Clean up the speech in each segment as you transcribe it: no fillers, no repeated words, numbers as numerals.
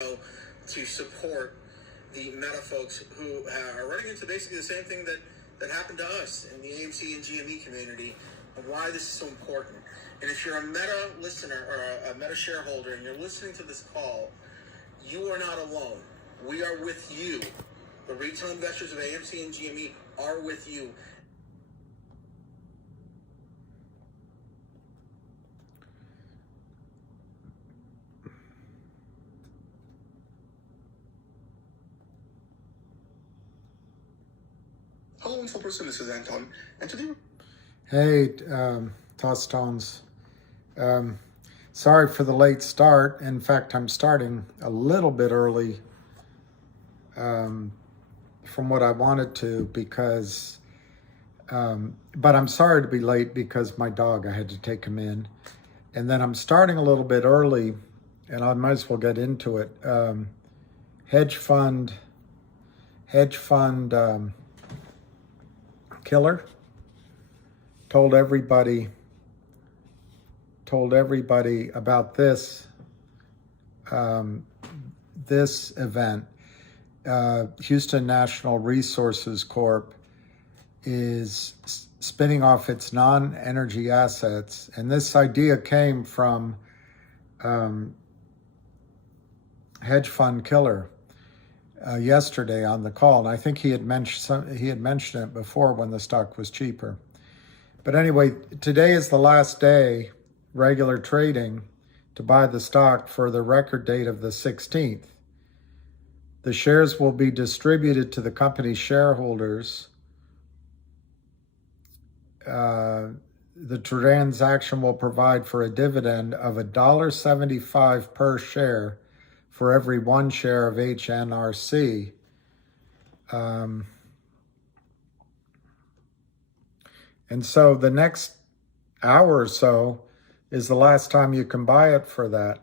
to support the Meta folks who are running into basically the same thing that happened to us in the AMC and GME community, and why this is so important. And if you're a Meta listener or a Meta shareholder and you're listening to this call, you are not alone. We are with you. The retail investors of AMC and GME are with you. Hello, Info Person. This is Anton, and today. Hey, Toss Tones. Sorry for the late start. In fact, I'm starting a little bit early from what I wanted to because, but I'm sorry to be late because my dog, I had to take him in. And then I'm starting a little bit early, and I might as well get into it. Hedge fund killer told everybody about this this event. Houston National Resources Corp is spinning off its non-energy assets, and this idea came from hedge fund killer yesterday on the call, and I think he had mentioned it before when the stock was cheaper. But anyway, today is the last day, regular trading, to buy the stock for the record date of the 16th. The shares will be distributed to the company's shareholders. The transaction will provide for a dividend of $1.75 per share for every 1 share of HNRC. And so the next hour or so is the last time you can buy it for that.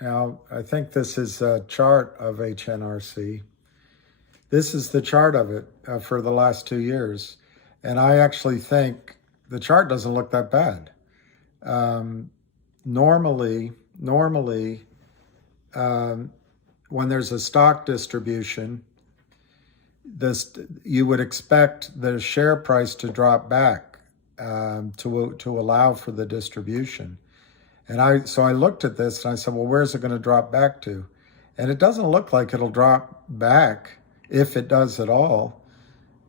Now, I think this is a chart of HNRC. This is the chart of it for the last 2 years. And I actually think the chart doesn't look that bad. Normally, when there's a stock distribution, you would expect the share price to drop back to allow for the distribution. And so I looked at this and I said, well, where's it going to drop back to? And it doesn't look like it'll drop back, if it does at all,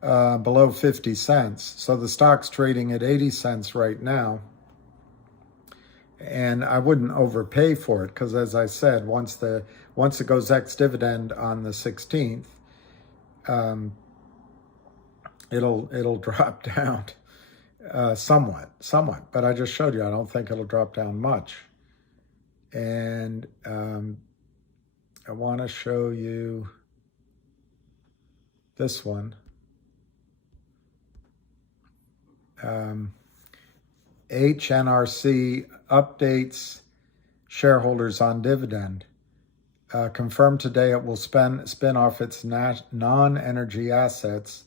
below 50 cents. So the stock's trading at 80 cents right now. And I wouldn't overpay for it because, as I said, once it goes ex-dividend on the 16th, it'll drop down somewhat. But I just showed you, I don't think it'll drop down much. And I want to show you this one. HNRC updates shareholders on dividend. Confirmed today it will spin off its non-energy assets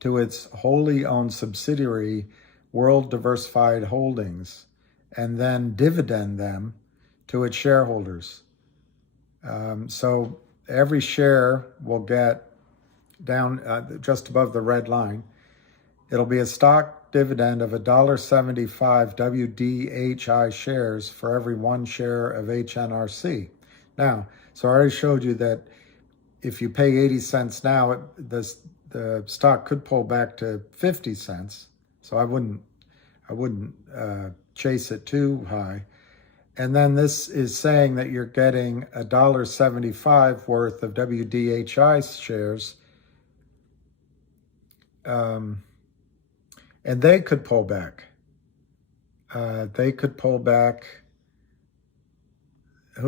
to its wholly owned subsidiary, World Diversified Holdings, and then dividend them to its shareholders. So every share will get down just above the red line. It'll be a stock dividend of $1.75 WDHI shares for every 1 share of HNRC. Now, so I already showed you that if you pay 80 cents now, the stock could pull back to 50 cents. So I wouldn't chase it too high. And then this is saying that you're getting $1.75 worth of WDHI shares. And they could pull back. Who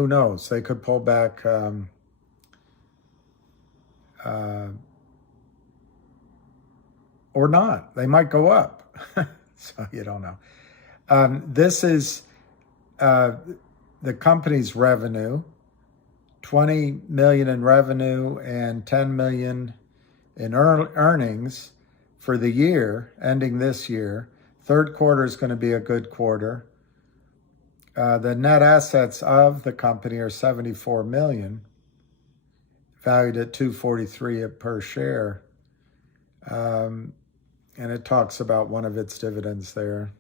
knows? They could pull back or not. They might go up. So you don't know. This is the company's revenue, 20 million in revenue and 10 million in earnings for the year ending this year. Third quarter is going to be a good quarter. The net assets of the company are $74 million, valued at $2.43 per share. And it talks about one of its dividends there.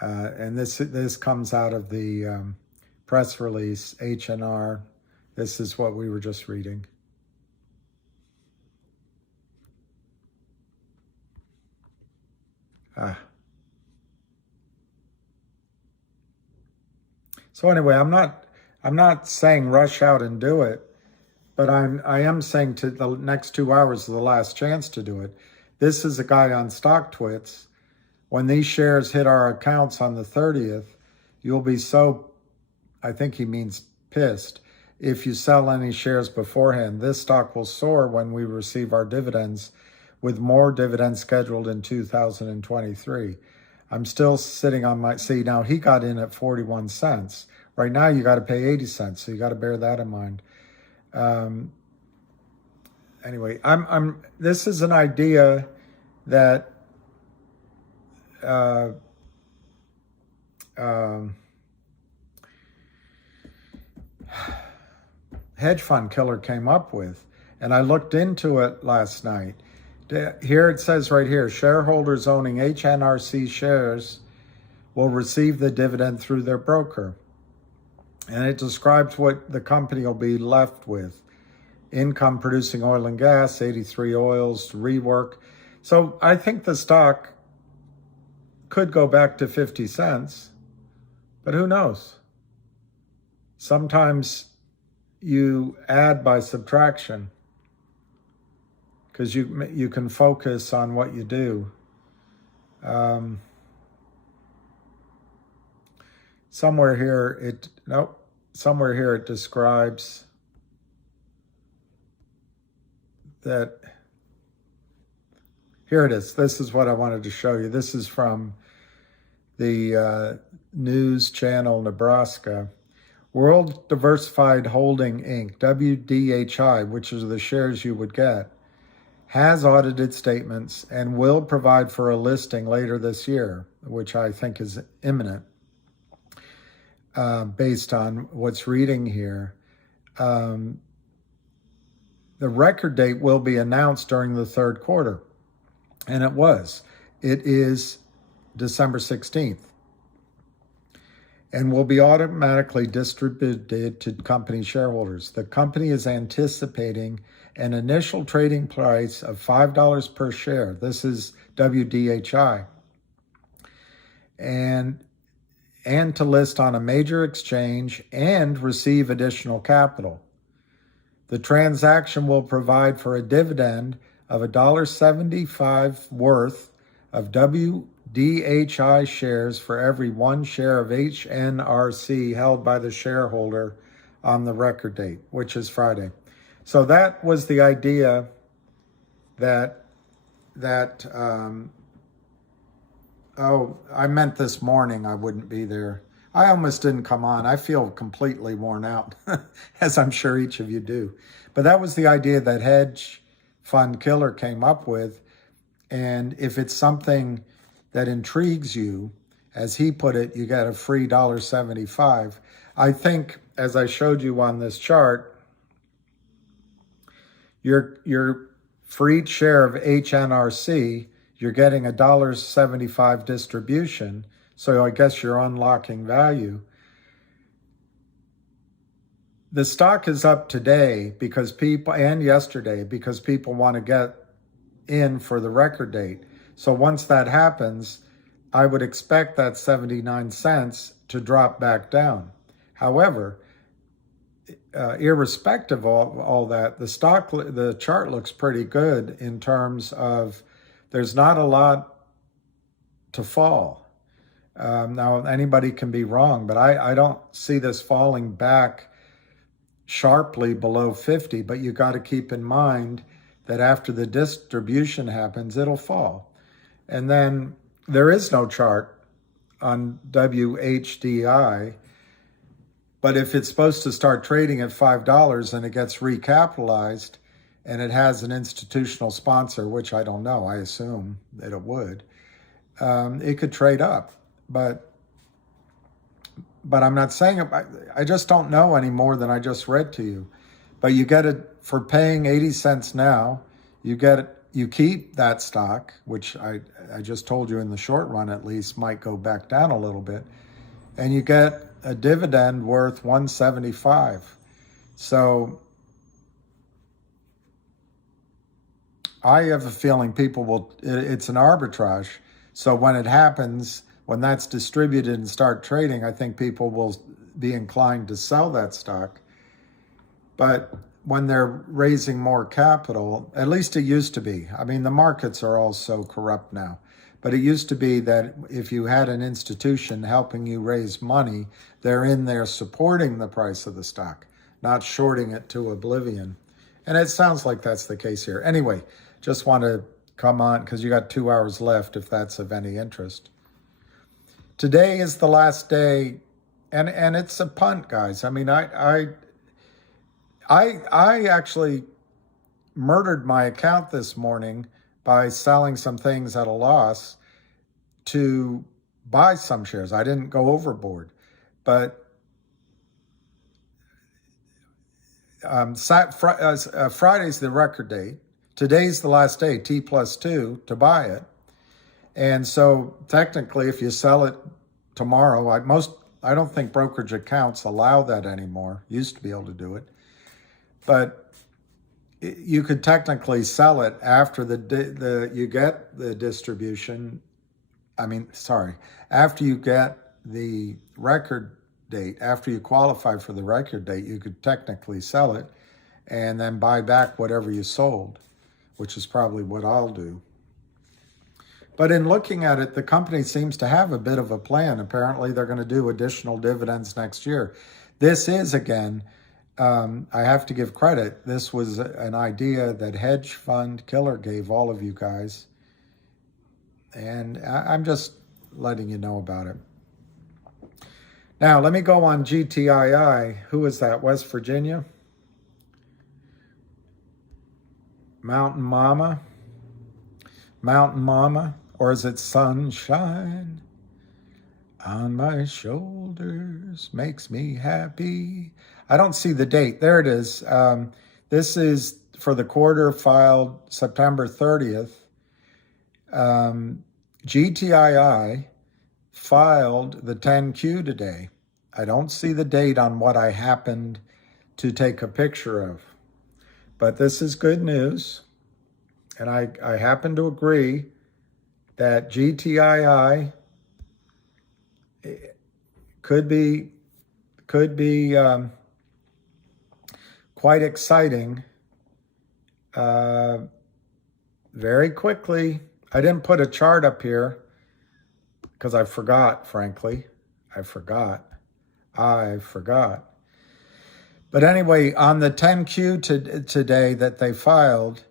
And this comes out of the press release, HNR. This is what we were just reading. So anyway, I'm not saying rush out and do it, but I am saying to the next 2 hours is the last chance to do it. This is a guy on StockTwits. When these shares hit our accounts on the 30th, you'll be so, I think he means pissed, if you sell any shares beforehand. This stock will soar when we receive our dividends, with more dividends scheduled in 2023. I'm still sitting on my, see, now he got in at 41 cents. Right now you got to pay 80 cents, so you got to bear that in mind. Anyway, this is an idea that hedge fund killer came up with, and I looked into it last night. Here it says right here, shareholders owning HNRC shares will receive the dividend through their broker. And it describes what the company will be left with. Income producing oil and gas, 83 oils, rework. So I think the stock could go back to 50 cents, but who knows? Sometimes you add by subtraction, because you can focus on what you do. Somewhere here it describes that. Here it is. This is what I wanted to show you. This is from the news channel Nebraska. World Diversified Holding Inc., WDHI, which is the shares you would get, has audited statements and will provide for a listing later this year, which I think is imminent, based on what's reading here. The record date will be announced during the third quarter, and it was. It is December 16th, and will be automatically distributed to company shareholders. The company is anticipating an initial trading price of $5 per share. This is WDHI. And to list on a major exchange and receive additional capital. The transaction will provide for a dividend of $1.75 worth of WDHI shares for every 1 share of HNRC held by the shareholder on the record date, which is Friday. So that was the idea that I meant this morning I wouldn't be there. I almost didn't come on. I feel completely worn out, as I'm sure each of you do. But that was the idea that hedge fund killer came up with. And if it's something that intrigues you, as he put it, you get a free $1.75. I think, as I showed you on this chart, your for each share of HNRC, you're getting a $1.75 distribution. So I guess you're unlocking value. The stock is up today because people, and yesterday, because people want to get in for the record date. So once that happens, I would expect that 79 cents to drop back down. However, irrespective of all that, the chart looks pretty good in terms of there's not a lot to fall. Now, anybody can be wrong, but I don't see this falling back sharply below 50, but you got to keep in mind that after the distribution happens, it'll fall. And then there is no chart on WHDI, but if it's supposed to start trading at $5 and it gets recapitalized and it has an institutional sponsor, which I don't know, I assume that it would, it could trade up. But I'm not saying it, I just don't know any more than I just read to you. But you get it for paying 80 cents now, you keep that stock, which I just told you in the short run at least might go back down a little bit, and you get a dividend worth $175. So I have a feeling people will, it's an arbitrage. So when it happens, when that's distributed and start trading, I think people will be inclined to sell that stock. But when they're raising more capital, at least it used to be. I mean, the markets are all so corrupt now. But it used to be that if you had an institution helping you raise money, they're in there supporting the price of the stock, not shorting it to oblivion. And it sounds like that's the case here. Anyway, just want to come on because you got 2 hours left if that's of any interest. Today is the last day, and it's a punt, guys. I mean, I actually murdered my account this morning by selling some things at a loss to buy some shares. I didn't go overboard, but Friday's the record date. Today's the last day, T+2, to buy it. And so technically, if you sell it tomorrow, I don't think brokerage accounts allow that anymore. Used to be able to do it. But you could technically sell it after you get the distribution. After you get the record date, after you qualify for the record date, you could technically sell it and then buy back whatever you sold, which is probably what I'll do. But in looking at it, the company seems to have a bit of a plan. Apparently, they're going to do additional dividends next year. This is, again, I have to give credit. This was an idea that Hedge Fund Killer gave all of you guys. And I'm just letting you know about it. Now, let me go on GTII. Who is that? West Virginia? Mountain Mama? Mountain Mama? Or is it sunshine on my shoulders makes me happy? I don't see the date. There it is. This is for the quarter filed September 30th. GTII filed the 10Q today. I don't see the date on what I happened to take a picture of. But this is good news. And I happen to agree that GTII could be quite exciting very quickly. I didn't put a chart up here because I forgot, frankly. I forgot. But anyway, on the 10Q today that they filed,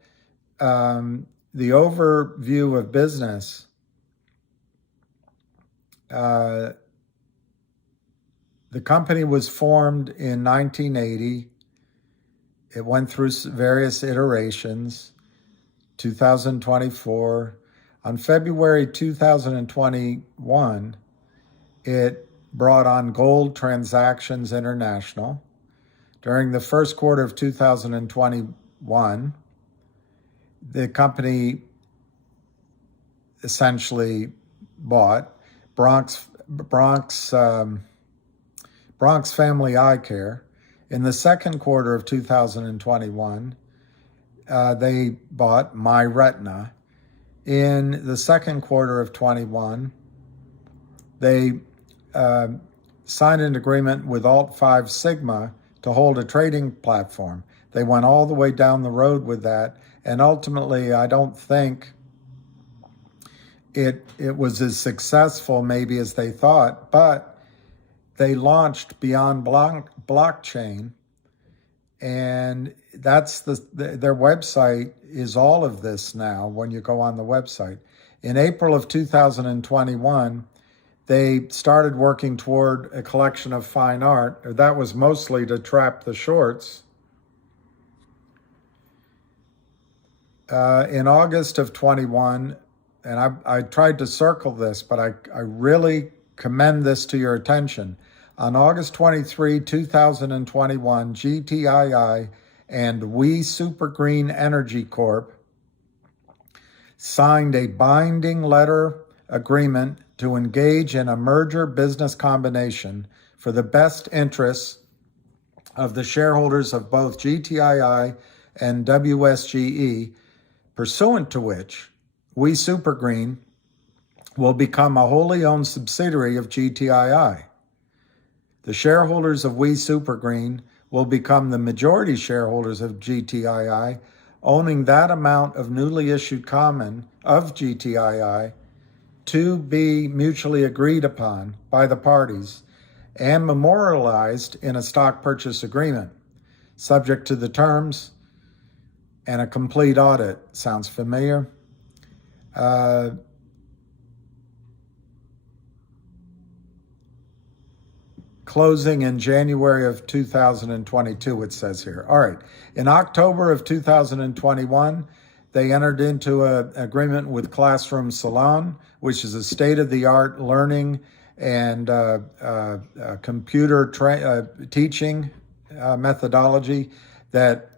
the overview of business, the company was formed in 1980. It went through various iterations, 2024. On February 2021, it brought on Gold Transactions International. During the first quarter of 2021, the company essentially bought Bronx Family Eye Care. In the second quarter of 2021, they bought MyRetina. In the second quarter of 21, they signed an agreement with Alt5 Sigma to hold a trading platform. They went all the way down the road with that, and ultimately, I don't think it was as successful maybe as they thought, but they launched Beyond Blockchain, and that's their website is all of this now when you go on the website. In April of 2021, they started working toward a collection of fine art. That was mostly to trap the shorts. in August of 21, and I tried to circle this, but I really commend this to your attention. On August 23, 2021, GTII and We Super Green Energy Corp signed a binding letter agreement to engage in a merger business combination for the best interests of the shareholders of both GTII and WSGE, pursuant to which We Super Green will become a wholly owned subsidiary of GTII. The shareholders of We Super Green will become the majority shareholders of GTII, owning that amount of newly issued common of GTII to be mutually agreed upon by the parties and memorialized in a stock purchase agreement, subject to the terms and a complete audit. Sounds familiar? Closing in January of 2022, it says here. All right. In October of 2021, they entered into an agreement with Classroom Salon, which is a state-of-the-art learning and computer teaching methodology that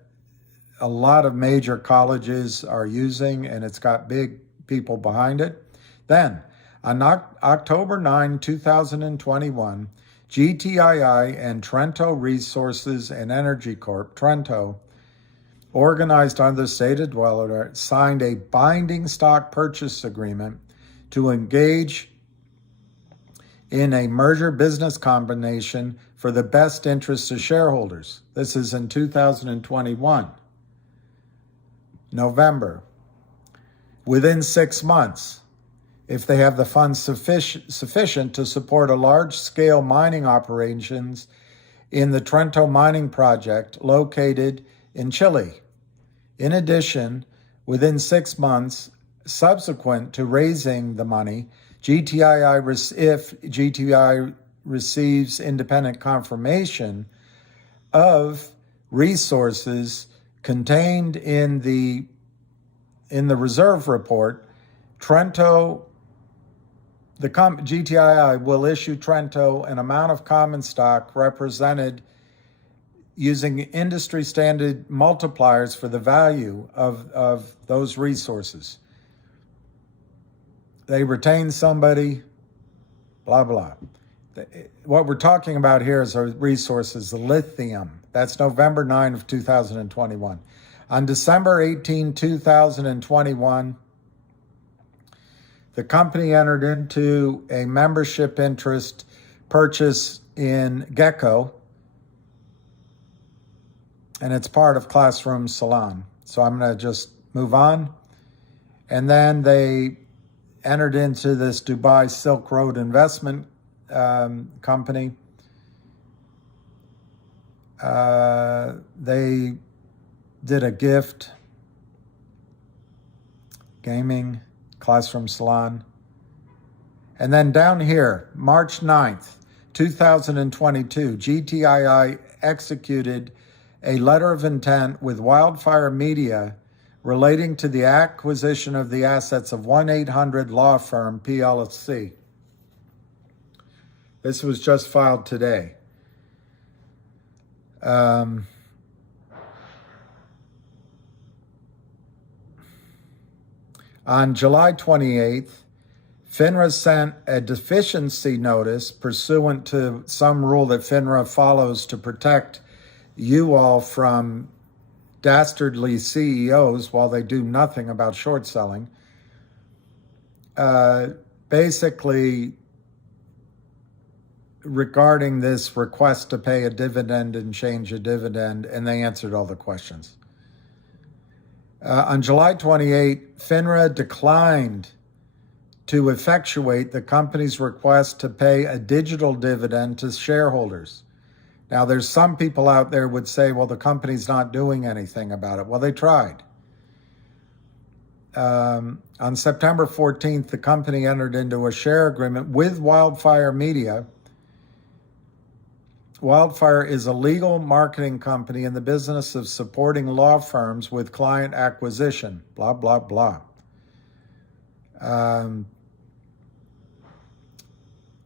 a lot of major colleges are using, and it's got big people behind it. Then, on October 9, 2021, GTII and Trento Resources and Energy Corp, Trento, organized under the state of Delaware, signed a binding stock purchase agreement to engage in a merger business combination for the best interests of shareholders. This is in 2021, November. Within 6 months, if they have the funds sufficient to support a large-scale mining operations in the Trento mining project located in Chile. In addition, within 6 months subsequent to raising the money, if GTII receives independent confirmation of resources contained in the reserve report, GTII will issue Trento an amount of common stock represented using industry standard multipliers for the value of those resources. They retain somebody, blah, blah. What we're talking about here is our resources, the lithium. That's November 9 of 2021. On December 18, 2021, the company entered into a membership interest purchase in Gecko, and it's part of Classroom Salon. So I'm going to just move on. And then they entered into this Dubai Silk Road investment company. They did a gift, gaming, Classroom Salon. And then down here, March 9th, 2022, GTII executed a letter of intent with Wildfire Media relating to the acquisition of the assets of 1-800 Law Firm, PLC. This was just filed today. On July 28th, FINRA sent a deficiency notice pursuant to some rule that FINRA follows to protect you all from dastardly CEOs while they do nothing about short selling. Basically, regarding this request to pay a dividend and change a dividend, and they answered all the questions. On July 28, FINRA declined to effectuate the company's request to pay a digital dividend to shareholders. Now, there's some people out there would say, well, the company's not doing anything about it. Well, they tried. On September 14th, the company entered into a share agreement with Wildfire Media Wildfire is a legal marketing company in the business of supporting law firms with client acquisition, blah, blah, blah.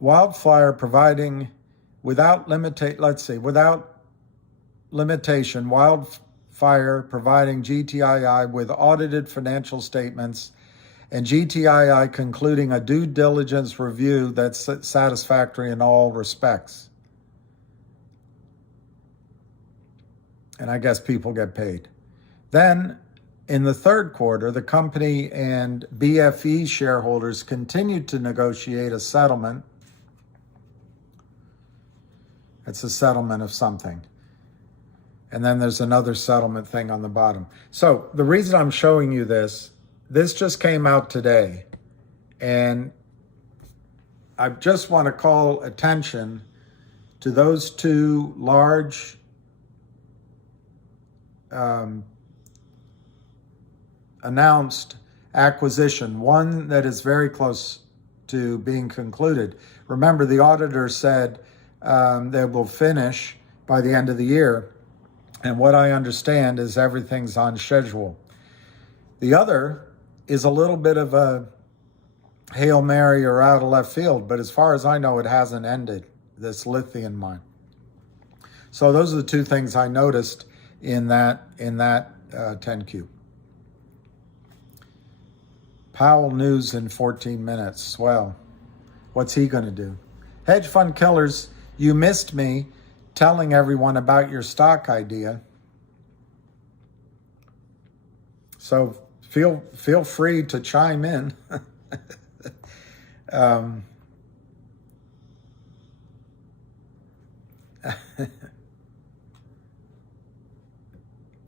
Wildfire providing without limitation, Wildfire providing GTII with audited financial statements and GTII concluding a due diligence review that's satisfactory in all respects. And I guess people get paid. Then, in the third quarter, the company and BFE shareholders continued to negotiate a settlement. It's a settlement of something. And then there's another settlement thing on the bottom. So the reason I'm showing you this just came out today. And I just want to call attention to those two large announced acquisition, one that is very close to being concluded. Remember, the auditor said they will finish by the end of the year, and what I understand is everything's on schedule. The other is a little bit of a Hail Mary or out of left field, but as far as I know, it hasn't ended, this lithium mine. So those are the two things I noticed in that 10Q. Powell news in 14 minutes. Well, what's he going to do? Hedge fund killers, you missed me telling everyone about your stock idea. So feel free to chime in.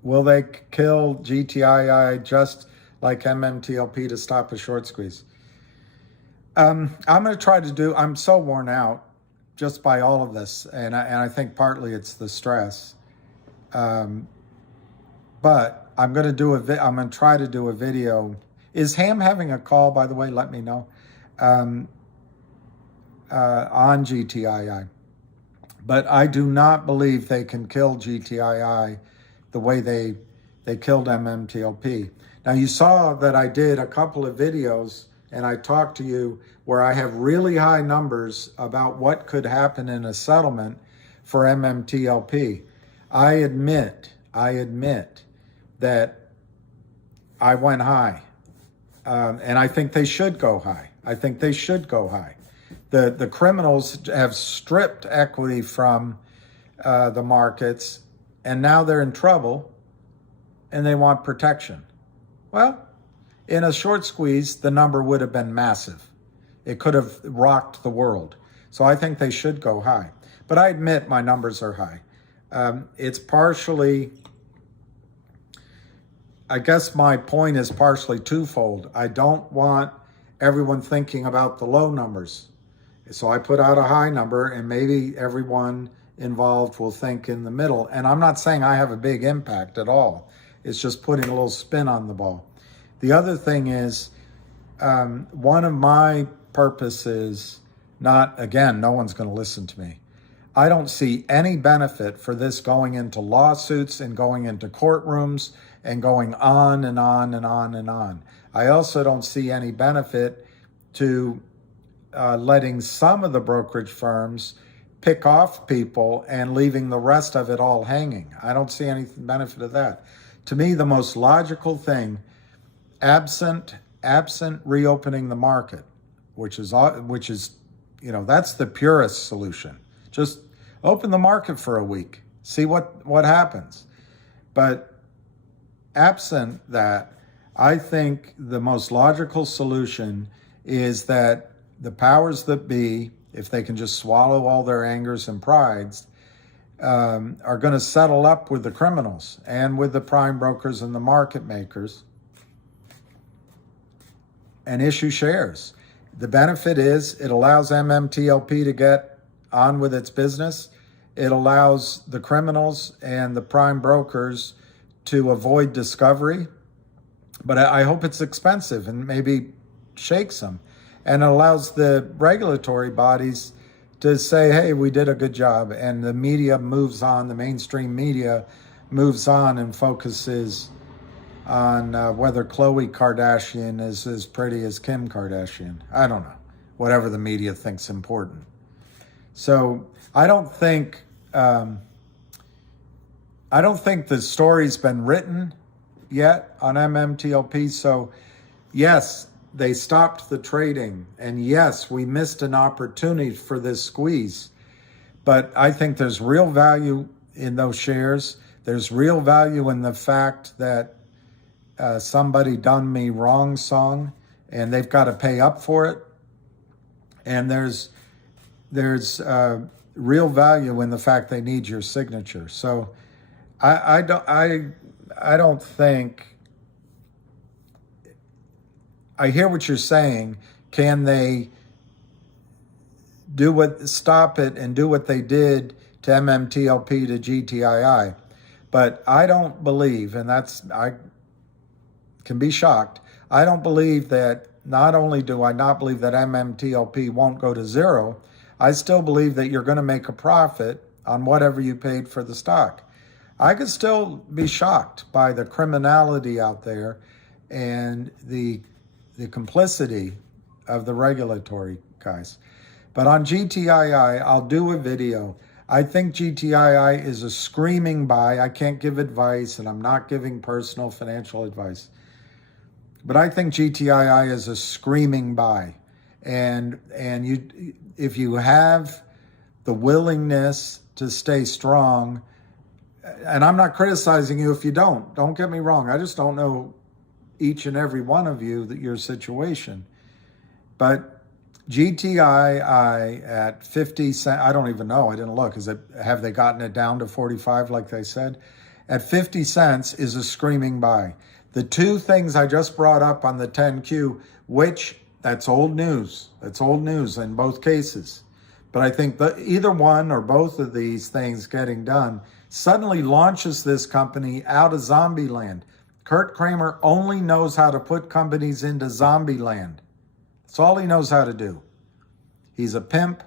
Will they kill GTII just like MMTLP to stop a short squeeze? I'm going to try to do, I'm so worn out just by all of this, and I think partly it's the stress. But I'm going to try to do a video. Is Ham having a call, by the way? Let me know. On GTII. But I do not believe they can kill GTII the way they killed MMTLP. Now, you saw that I did a couple of videos and I talked to you where I have really high numbers about what could happen in a settlement for MMTLP. I admit that I went high, and I think they should go high. The criminals have stripped equity from the markets, and now they're in trouble, and they want protection. Well, in a short squeeze, the number would have been massive. It could have rocked the world. So I think they should go high. But I admit my numbers are high. It's partially, I guess my point is partially twofold. I don't want everyone thinking about the low numbers. So I put out a high number, and maybe everyone involved will think in the middle. And I'm not saying I have a big impact at all. It's just putting a little spin on the ball. The other thing is, one of my purposes, no one's going to listen to me. I don't see any benefit for this going into lawsuits and going into courtrooms and going on and on and on and on. I also don't see any benefit to letting some of the brokerage firms pick off people and leaving the rest of it all hanging. I don't see any benefit of that. To me, the most logical thing, absent reopening the market, which is that's the purest solution. Just open the market for a week, see what happens. But absent that, I think the most logical solution is that the powers that be, if they can just swallow all their angers and prides, are going to settle up with the criminals and with the prime brokers and the market makers and issue shares. The benefit is it allows MMTLP to get on with its business. It allows the criminals and the prime brokers to avoid discovery. But I hope it's expensive and maybe shakes them. And it allows the regulatory bodies to say, hey, we did a good job, and the media moves on, the mainstream media moves on and focuses on whether Khloe Kardashian is as pretty as Kim Kardashian. I don't know. Whatever the media thinks important. So I don't think the story's been written yet on MMTLP. So yes, they stopped the trading, and yes, we missed an opportunity for this squeeze. But I think there's real value in those shares. There's real value in the fact that somebody done me wrong song, and they've got to pay up for it. And there's real value in the fact they need your signature. So I don't think. I hear what you're saying. Can they stop it and do what they did to MMTLP to GTII? But I don't believe, and I can be shocked, I don't believe that, not only do I not believe that MMTLP won't go to zero, I still believe that you're going to make a profit on whatever you paid for the stock. I could still be shocked by the criminality out there and the complicity of the regulatory guys. But on GTII, I'll do a video. I think GTII is a screaming buy. I can't give advice, and I'm not giving personal financial advice. But I think GTII is a screaming buy. And if you have the willingness to stay strong, and I'm not criticizing you if you don't get me wrong. I just don't know each and every one of you your situation. But GTII at 50 cents, I don't even know, I didn't look. Have they gotten it down to 45 like they said? At 50 cents is a screaming buy. The two things I just brought up on the 10Q, which that's old news. That's old news in both cases. But I think either one or both of these things getting done suddenly launches this company out of zombie land. Kurt Kramer only knows how to put companies into zombie land. That's all he knows how to do. He's a pimp.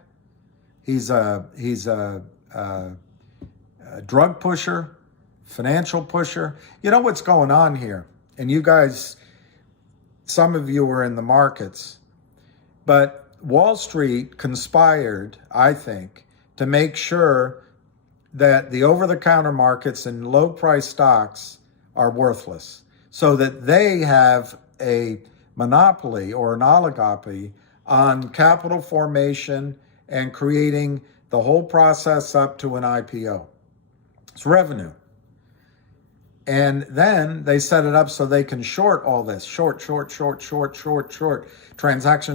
He's a drug pusher, financial pusher. You know what's going on here? And you guys, some of you are in the markets, but Wall Street conspired, I think, to make sure that the over-the-counter markets and low-price stocks are worthless, so that they have a monopoly or an oligopoly on capital formation and creating the whole process up to an IPO. It's revenue. And then they set it up so they can short all this. Short. Transaction.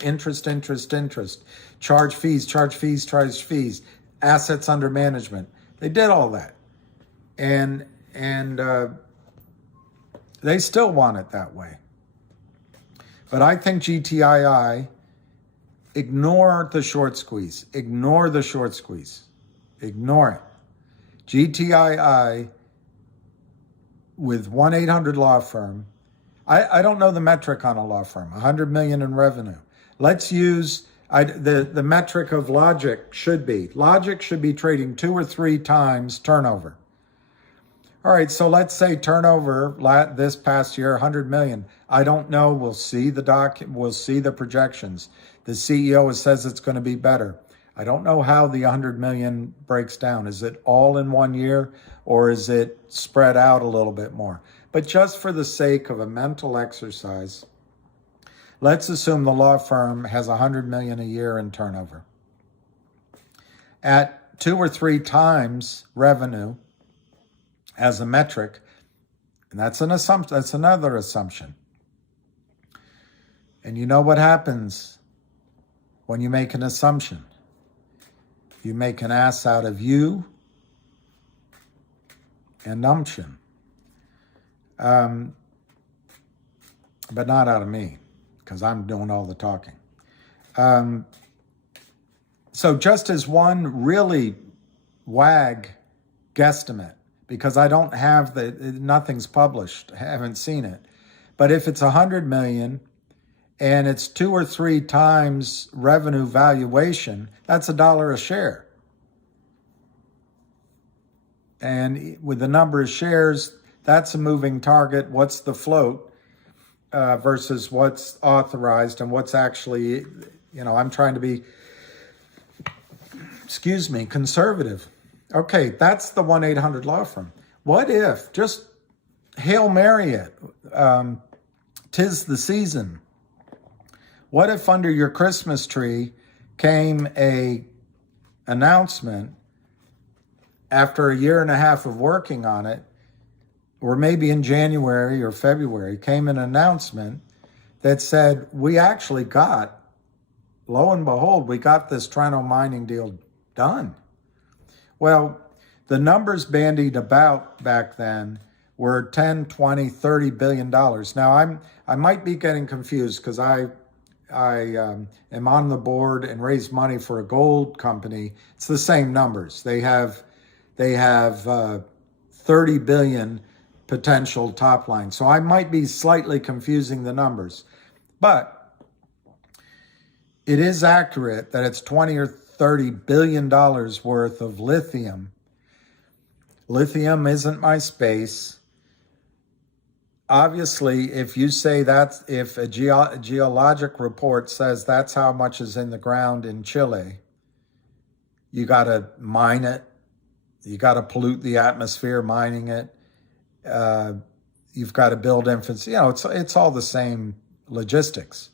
Interest. Charge fees. Assets under management. They did all that. And they still want it that way. But I think GTII, ignore the short squeeze. Ignore the short squeeze. Ignore it. GTII with 1-800 law firm. I don't know the metric on a law firm. 100 million in revenue. Let's use the metric of Logic should be trading 2 or 3 times turnover. All right, so let's say turnover this past year, 100 million. I don't know. We'll see we'll see the projections. The CEO says it's going to be better. I don't know how the 100 million breaks down. Is it all in 1 year, or is it spread out a little bit more? But just for the sake of a mental exercise, let's assume the law firm has 100 million a year in turnover. At 2 or 3 times revenue as a metric, and that's an assumption. That's another assumption. And you know what happens when you make an assumption? You make an ass out of you and numption. But not out of me, because I'm doing all the talking. So just as one really wag guesstimate, because I don't have nothing's published, I haven't seen it. But if it's 100 million and it's 2 or 3 times revenue valuation, that's $1 a share. And with the number of shares, that's a moving target. What's the float versus what's authorized and what's actually, I'm trying to be, conservative. Okay, that's the 1-800 law firm. What if, just Hail Mary it, 'tis the season. What if under your Christmas tree came a announcement after a year and a half of working on it, or maybe in January or February, came an announcement that said, we actually got, lo and behold, we got this Trento mining deal done. Well, the numbers bandied about back then were 10, 20, 30 billion dollars. Now I might be getting confused because I am on the board and raise money for a gold company. It's the same numbers. They have 30 billion potential top line. So I might be slightly confusing the numbers, but it is accurate that it's 20 or 30 billion dollars worth of lithium. Lithium isn't my space. Obviously, if you say that's, if a geologic report says that's how much is in the ground in Chile, you got to mine it. You got to pollute the atmosphere mining it. You've got to build infrastructure. It's all the same logistics.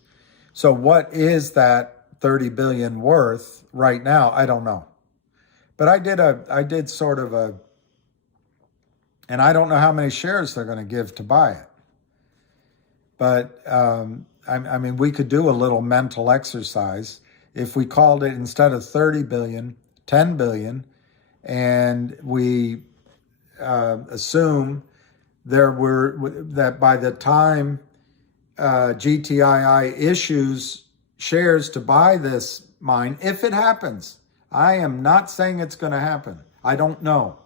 So what is that 30 billion worth right now? I don't know. But I did sort of a, and I don't know how many shares they're going to give to buy it. But I mean, we could do a little mental exercise. If we called it, instead of 30 billion, 10 billion, and we assume that by the time GTII issues shares to buy this mine, if it happens, I am not saying it's going to happen. I don't know.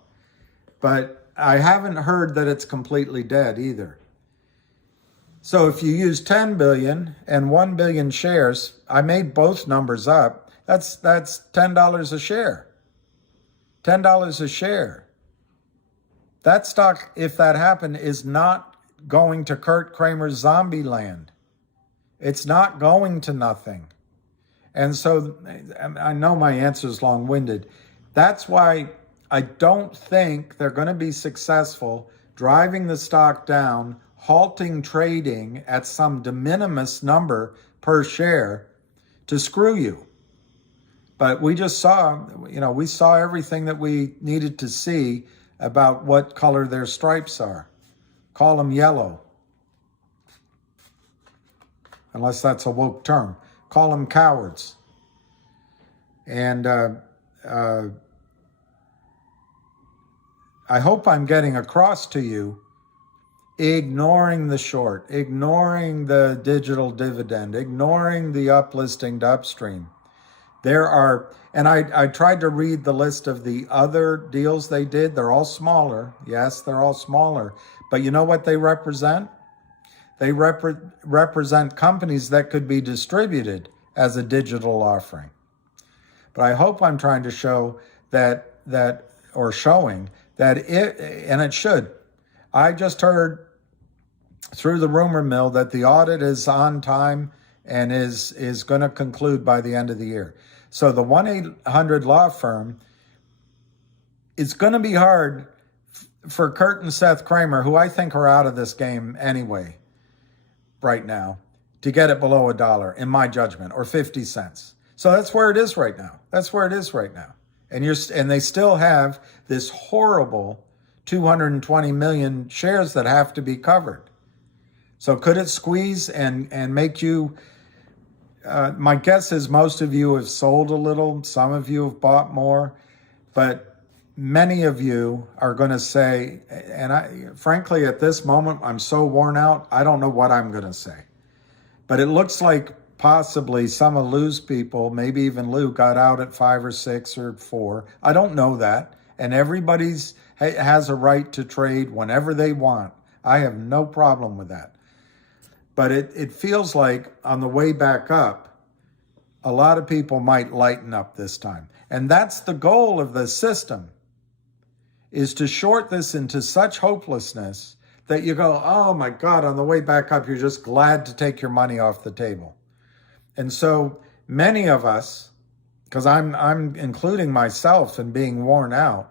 But I haven't heard that it's completely dead either. So if you use 10 billion and 1 billion shares, I made both numbers up. That's $10 a share. $10 a share. That stock, if that happened, is not going to Kurt Kramer's zombie land. It's not going to nothing. And so I know my answer is long-winded. That's why I don't think they're going to be successful driving the stock down, halting trading at some de minimis number per share to screw you. But we just saw, we saw everything that we needed to see about what color their stripes are. Call them yellow. Unless that's a woke term. Call them cowards. And I hope I'm getting across to you, ignoring the short, ignoring the digital dividend, ignoring the uplisting to upstream. There are, and I tried to read the list of the other deals they did. They're all smaller. Yes, they're all smaller. But you know what they represent? They represent companies that could be distributed as a digital offering. But I hope I'm trying to show or showing that it should. I just heard through the rumor mill that the audit is on time and is going to conclude by the end of the year. So the 1-800 law firm, it's going to be hard for Kurt and Seth Kramer, who I think are out of this game anyway right now, to get it below $1, in my judgment, or 50 cents. So that's where it is right now. That's where it is right now. And they still have this horrible 220 million shares that have to be covered. So could it squeeze and make you, my guess is most of you have sold a little, some of you have bought more, but many of you are going to say, and frankly, at this moment, I'm so worn out, I don't know what I'm going to say. But it looks like possibly some of Lou's people, maybe even Lou, got out at 5 or 6 or 4. I don't know that. And everybody's has a right to trade whenever they want. I have no problem with that. But it feels like on the way back up, a lot of people might lighten up this time. And that's the goal of the system, is to short this into such hopelessness that you go, oh my God, on the way back up, you're just glad to take your money off the table. And so many of us, because I'm including myself in being worn out,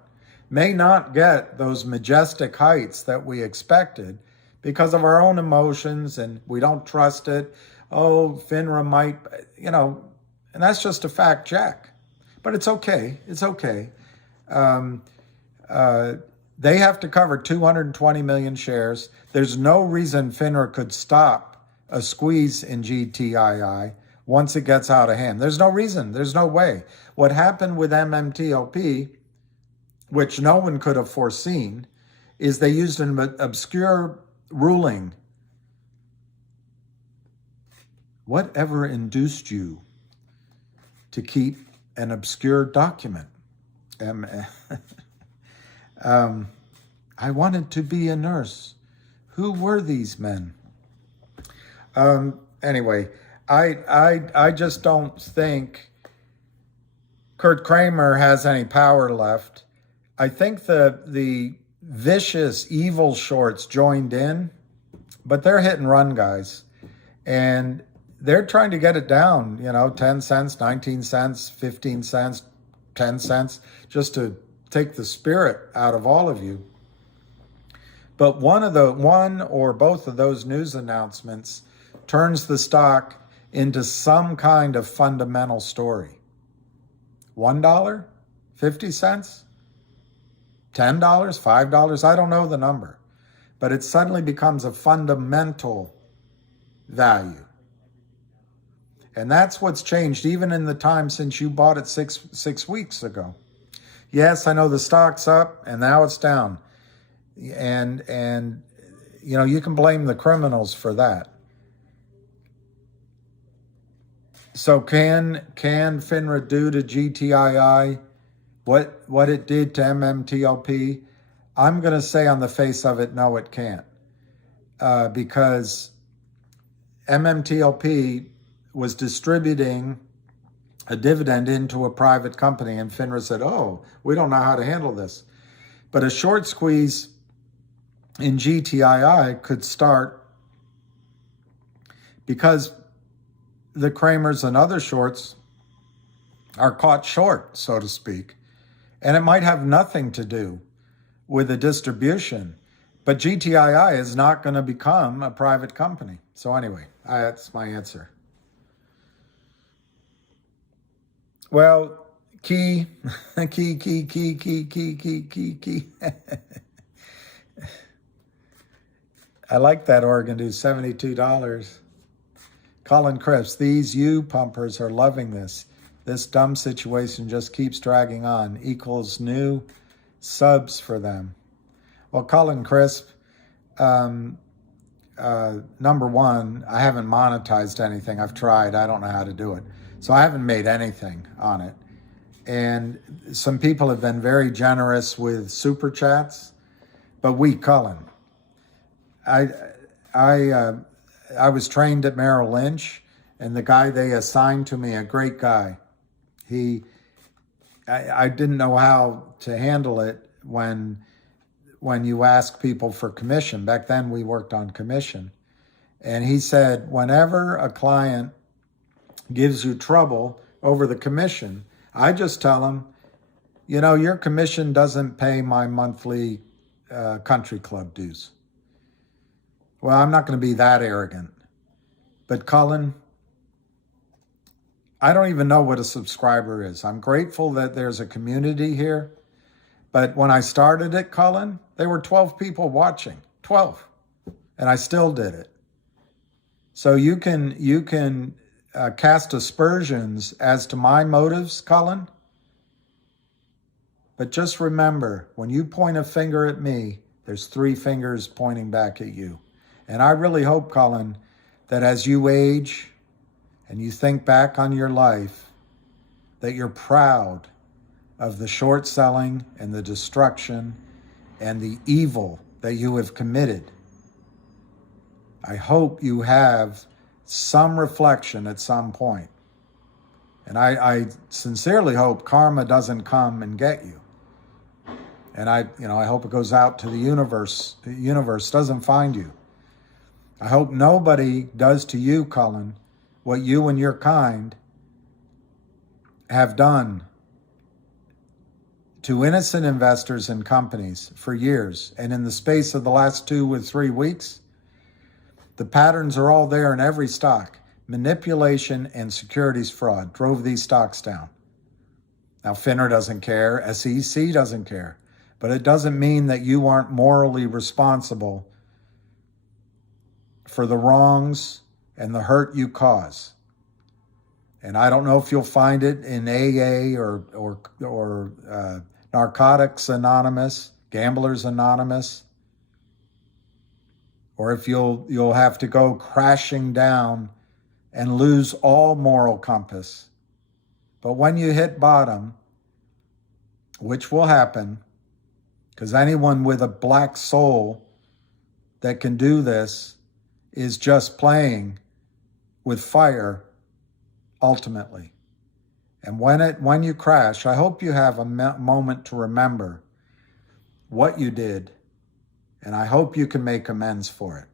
may not get those majestic heights that we expected because of our own emotions, and we don't trust it. Oh, FINRA might, and that's just a fact check. But it's okay. It's okay. They have to cover 220 million shares. There's no reason FINRA could stop a squeeze in GTII once it gets out of hand. There's no reason. There's no way. What happened with MMTLP, which no one could have foreseen, is they used an obscure ruling. Whatever induced you to keep an obscure document? I wanted to be a nurse. Who were these men? Anyway, I just don't think Kurt Kramer has any power left. I think the vicious, evil shorts joined in, but they're hit and run guys. And they're trying to get it down, 10 cents, 19 cents, 15 cents, 10 cents, just to take the spirit out of all of you. But one or both of those news announcements turns the stock into some kind of fundamental story. $1, 50 cents, $10, $5, I don't know the number, but it suddenly becomes a fundamental value. And that's what's changed even in the time since you bought it six weeks ago. Yes, I know the stock's up and now it's down. And you can blame the criminals for that. So can FINRA do to GTII what it did to MMTLP? I'm going to say on the face of it, no, it can't. Because MMTLP was distributing a dividend into a private company, and FINRA said, oh, we don't know how to handle this. But a short squeeze in GTII could start because the Kramers and other shorts are caught short, so to speak. And it might have nothing to do with the distribution, but GTII is not going to become a private company. So anyway, that's my answer. Well, key. I like that organ, dude, $72. Colin Cripps, these U pumpers are loving this. This dumb situation just keeps dragging on, equals new subs for them. Well, Colin Crisp, number one, I haven't monetized anything. I've tried. I don't know how to do it. So I haven't made anything on it. And some people have been very generous with super chats, but Colin, I was trained at Merrill Lynch, and the guy they assigned to me, a great guy, I didn't know how to handle it when you ask people for commission. Back then we worked on commission. And he said, whenever a client gives you trouble over the commission, I just tell them, your commission doesn't pay my monthly country club dues. Well, I'm not going to be that arrogant. But Cullen, I don't even know what a subscriber is. I'm grateful that there's a community here. But when I started it, Cullen, there were 12 people watching, 12. And I still did it. So you can cast aspersions as to my motives, Cullen. But just remember, when you point a finger at me, there's 3 fingers pointing back at you. And I really hope, Cullen, that as you age and you think back on your life, that you're proud of the short selling and the destruction and the evil that you have committed. I hope you have some reflection at some point. And I sincerely hope karma doesn't come and get you. And I hope it goes out to the universe. The universe doesn't find you. I hope nobody does to you, Cullen, what you and your kind have done to innocent investors and companies for years. And in the space of the last 2 or 3 weeks, the patterns are all there in every stock. Manipulation and securities fraud drove these stocks down. Now, FINRA doesn't care, SEC doesn't care, but it doesn't mean that you aren't morally responsible for the wrongs and the hurt you cause. And I don't know if you'll find it in AA or Narcotics Anonymous, Gamblers Anonymous, or if you'll have to go crashing down and lose all moral compass. But when you hit bottom, which will happen, because anyone with a black soul that can do this is just playing with fire ultimately. And when you crash, I hope you have a moment to remember what you did, and I hope you can make amends for it.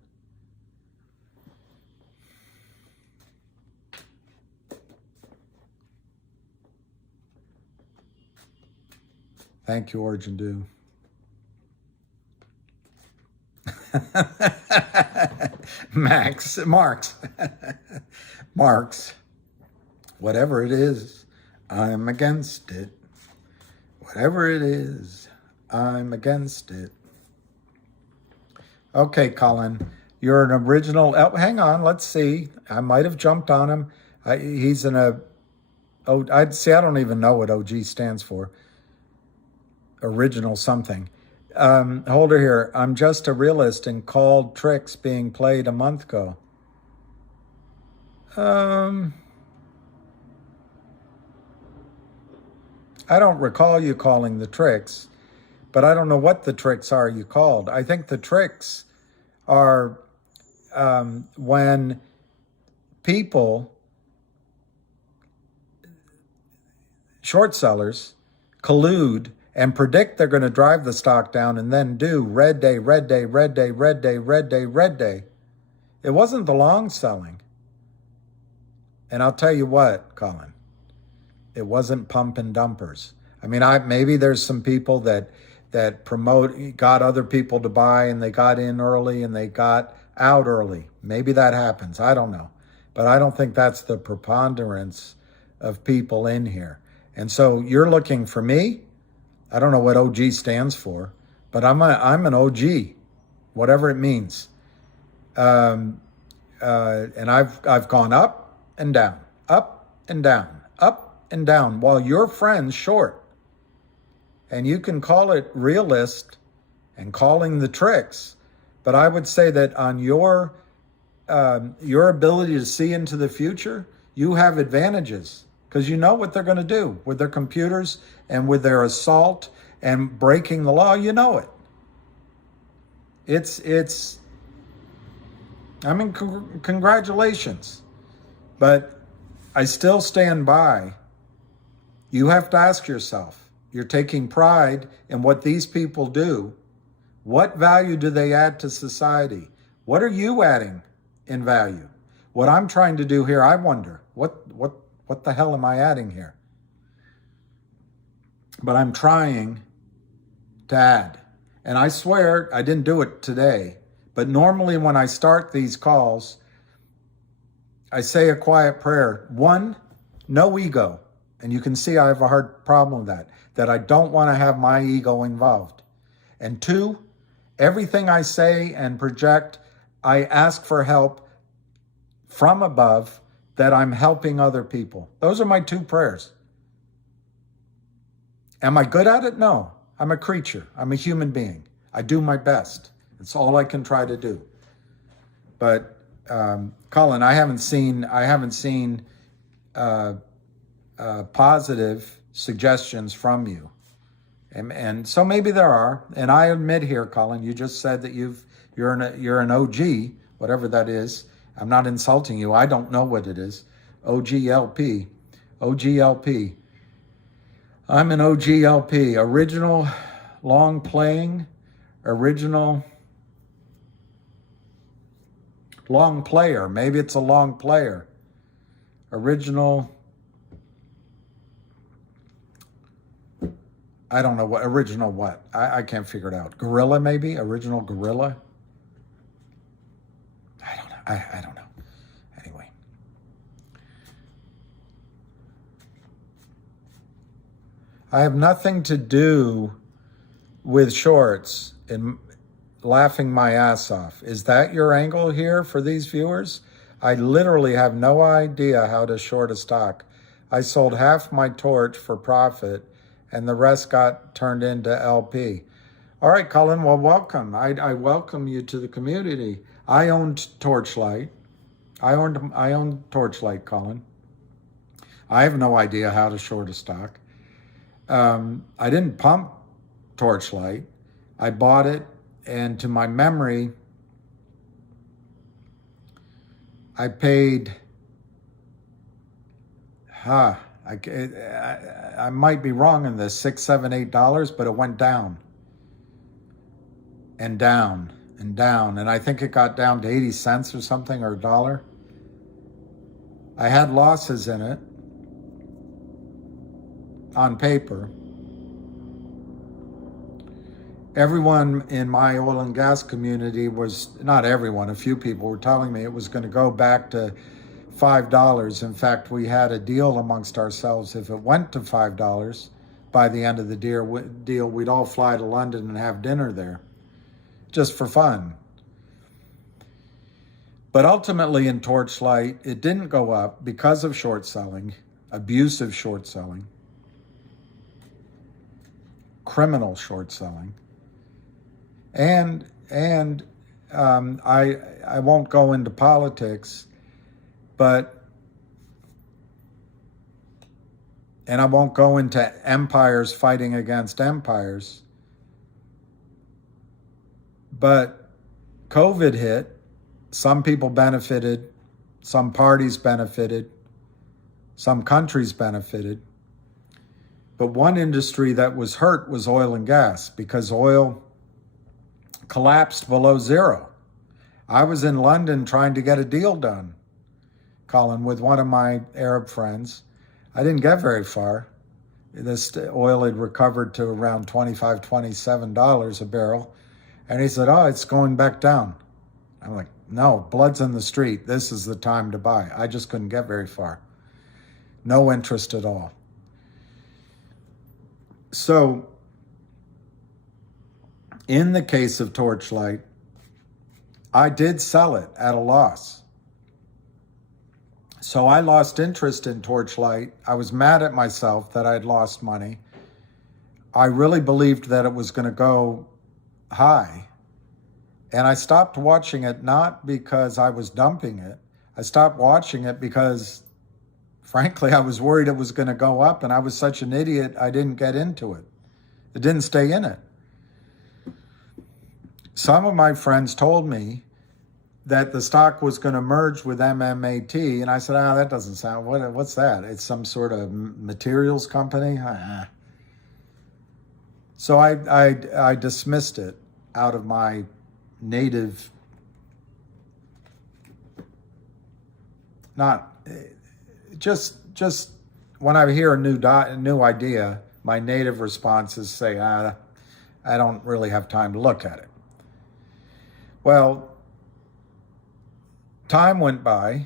Thank you, Origin Do. Marx, whatever it is, I'm against it. Whatever it is, I'm against it. Okay, Colin, you're an original. Oh, hang on, let's see. I might have jumped on him. He's in a. Oh, I don't even know what OG stands for. Original something. Holder here. I'm just a realist and called tricks being played a month ago. I don't recall you calling the tricks, but I don't know what the tricks are you called. I think the tricks are when people, short sellers, collude and predict they're going to drive the stock down and then do red day, red day, red day, red day, red day, red day. It wasn't the long selling. And I'll tell you what, Colin, it wasn't pump and dumpers. I mean, maybe there's some people that got other people to buy and they got in early and they got out early. Maybe that happens. I don't know. But I don't think that's the preponderance of people in here. And so you're looking for me. I don't know what OG stands for, but I'm an OG, whatever it means. And I've gone up and down, up and down, up and down, while your friend's short. And you can call it realist and calling the tricks, but I would say that on your ability to see into the future, you have advantages. Because you know what they're going to do with their computers and with their assault and breaking the law. You know it. Congratulations. But I still stand by. You have to ask yourself, you're taking pride in what these people do. What value do they add to society? What are you adding in value? What I'm trying to do here, I wonder, what the hell am I adding here? But I'm trying to add. And I swear I didn't do it today. But normally when I start these calls, I say a quiet prayer. 1, no ego. And you can see I have a hard problem with that I don't want to have my ego involved. And 2, everything I say and project, I ask for help from above, that I'm helping other people. Those are my 2 prayers. Am I good at it? No. I'm a creature. I'm a human being. I do my best. It's all I can try to do. But Colin, I haven't seen positive suggestions from you, and so maybe there are. And I admit here, Colin, you just said that you're an OG. whatever that is. I'm not insulting you. I don't know what it is. OGLP. OGLP. I'm an OGLP. Original long playing. Original long player. Maybe it's a long player. Original. I don't know what. Original what? I can't figure it out. Gorilla maybe? Original gorilla? I don't know. I don't know. Anyway. I have nothing to do with shorts and laughing my ass off. Is that your angle here for these viewers? I literally have no idea how to short a stock. I sold half my torch for profit and the rest got turned into LP. All right, Colin, well, welcome. I welcome you to the community. I owned Torchlight. I owned Torchlight, Colin. I have no idea how to short a stock. I didn't pump Torchlight. I bought it, and to my memory, I paid, I might be wrong in this, $6, $7, $8, but it went down and down and down. And I think it got down to 80 cents or something, or $1. I had losses in it on paper. Everyone in my oil and gas community was, not everyone, a few people were telling me it was going to go back to $5. In fact, we had a deal amongst ourselves. If it went to $5 by the end of the deal, we'd all fly to London and have dinner there, just for fun. But ultimately in Torchlight, it didn't go up because of short selling, abusive short selling, criminal short selling. And I won't go into politics, and I won't go into empires fighting against empires, but COVID hit. Some people benefited, some parties benefited, some countries benefited. But one industry that was hurt was oil and gas, because oil collapsed below zero. I was in London trying to get a deal done, Colin, with one of my Arab friends. I didn't get very far. This oil had recovered to around $25, $27 a barrel. And he said, oh, it's going back down. I'm like, no, blood's in the street. This is the time to buy. I just couldn't get very far. No interest at all. So, in the case of Torchlight, I did sell it at a loss. So I lost interest in Torchlight. I was mad at myself that I'd lost money. I really believed that it was going to go high. And I stopped watching it, not because I was dumping it. I stopped watching it because, frankly, I was worried it was going to go up, and I was such an idiot, I didn't get into it. It didn't stay in it. Some of my friends told me that the stock was going to merge with MMAT, and I said, that doesn't sound, what's that? It's some sort of materials company? So I dismissed it out of my native, just when I hear a new idea, my native response is say, I don't really have time to look at it. Well, time went by,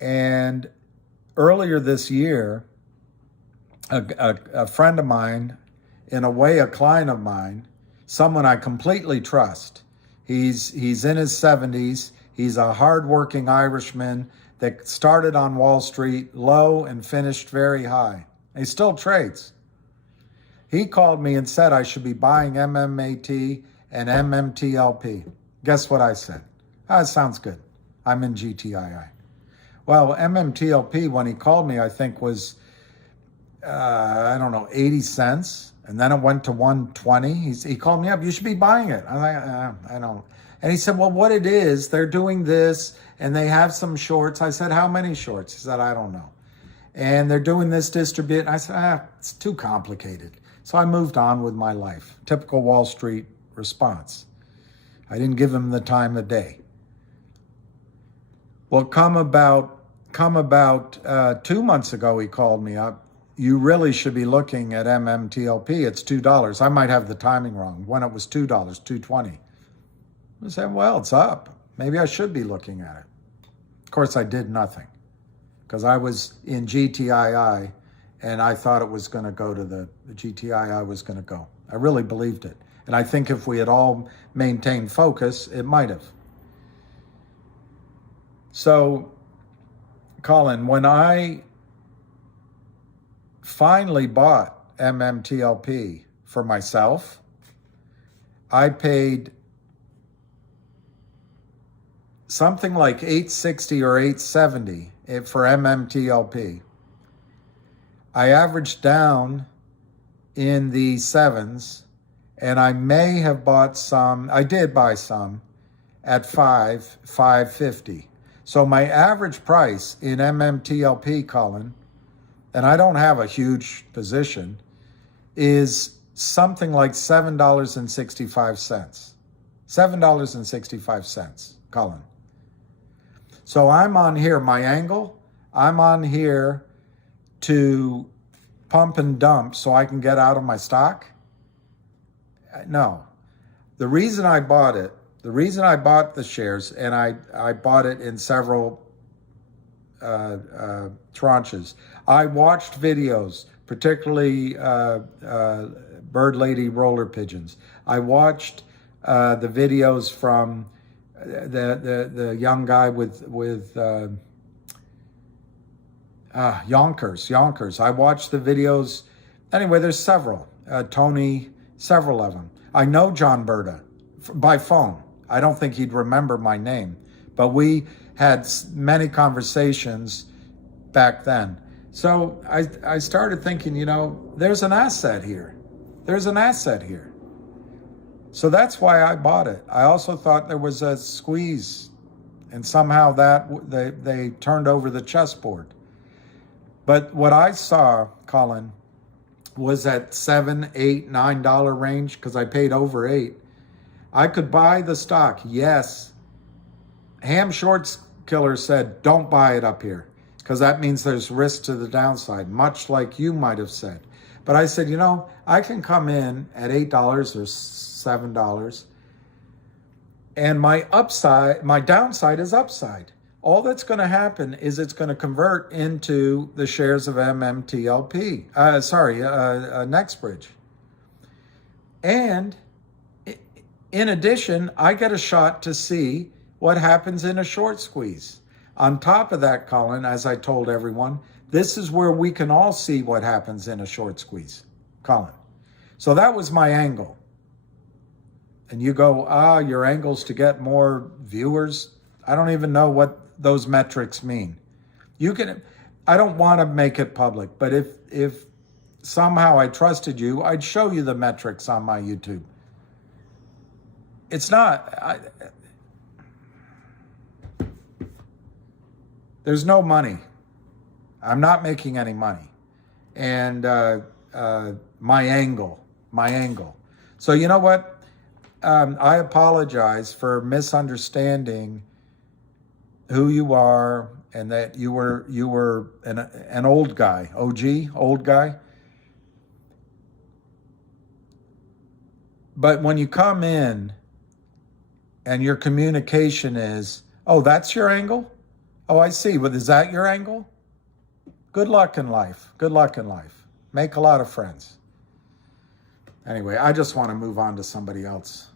and earlier this year, a friend of mine, in a way a client of mine, someone I completely trust. He's in his 70s. He's a hardworking Irishman that started on Wall Street low and finished very high. He still trades. He called me and said I should be buying MMAT and MMTLP. Guess what I said? It sounds good. I'm in GTII. Well, MMTLP, when he called me, I think was, 80 cents. And then it went to 120. He called me up, you should be buying it. I'm like, I don't. And he said, well, what it is, they're doing this and they have some shorts. I said, how many shorts? He said, I don't know. And they're doing this distribute. I said, it's too complicated. So I moved on with my life. Typical Wall Street response. I didn't give him the time of day. Well, come about 2 months ago, he called me up. You really should be looking at MMTLP. It's $2. I might have the timing wrong. When it was $2, $2.20. I said, well, it's up. Maybe I should be looking at it. Of course, I did nothing because I was in GTII and I thought it was going to go to the GTII was going to go. I really believed it. And I think if we had all maintained focus, it might have. So, Colin, when I finally bought MMTLP for myself, I paid something like $860 or $870 for MMTLP. I averaged down in the sevens, and I may have bought some, I did buy some at $550. So my average price in MMTLP, Colin, and I don't have a huge position, is something like $7.65. $7.65, Colin. So I'm on here, my angle, I'm on here to pump and dump so I can get out of my stock? No. The reason I bought it, the reason I bought the shares, and I bought it in several tranches. I watched videos, particularly Bird Lady Roller Pigeons. I watched the videos from the young guy with Yonkers. I watched the videos. Anyway, there's several. Tony, several of them. I know John Berta by phone. I don't think he'd remember my name, but we had many conversations back then. So I started thinking, you know, there's an asset here. There's an asset here. So that's why I bought it. I also thought there was a squeeze, and somehow that they turned over the chessboard. But what I saw, Colin, was at $7, $8, $9 range, because I paid over $8. I could buy the stock, yes. Ham Shorts Killer said, don't buy it up here, because that means there's risk to the downside, much like you might have said. But I said, you know, I can come in at $8 or $7, and my downside is upside. All that's going to happen is it's going to convert into the shares of MMTLP, NextBridge. And in addition, I get a shot to see what happens in a short squeeze. On top of that, Colin, as I told everyone, this is where we can all see what happens in a short squeeze, Colin. So that was my angle. And you go, your angle's to get more viewers. I don't even know what those metrics mean. I don't want to make it public, but if somehow I trusted you, I'd show you the metrics on my YouTube. It's not, there's no money. I'm not making any money. And my angle. So you know what? I apologize for misunderstanding who you are, and that you were an old guy, old guy. But when you come in and your communication is, oh, that's your angle? Oh, I see. But is that your angle? Good luck in life. Good luck in life. Make a lot of friends. Anyway, I just want to move on to somebody else.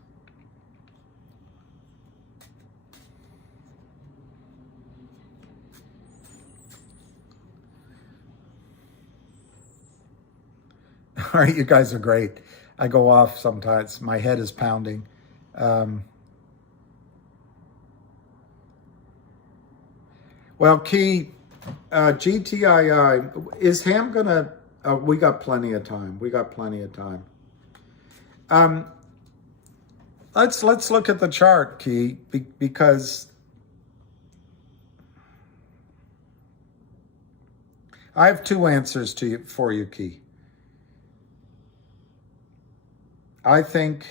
All right, you guys are great. I go off sometimes. My head is pounding. Well, Key, GTII, is Ham going to... we got plenty of time. let's look at the chart, Key, because I have two answers for you, Key. I think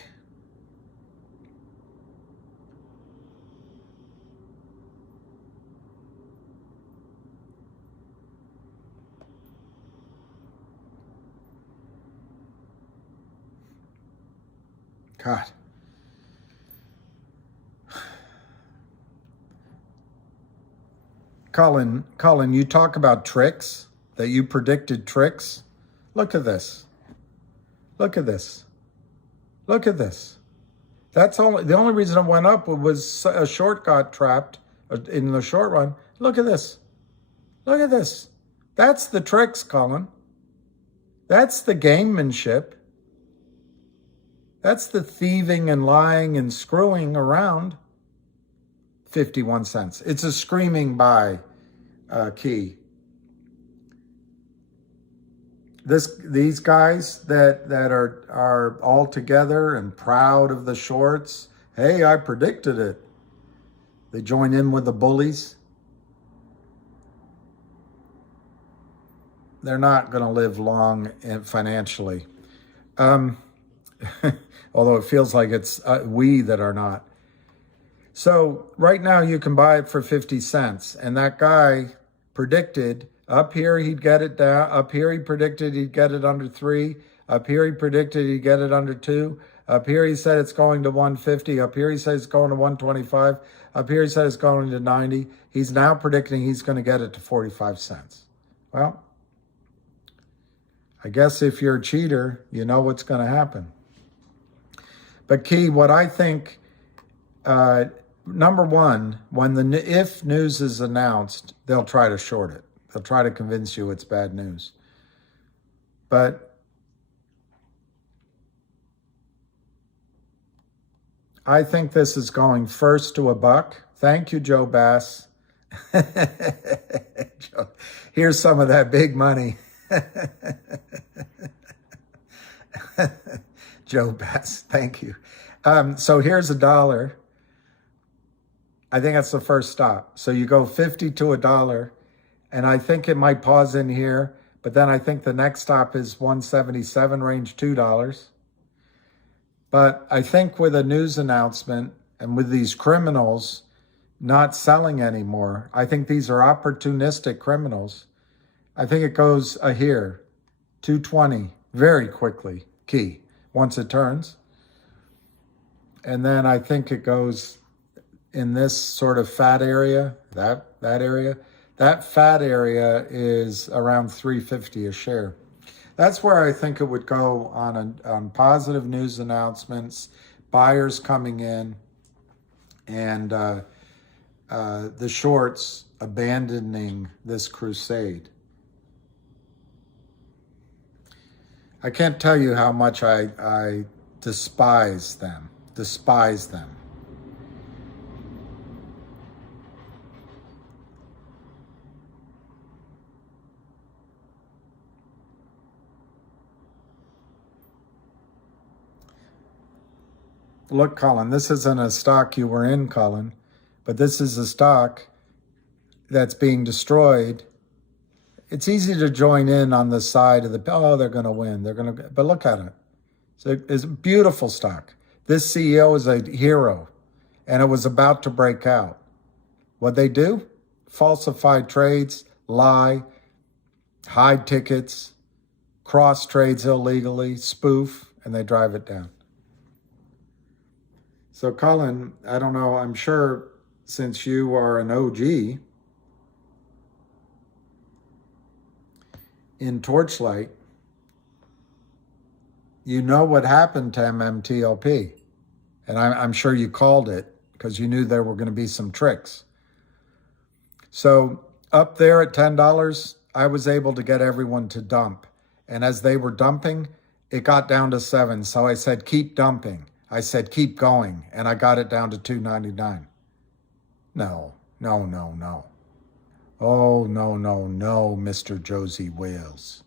God. Colin, you talk about tricks, that you predicted tricks. Look at this. Look at this. Look at this. The only reason it went up was a short got trapped in the short run. Look at this. Look at this. That's the tricks, Colin. That's the gamemanship. That's the thieving and lying and screwing around. 51 cents. It's a screaming buy, Key. These guys that are all together and proud of the shorts. Hey, I predicted it. They join in with the bullies. They're not going to live long financially. Although it feels like it's we that are not. So right now you can buy it for 50 cents. And that guy predicted up here he'd get it down. Up here he predicted he'd get it under 3. Up here he predicted he'd get it under 2. Up here he said it's going to 150. Up here he said it's going to 125. Up here he said it's going to 90. He's now predicting he's going to get it to 45 cents. Well, I guess if you're a cheater, you know what's going to happen. But Key, what I think, number one, if news is announced, they'll try to short it. They'll try to convince you it's bad news. But I think this is going first to $1. Thank you, Joe Bass. Here's some of that big money. Joe Bass, thank you. So here's $1. I think that's the first stop. So you go 50 to $1, and I think it might pause in here, but then I think the next stop is 177, range $2. But I think with a news announcement and with these criminals not selling anymore, I think these are opportunistic criminals. I think it goes here, 220, very quickly, Key, once it turns. And then I think it goes in this sort of fat area, that area. That fat area is around 350 a share. That's where I think it would go on positive news announcements, buyers coming in, and the shorts abandoning this crusade. I can't tell you how much I despise them. Look, Colin, this isn't a stock you were in, Colin, but this is a stock that's being destroyed. It's easy to join in on the side of they're going to win. But look at it. So it's a beautiful stock. This CEO is a hero, and it was about to break out. What they do? Falsify trades, lie, hide tickets, cross trades illegally, spoof, and they drive it down. So Colin, I don't know, I'm sure since you are an OG in Torchlight, you know what happened to MMTLP. And I'm sure you called it because you knew there were going to be some tricks. So up there at $10, I was able to get everyone to dump. And as they were dumping, it got down to 7. So I said, keep dumping. I said, keep going. And I got it down to $2.99. No. Oh, no, Mr. Josie Wales.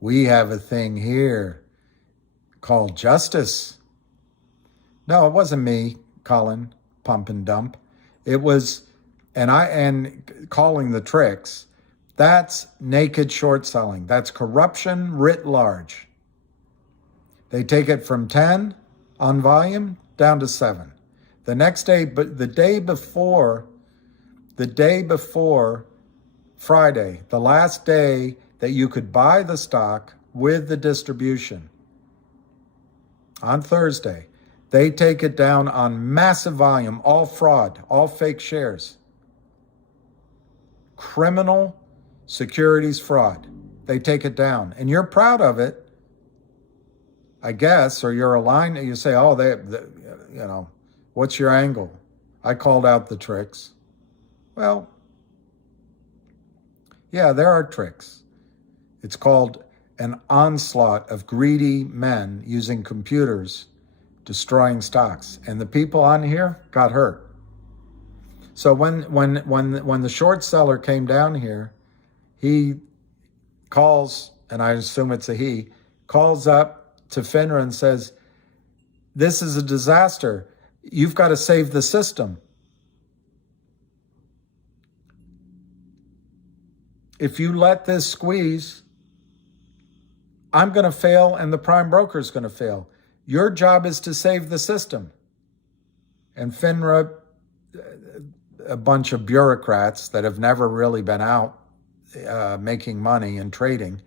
We have a thing here called justice. No, it wasn't me, Colin, pump and dump. It was, and calling the tricks. That's naked short selling. That's corruption writ large. They take it from 10 on volume down to 7. The next day, but the day before Friday, the last day that you could buy the stock with the distribution, on Thursday, they take it down on massive volume, all fraud, all fake shares. Criminal securities fraud. They take it down. And you're proud of it, I guess, or you're aligned. You say, oh, what's your angle? I called out the tricks. Well, yeah, there are tricks. It's called an onslaught of greedy men using computers, destroying stocks. And the people on here got hurt. So when the short seller came down here, he calls, and I assume it's a he, calls up to FINRA and says, this is a disaster. You've got to save the system. If you let this squeeze, I'm going to fail and the prime broker is going to fail. Your job is to save the system. And FINRA, a bunch of bureaucrats that have never really been out making money and trading,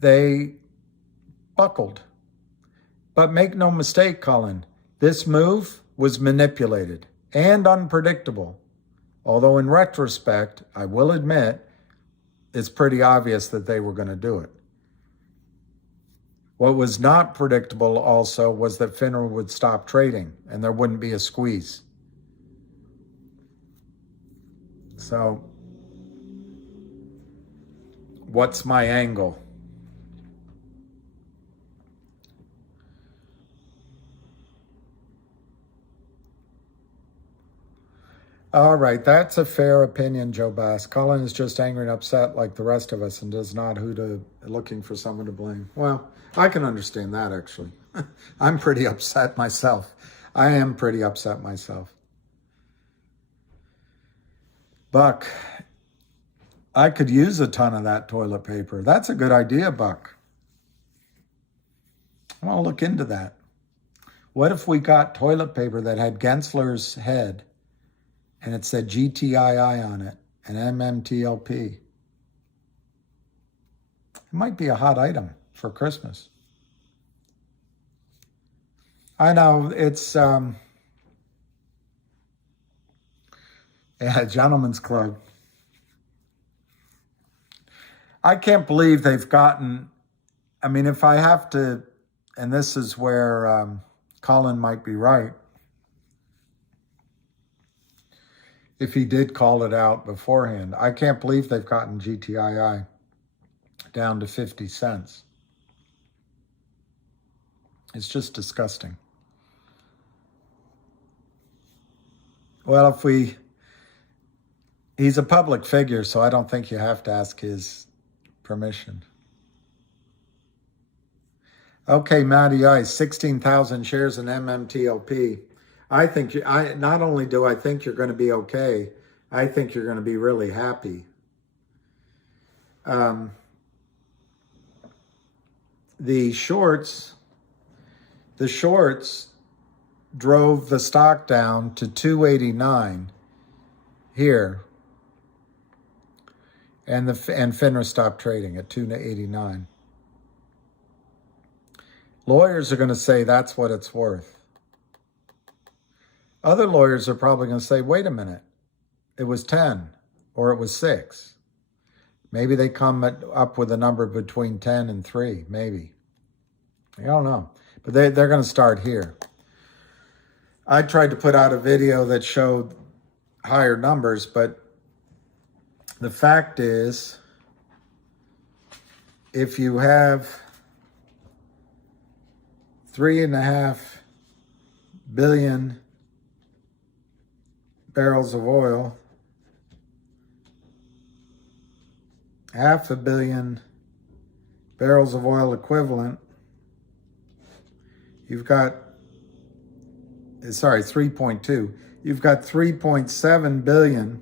they buckled. But make no mistake, Colin, this move was manipulated and unpredictable. Although in retrospect, I will admit, it's pretty obvious that they were going to do it. What was not predictable also was that FINRA would stop trading and there wouldn't be a squeeze. So, what's my angle? All right, that's a fair opinion, Joe Bass. Colin is just angry and upset like the rest of us and does not looking for someone to blame. Well, I can understand that, actually. I'm pretty upset myself. I am pretty upset myself. Buck, I could use a ton of that toilet paper. That's a good idea, Buck. I want to look into that. What if we got toilet paper that had Gensler's head and it said GTII on it and MMTLP? It might be a hot item for Christmas. I know, it's yeah, gentleman's club. I can't believe they've gotten, I mean, if I have to, and this is where Colin might be right, if he did call it out beforehand, I can't believe they've gotten GTII down to 50 cents. It's just disgusting. Well, he's a public figure, so I don't think you have to ask his permission. Okay, Matty Ice, 16,000 shares in MMTLP. I think not only do I think you're going to be okay, I think you're going to be really happy. The shorts drove the stock down to 289 here, and FINRA stopped trading at 289. Lawyers are going to say that's what it's worth. Other lawyers are probably going to say, wait a minute, it was 10 or it was 6. Maybe they come up with a number between 10 and 3, maybe. I don't know. But they're going to start here. I tried to put out a video that showed higher numbers, but the fact is, if you have 3.5 billion barrels of oil, 500 million barrels of oil equivalent, you've got sorry, 3.2. You've got 3.7 billion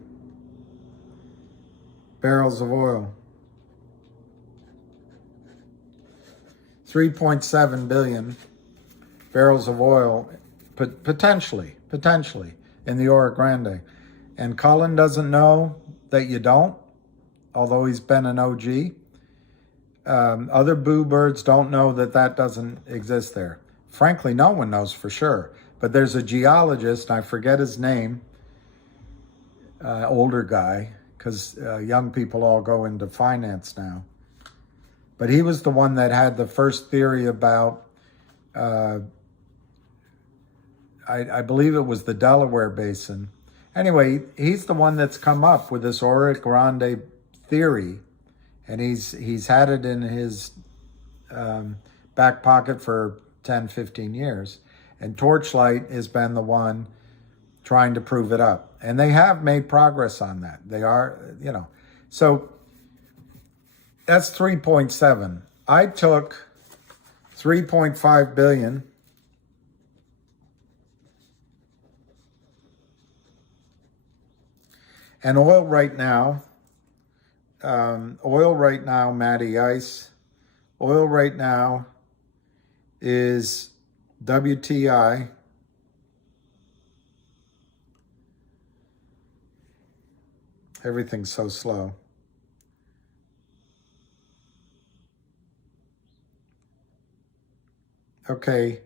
barrels of oil. 3.7 billion barrels of oil, potentially, in the Oro Grande. And Cullen doesn't know that you don't, although he's been an OG. Other boo birds don't know that that doesn't exist there. Frankly, no one knows for sure. But there's a geologist, I forget his name, older guy, because young people all go into finance now. But he was the one that had the first theory about, I believe it was the Delaware Basin. Anyway, he's the one that's come up with this Oro Grande theory, and he's had it in his back pocket for 10, 15 years. And Torchlight has been the one trying to prove it up. And they have made progress on that. They are, so that's 3.7. I took 3.5 billion and oil right now, Matty Ice, oil right now is WTI everything's so slow. Okay,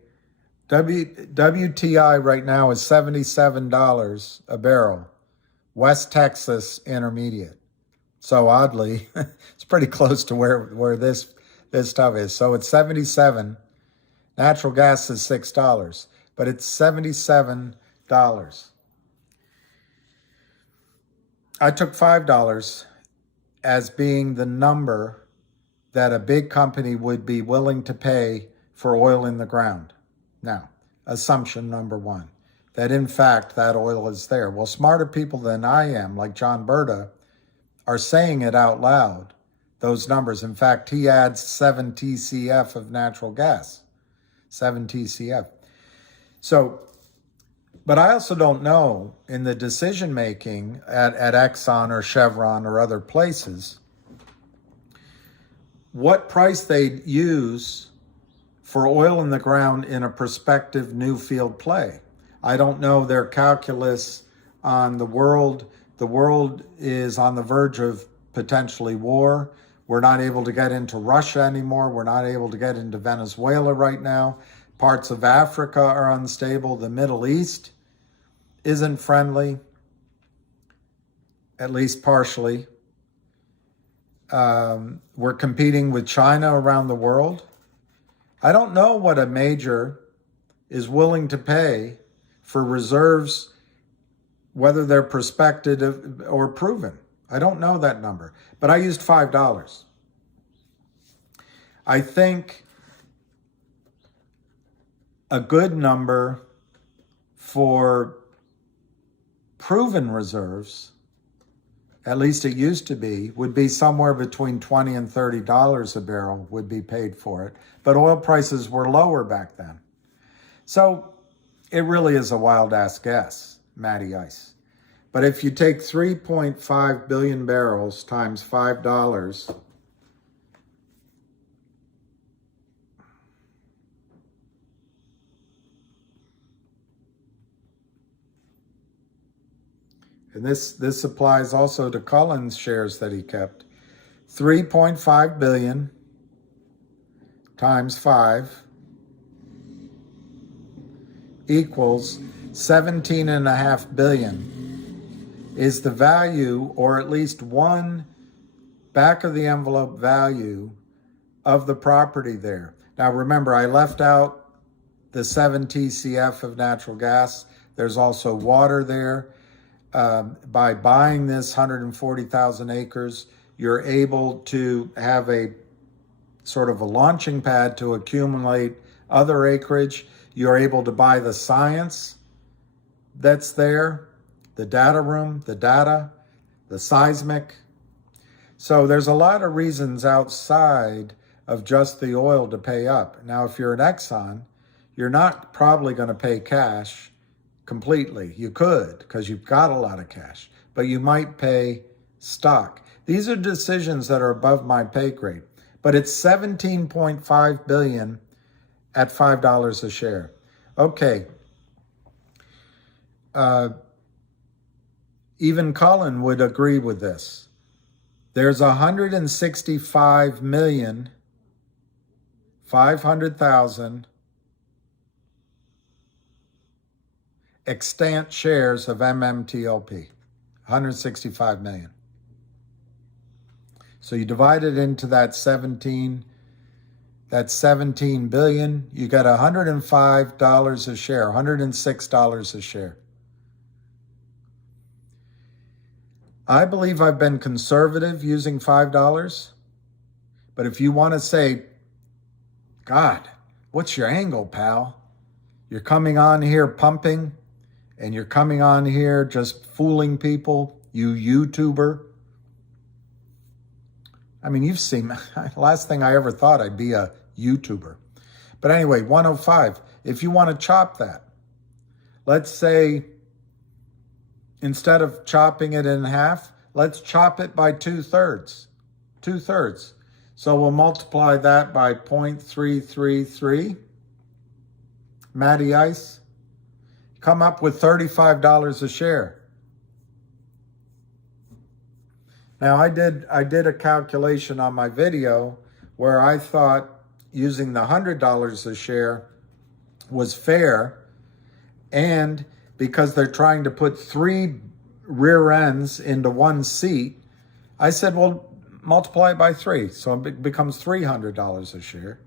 WTI right now is $77 a barrel, West Texas Intermediate. So oddly, it's pretty close to where this stuff is. So it's 77. Natural gas is $6, but it's $77. I took $5 as being the number that a big company would be willing to pay for oil in the ground. Now, assumption number one, that in fact that oil is there. Well, smarter people than I am, like John Berta, are saying it out loud, those numbers. In fact, he adds 7 TCF of natural gas. 7 TCF. So, but I also don't know in the decision making at Exxon or Chevron or other places what price they'd use for oil in the ground in a prospective new field play. I don't know their calculus on the world. The world is on the verge of potentially war. We're not able to get into Russia anymore. We're not able to get into Venezuela right now. Parts of Africa are unstable. The Middle East isn't friendly, at least partially. We're competing with China around the world. I don't know what a major is willing to pay for reserves, whether they're prospective or proven. I don't know that number, but I used $5. I think a good number for proven reserves, at least it used to be, would be somewhere between $20 and $30 a barrel would be paid for it. But oil prices were lower back then. So it really is a wild ass guess, Matty Ice. But if you take 3.5 billion barrels times $5, and this applies also to Cullen's shares that he kept, 3.5 billion times 5 equals 17.5 billion. Is the value, or at least one back of the envelope value of the property there. Now remember, I left out the 7 TCF of natural gas. There's also water there. By buying this 140,000 acres, you're able to have a sort of a launching pad to accumulate other acreage. You're able to buy the science that's there, the data room, the data, the seismic. So there's a lot of reasons outside of just the oil to pay up. Now, if you're an Exxon, you're not probably going to pay cash. completely. You could, because you've got a lot of cash, but you might pay stock. These are decisions that are above my pay grade, but it's $17.5 billion at $5 a share. Okay. Even Colin would agree with this. There's 165,500,000 extant shares of MMTLP. 165 million. So you divide it into that 17 billion, you got $105 a share, $106 a share. I believe I've been conservative using $5, but if you want to say, God, what's your angle, pal? You're coming on here pumping, and you're coming on here just fooling people, you YouTuber. I mean, you've seen, last thing I ever thought I'd be a YouTuber. But anyway, 105, if you want to chop that, let's say, instead of chopping it in half, let's chop it by 2/3. 2/3. So we'll multiply that by 0.333. Matty Ice. Come up with $35 a share. Now I did a calculation on my video where I thought using the $100 a share was fair, and because they're trying to put 3 rear ends into one seat, I said, well, multiply it by 3. So it becomes $300 a share.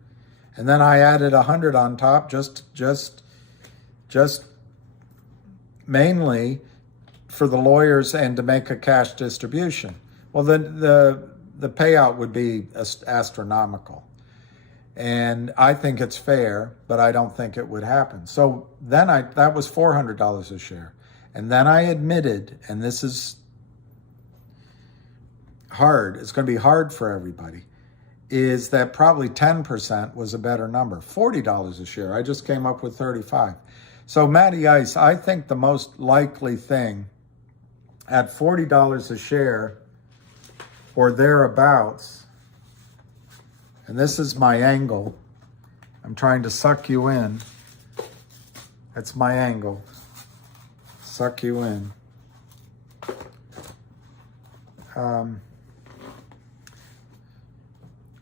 And then I added 100 on top, just mainly for the lawyers and to make a cash distribution. Well, then the payout would be astronomical. And I think it's fair, but I don't think it would happen. So then that was $400 a share. And then I admitted, and this is hard, it's going to be hard for everybody, is that probably 10% was a better number. $40 a share. I just came up with 35. So Matty Ice, I think the most likely thing at $40 a share or thereabouts, and this is my angle. I'm trying to suck you in. That's my angle. Suck you in.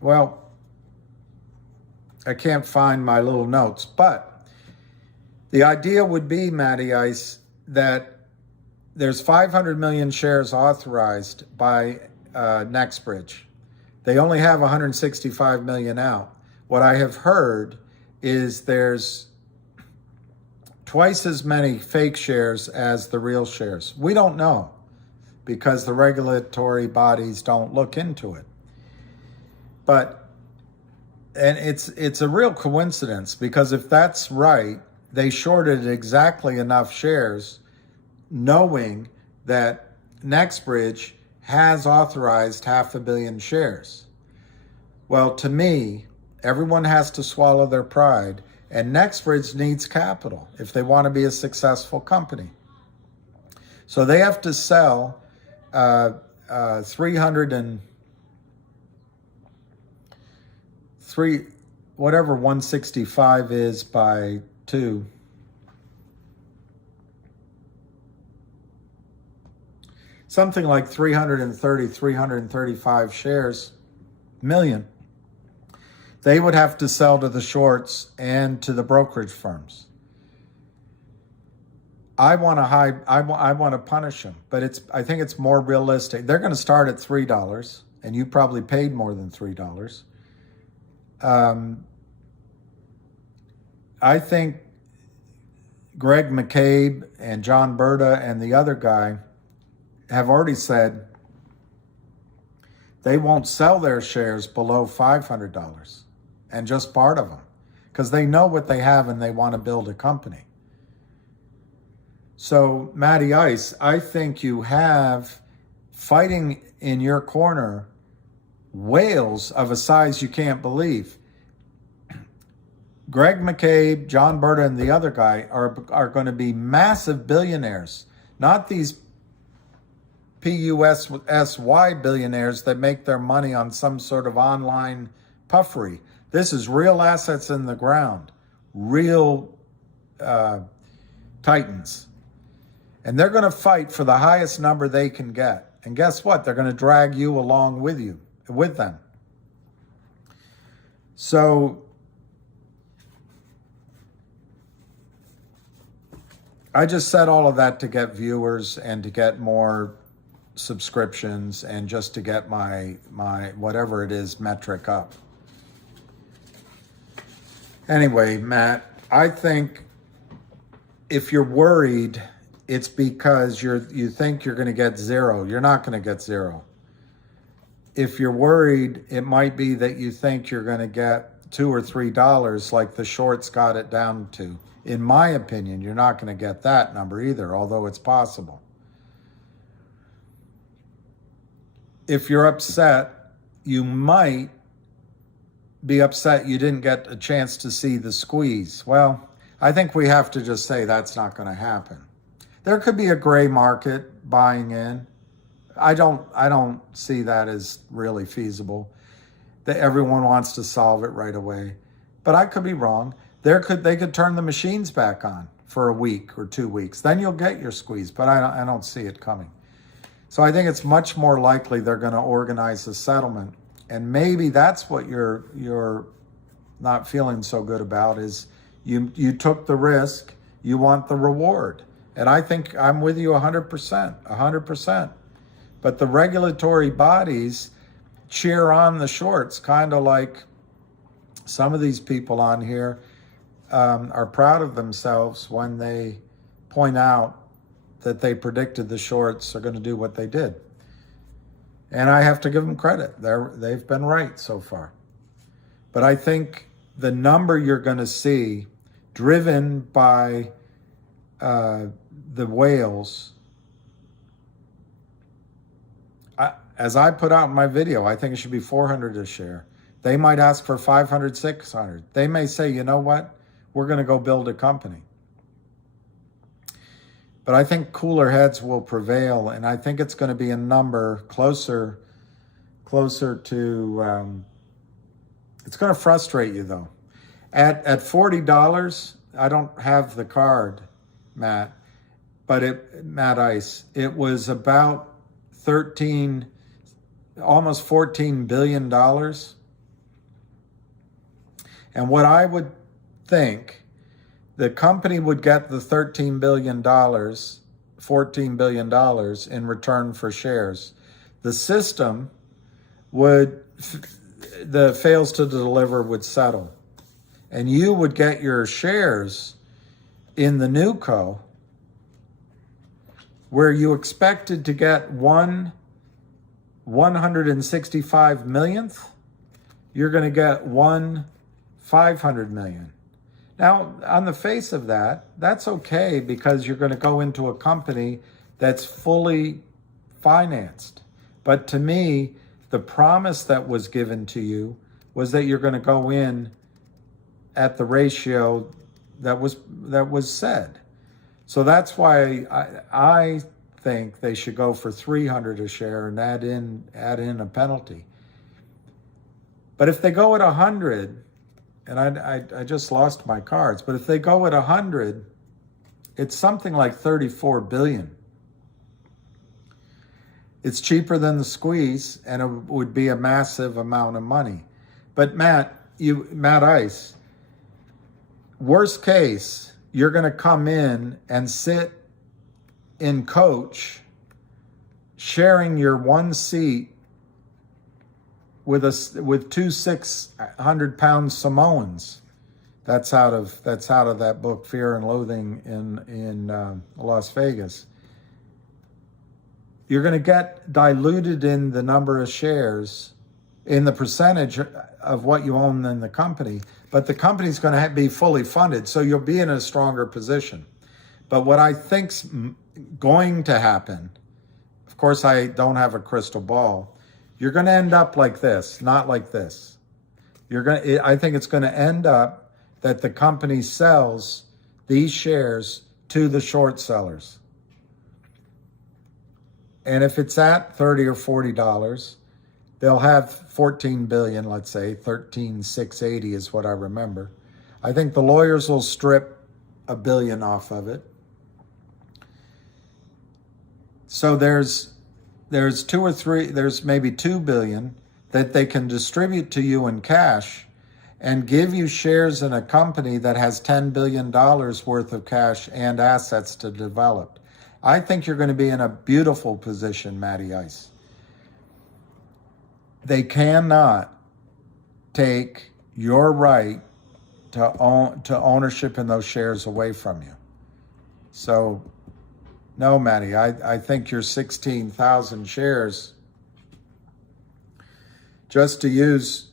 Well, I can't find my little notes, but the idea would be, Matty Ice, that there's 500 million shares authorized by NextBridge. They only have 165 million out. What I have heard is there's twice as many fake shares as the real shares. We don't know because the regulatory bodies don't look into it. But, and it's a real coincidence, because if that's right, they shorted exactly enough shares knowing that NextBridge has authorized 500 million shares. Well, to me, everyone has to swallow their pride, and NextBridge needs capital if they want to be a successful company. So they have to sell 165 is by 2. Something like 335 million. They would have to sell to the shorts and to the brokerage firms. I want to punish them, but I think it's more realistic. They're going to start at $3, and you probably paid more than $3. I think Greg McCabe and John Berta and the other guy have already said they won't sell their shares below $500, and just part of them, because they know what they have and they want to build a company. So, Matty Ice, I think you have fighting in your corner whales of a size you can't believe. Greg McCabe, John Berta, and the other guy are going to be massive billionaires, not these PUSY billionaires that make their money on some sort of online puffery. This is real assets in the ground, real titans. And they're going to fight for the highest number they can get. And guess what? They're going to drag you along with them. So I just said all of that to get viewers and to get more subscriptions and just to get my whatever it is metric up. Anyway, Matt, I think if you're worried, it's because you think you're going to get zero. You're not going to get zero. If you're worried, it might be that you think you're going to get $2 or $3 like the shorts got it down to. In my opinion, you're not going to get that number either, although it's possible. If you're upset, you might be upset you didn't get a chance to see the squeeze. Well, I think we have to just say that's not going to happen. There could be a gray market buying in. I don't see that as really feasible. That everyone wants to solve it right away. But I could be wrong. They could turn the machines back on for a week or 2 weeks. Then you'll get your squeeze, but I don't see it coming. So I think it's much more likely they're going to organize a settlement. And maybe that's what you're not feeling so good about is you took the risk, you want the reward. And I think I'm with you 100%. But the regulatory bodies cheer on the shorts, kind of like some of these people on here are proud of themselves when they point out that they predicted the shorts are going to do what they did. And I have to give them credit. They've been right so far. But I think the number you're going to see driven by the whales, as I put out in my video, I think it should be 400 a share. They might ask for 500, 600. They may say, you know what? We're going to go build a company. But I think cooler heads will prevail, and I think it's going to be a number closer to, it's going to frustrate you though. At $40, I don't have the card, Matt, but Matt Ice, it was about almost $14 billion. And what I would think, the company would get the $13 billion, $14 billion in return for shares. The system the fails to deliver would settle. And you would get your shares in the new co, where you expected to get 165 millionth, you're going to get 500 million. Now, on the face of that, that's okay because you're going to go into a company that's fully financed. But to me, the promise that was given to you was that you're going to go in at the ratio that was said. So that's why I think they should go for 300 a share and add in a penalty. But if they go at 100, and I just lost my cards, but if they go at 100, it's something like 34 billion. It's cheaper than the squeeze, and it would be a massive amount of money. But Matt Ice, worst case, you're going to come in and sit in coach, sharing your one seat with two 600-pound Samoans. That's out of that book, Fear and Loathing in Las Vegas. You're going to get diluted in the number of shares, in the percentage of what you own in the company, but the company's going to be fully funded, so you'll be in a stronger position. But what I think's going to happen, of course I don't have a crystal ball, you're going to end up like this, not like this. I think it's going to end up that the company sells these shares to the short sellers. And if it's at $30 or $40, they'll have 14 billion, let's say, 13,680 is what I remember. I think the lawyers will strip $1 billion off of it. So there's there's maybe 2 billion that they can distribute to you in cash and give you shares in a company that has $10 billion worth of cash and assets to develop. I think you're going to be in a beautiful position, Matty Ice. They cannot take your right to ownership in those shares away from you. So, no, Matty, I think your 16,000 shares, just to use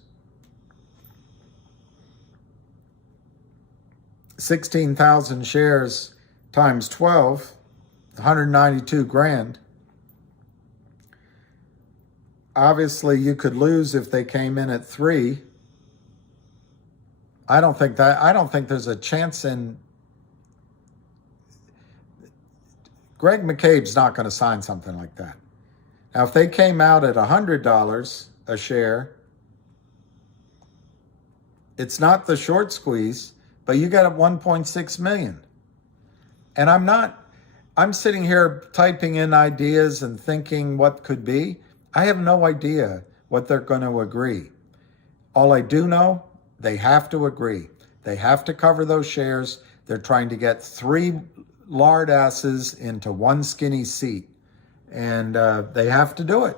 16,000 shares times 12, 192 grand. Obviously, you could lose if they came in at 3. I don't think there's a chance in. Greg McCabe's not going to sign something like that. Now, if they came out at $100 a share, it's not the short squeeze, but you got 1.6 million. And I'm sitting here typing in ideas and thinking what could be. I have no idea what they're going to agree. All I do know, they have to agree. They have to cover those shares. They're trying to get 3 lard asses into 1 skinny seat. And they have to do it.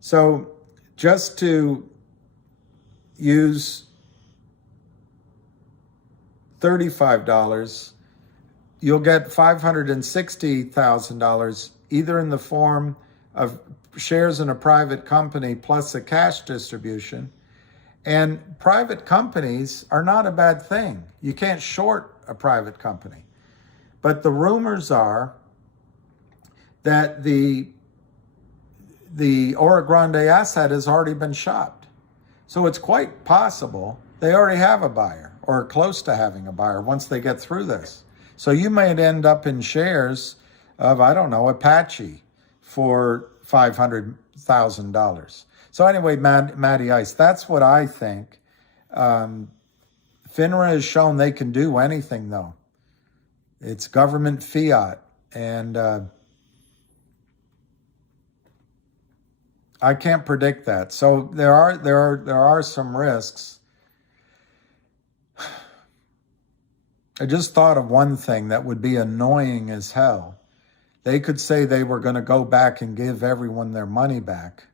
So just to use $35, you'll get $560,000 either in the form of shares in a private company plus a cash distribution. And private companies are not a bad thing. You can't short a private company. But the rumors are that the Oro Grande asset has already been shopped. So it's quite possible they already have a buyer or close to having a buyer once they get through this. So you may end up in shares of, I don't know, Apache for $500,000. So anyway, Matty Ice, that's what I think. FINRA has shown they can do anything, though. It's government fiat, and I can't predict that. So there are some risks. I just thought of one thing that would be annoying as hell. They could say they were going to go back and give everyone their money back.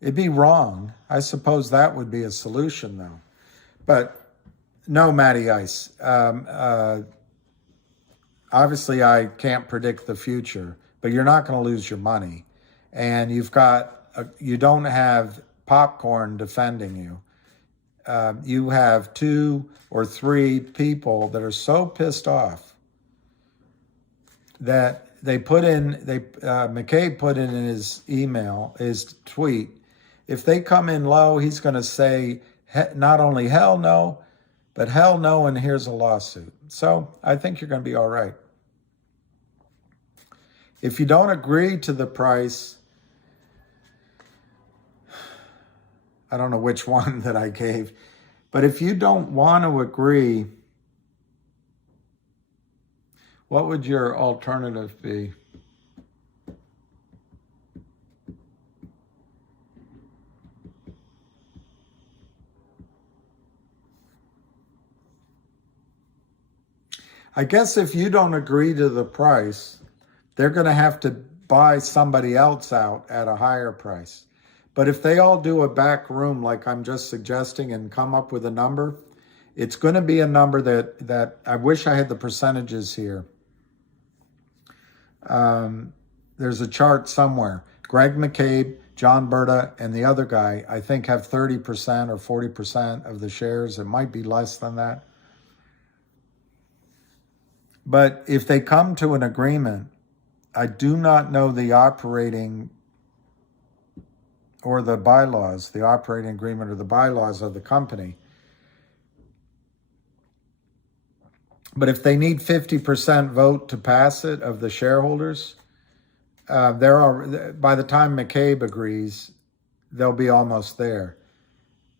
It'd be wrong. I suppose that would be a solution, though. But no, Matty Ice. Obviously, I can't predict the future, but you're not going to lose your money. And you don't have popcorn defending you. You have 2 or 3 people that are so pissed off that McCabe put in his email, his tweet, if they come in low, he's going to say not only hell no, but hell no, and here's a lawsuit. So I think you're going to be all right. If you don't agree to the price, I don't know which one that I gave, but if you don't want to agree, what would your alternative be? I guess if you don't agree to the price, they're going to have to buy somebody else out at a higher price. But if they all do a back room like I'm just suggesting and come up with a number, it's going to be a number that I wish I had the percentages here. There's a chart somewhere. Greg McCabe, John Berta, and the other guy, I think, have 30% or 40% of the shares. It might be less than that. But if they come to an agreement, I do not know the operating or the bylaws, the operating agreement or the bylaws of the company. But if they need 50% vote to pass it of the shareholders, by the time McCabe agrees, they'll be almost there.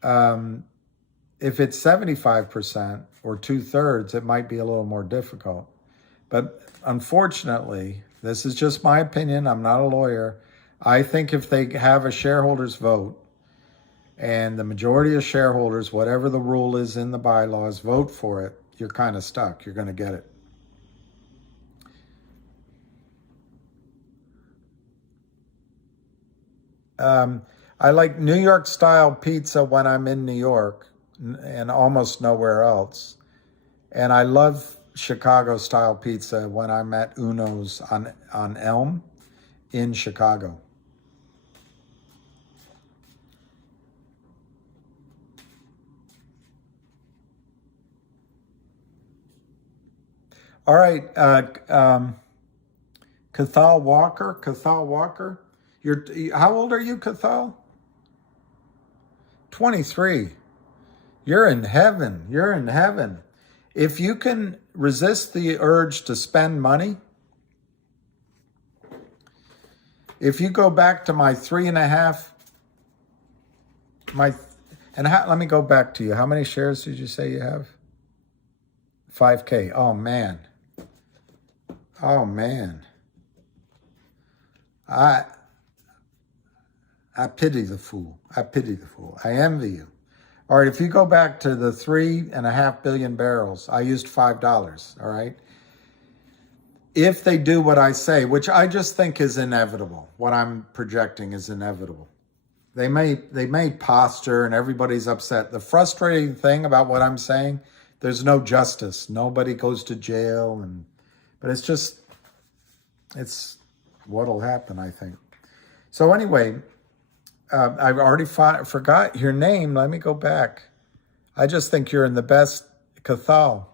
If it's 75% or 2/3, it might be a little more difficult. But unfortunately, this is just my opinion. I'm not a lawyer. I think if they have a shareholders vote and the majority of shareholders, whatever the rule is in the bylaws, vote for it, you're kind of stuck. You're going to get it. I like New York style pizza when I'm in New York and almost nowhere else. And I love Chicago style pizza when I'm at Uno's on Elm in Chicago. All right, Cathal Walker. How old are you, Cathal? 23. You're in heaven. You're in heaven. If you can resist the urge to spend money, if you go back to my 3.5, let me go back to you. How many shares did you say you have? 5K. Oh, man. Oh, man. I pity the fool. I pity the fool. I envy you. All right, if you go back to the 3.5 billion barrels, I used $5, all right? If they do what I say, which I just think is inevitable, what I'm projecting is inevitable. They may posture and everybody's upset. The frustrating thing about what I'm saying, there's no justice. Nobody goes to jail, but it's what'll happen, I think. So anyway, I've already forgot your name. Let me go back. I just think you're in the best. Cathal.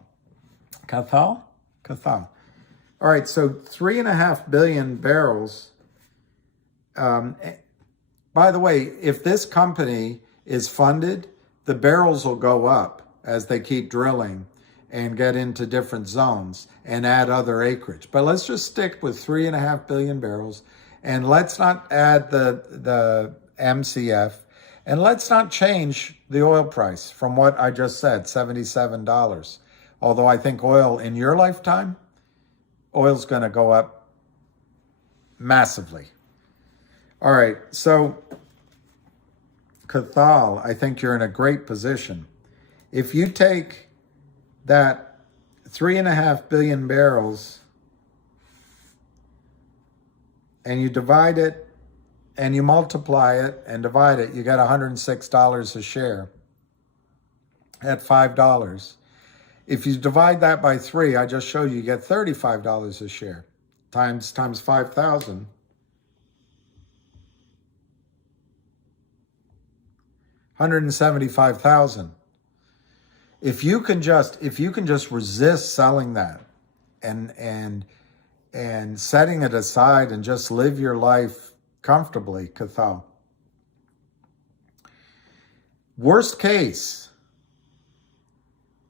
All right, so 3.5 billion barrels. By the way, if this company is funded, the barrels will go up as they keep drilling and get into different zones and add other acreage. But let's just stick with 3.5 billion barrels, and let's not add the MCF, and let's not change the oil price from what I just said, $77. Although I think oil in your lifetime, oil's going to go up massively. All right, so Cathal, I think you're in a great position. If you take that 3.5 billion barrels and you divide it and you multiply it and divide it, you get $106 a share at $5. If you divide that by 3, I just showed you get $35 a share times 5,000. $175,000. If you can just resist selling that and setting it aside and just live your life comfortably, Cathal. Worst case,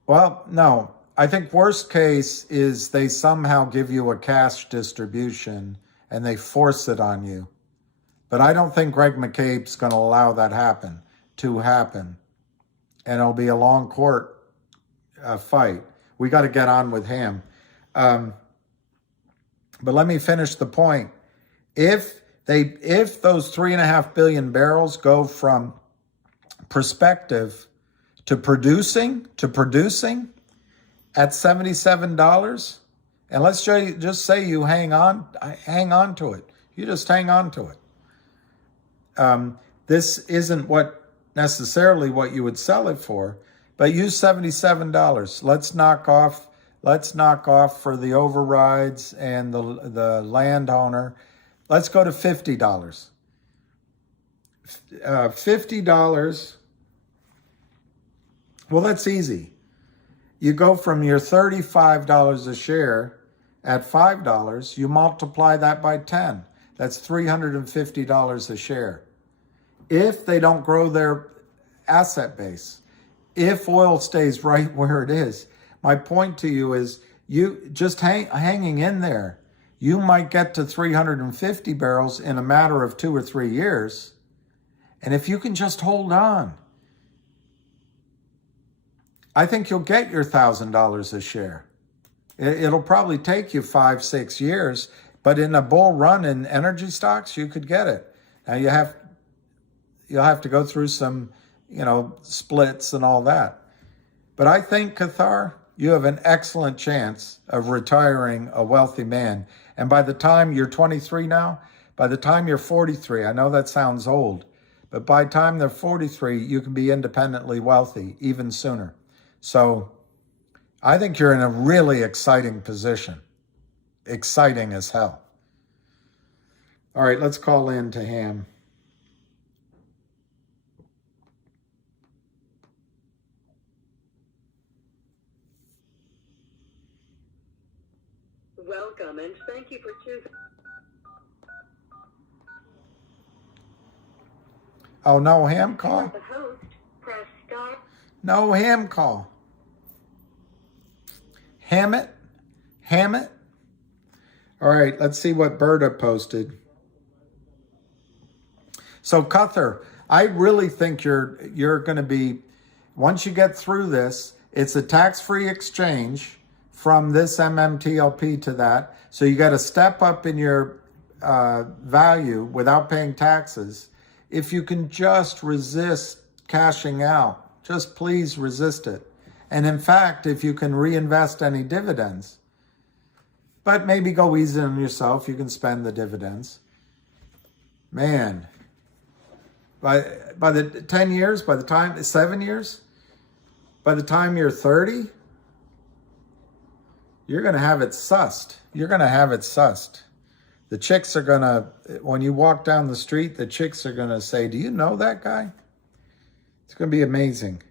well, no, I think worst case is they somehow give you a cash distribution and they force it on you. But I don't think Greg McCabe's going to allow that to happen. And it'll be a long court fight. We got to get on with him. But let me finish the point. If those 3.5 billion barrels go from prospective to producing at $77, and let's just say you hang on to it. You just hang on to it. This isn't necessarily what you would sell it for, but use $77. Let's knock off for the overrides and the landowner. Let's go to $50. $50. Well, that's easy. You go from your $35 a share at $5, you multiply that by 10. That's $350 a share. If they don't grow their asset base, if oil stays right where it is, My point to you is you just hanging in there. You might get to 350 barrels in a matter of 2 or 3 years. And if you can just hold on, I think you'll get your $1,000 a share. It'll probably take you 5, 6 years, but in a bull run in energy stocks, you could get it. Now you'll have to go through some, splits and all that. But I think, Cathar, you have an excellent chance of retiring a wealthy man. And by the time you're 23 now, by the time you're 43, I know that sounds old, but by the time they're 43, you can be independently wealthy even sooner. So I think you're in a really exciting position. Exciting as hell. All right, let's call in to Ham. Welcome and thank you for choosing. Oh, no Ham call? The host, press star. No Ham call. Hammett? All right, let's see what Berta posted. So, Cuthar, I really think you're going to be, once you get through this, it's a tax-free exchange from this MMTLP to that. So you got to step up in your value without paying taxes. If you can just resist cashing out, just please resist it. And in fact, if you can reinvest any dividends, but maybe go easy on yourself, you can spend the dividends. Man, by the 10 years, by the time, 7 years, by the time you're 30, you're going to have it sussed. You're going to have it sussed. The chicks are going to, when you walk down the street, the chicks are going to say, do you know that guy? It's going to be amazing.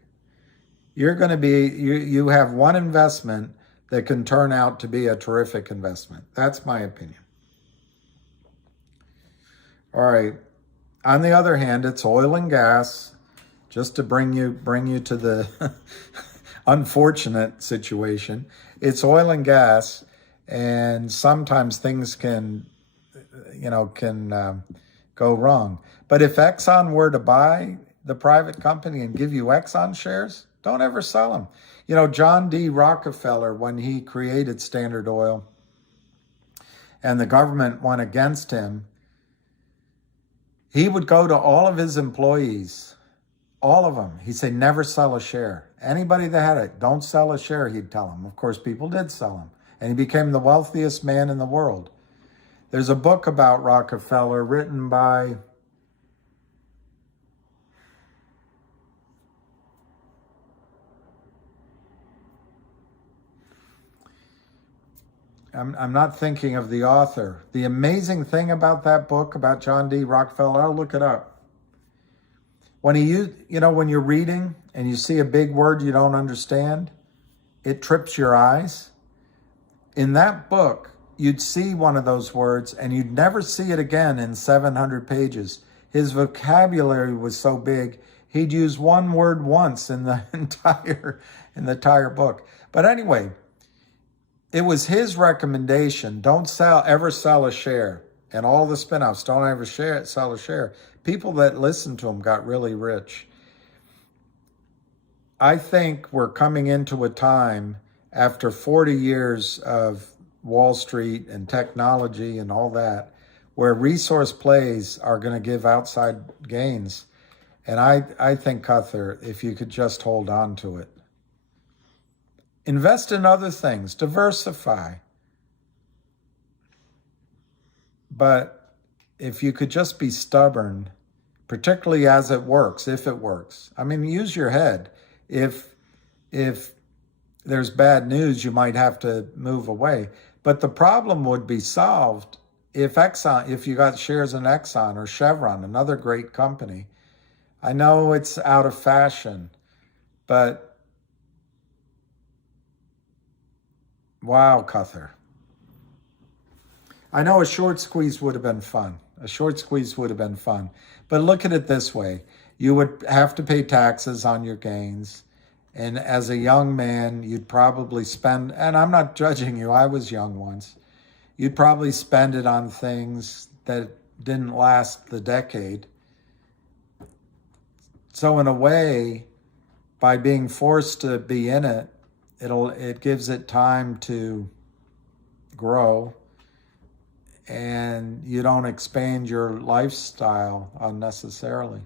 You're going to be, you have one investment that can turn out to be a terrific investment. That's my opinion. All right. On the other hand, it's oil and gas, just to bring you to the unfortunate situation. It's oil and gas, and sometimes things can go wrong. But if Exxon were to buy the private company and give you Exxon shares, don't ever sell them. John D. Rockefeller, when he created Standard Oil and the government went against him, he would go to all of his employees, all of them. He'd say, never sell a share. Anybody that had it, don't sell a share, he'd tell them. Of course, people did sell them. And he became the wealthiest man in the world. There's a book about Rockefeller written by I'm not thinking of the author. The amazing thing about that book, about John D. Rockefeller, I'll look it up. When when you're reading and you see a big word you don't understand, it trips your eyes. In that book, you'd see one of those words and you'd never see it again in 700 pages. His vocabulary was so big, he'd use one word once in the entire book. But anyway, it was his recommendation, don't ever sell a share. And all the spinoffs, don't ever sell a share. People that listened to him got really rich. I think we're coming into a time after 40 years of Wall Street and technology and all that, where resource plays are going to give outside gains. And I think, Cuthar, if you could just hold on to it. Invest in other things, diversify. But if you could just be stubborn, particularly as it works, if it works. I mean, use your head. If there's bad news, you might have to move away. But the problem would be solved if you got shares in Exxon or Chevron, another great company. I know it's out of fashion, but wow, Cuthar. I know a short squeeze would have been fun. But look at it this way. You would have to pay taxes on your gains. And as a young man, you'd probably spend, and I'm not judging you, I was young once, you'd probably spend it on things that didn't last the decade. So in a way, by being forced to be in it, it gives it time to grow, and you don't expand your lifestyle unnecessarily.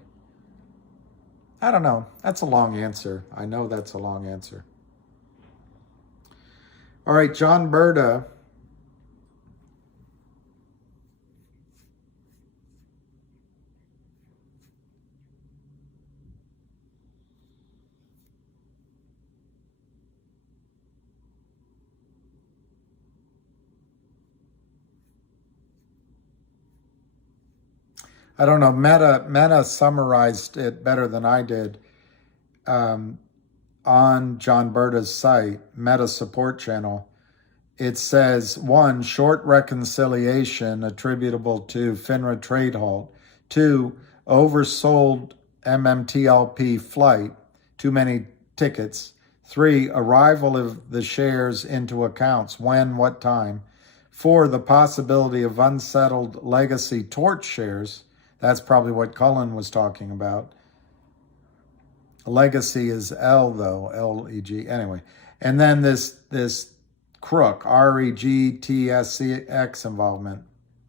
I don't know. That's a long answer. I know that's a long answer. All right, John Berta. I don't know. Meta summarized it better than I did on John Berta's site, Meta Support Channel. It says, 1, short reconciliation attributable to FINRA trade halt. 2, oversold MMTLP flight, too many tickets. 3, arrival of the shares into accounts, when, what time. 4, the possibility of unsettled legacy tort shares. That's probably what Cullen was talking about. Legacy is L, though, L-E-G. Anyway, and then this crook, R-E-G-T-S-C-X involvement.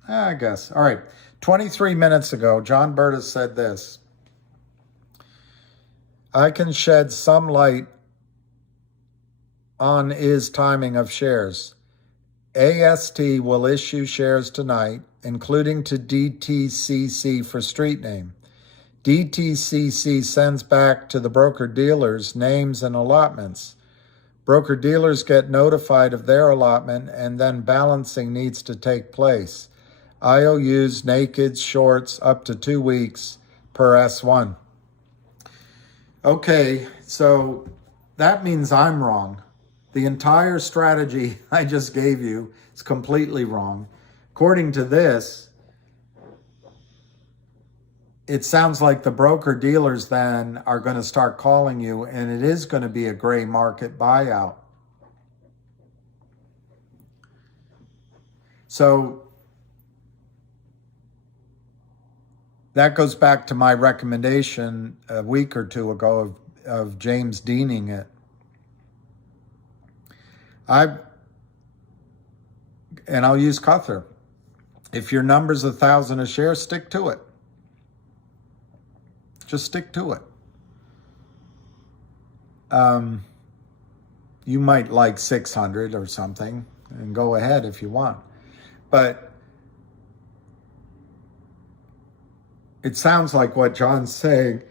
I guess. All right. 23 minutes ago, John Berta said this. I can shed some light on his timing of shares. AST will issue shares tonight, including to DTCC for street name. DTCC sends back to the broker-dealers names and allotments. Broker-dealers get notified of their allotment, and then balancing needs to take place. IOUs, nakeds, shorts, up to 2 weeks per S1. Okay, so that means I'm wrong. The entire strategy I just gave you is completely wrong. According to this, it sounds like the broker-dealers then are going to start calling you, and it is going to be a gray market buyout. So that goes back to my recommendation a week or two ago of James Deaning it. And I'll use Cuthbert. If your number's 1,000 a share, stick to it. Just stick to it. You might like 600 or something, and go ahead if you want. But it sounds like what John's saying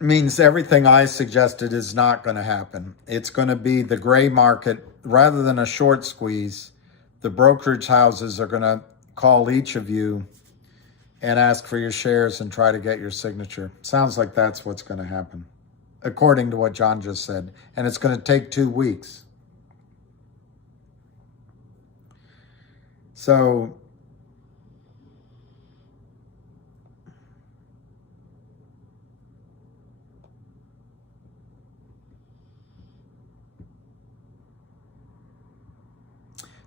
means everything I suggested is not going to happen. It's going to be the gray market. Rather than a short squeeze, the brokerage houses are going to call each of you and ask for your shares and try to get your signature. Sounds like that's what's going to happen, according to what John just said. And it's going to take 2 weeks. So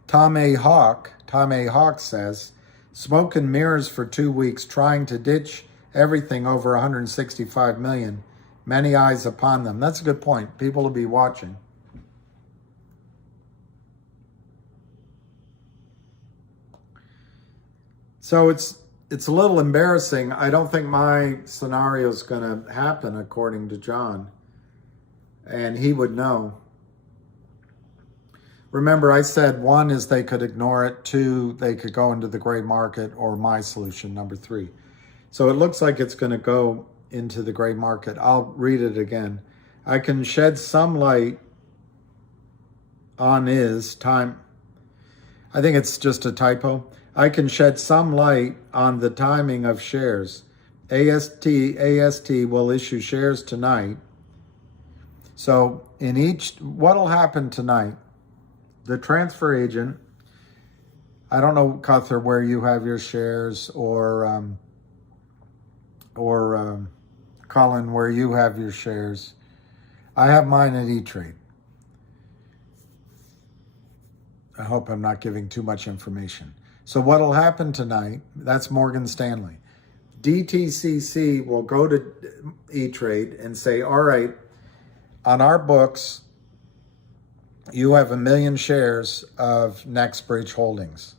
Tom A. Hawk says, smoke and mirrors for 2 weeks, trying to ditch everything over 165 million. Many eyes upon them. That's a good point. People will be watching. So it's a little embarrassing. I don't think my scenario is going to happen, according to John. And he would know. Remember, I said 1 is they could ignore it. 2, they could go into the gray market, or my solution, number 3. So it looks like it's going to go into the gray market. I'll read it again. I can shed some light on his time. I think it's just a typo. I can shed some light on the timing of shares. AST will issue shares tonight. So what'll happen tonight? The transfer agent, I don't know, Cuthbert, where you have your shares, or Colin, where you have your shares. I have mine at E-Trade. I hope I'm not giving too much information. So what'll happen tonight, that's Morgan Stanley. DTCC will go to E-Trade and say, all right, on our books, you have 1 million shares of NextBridge Holdings.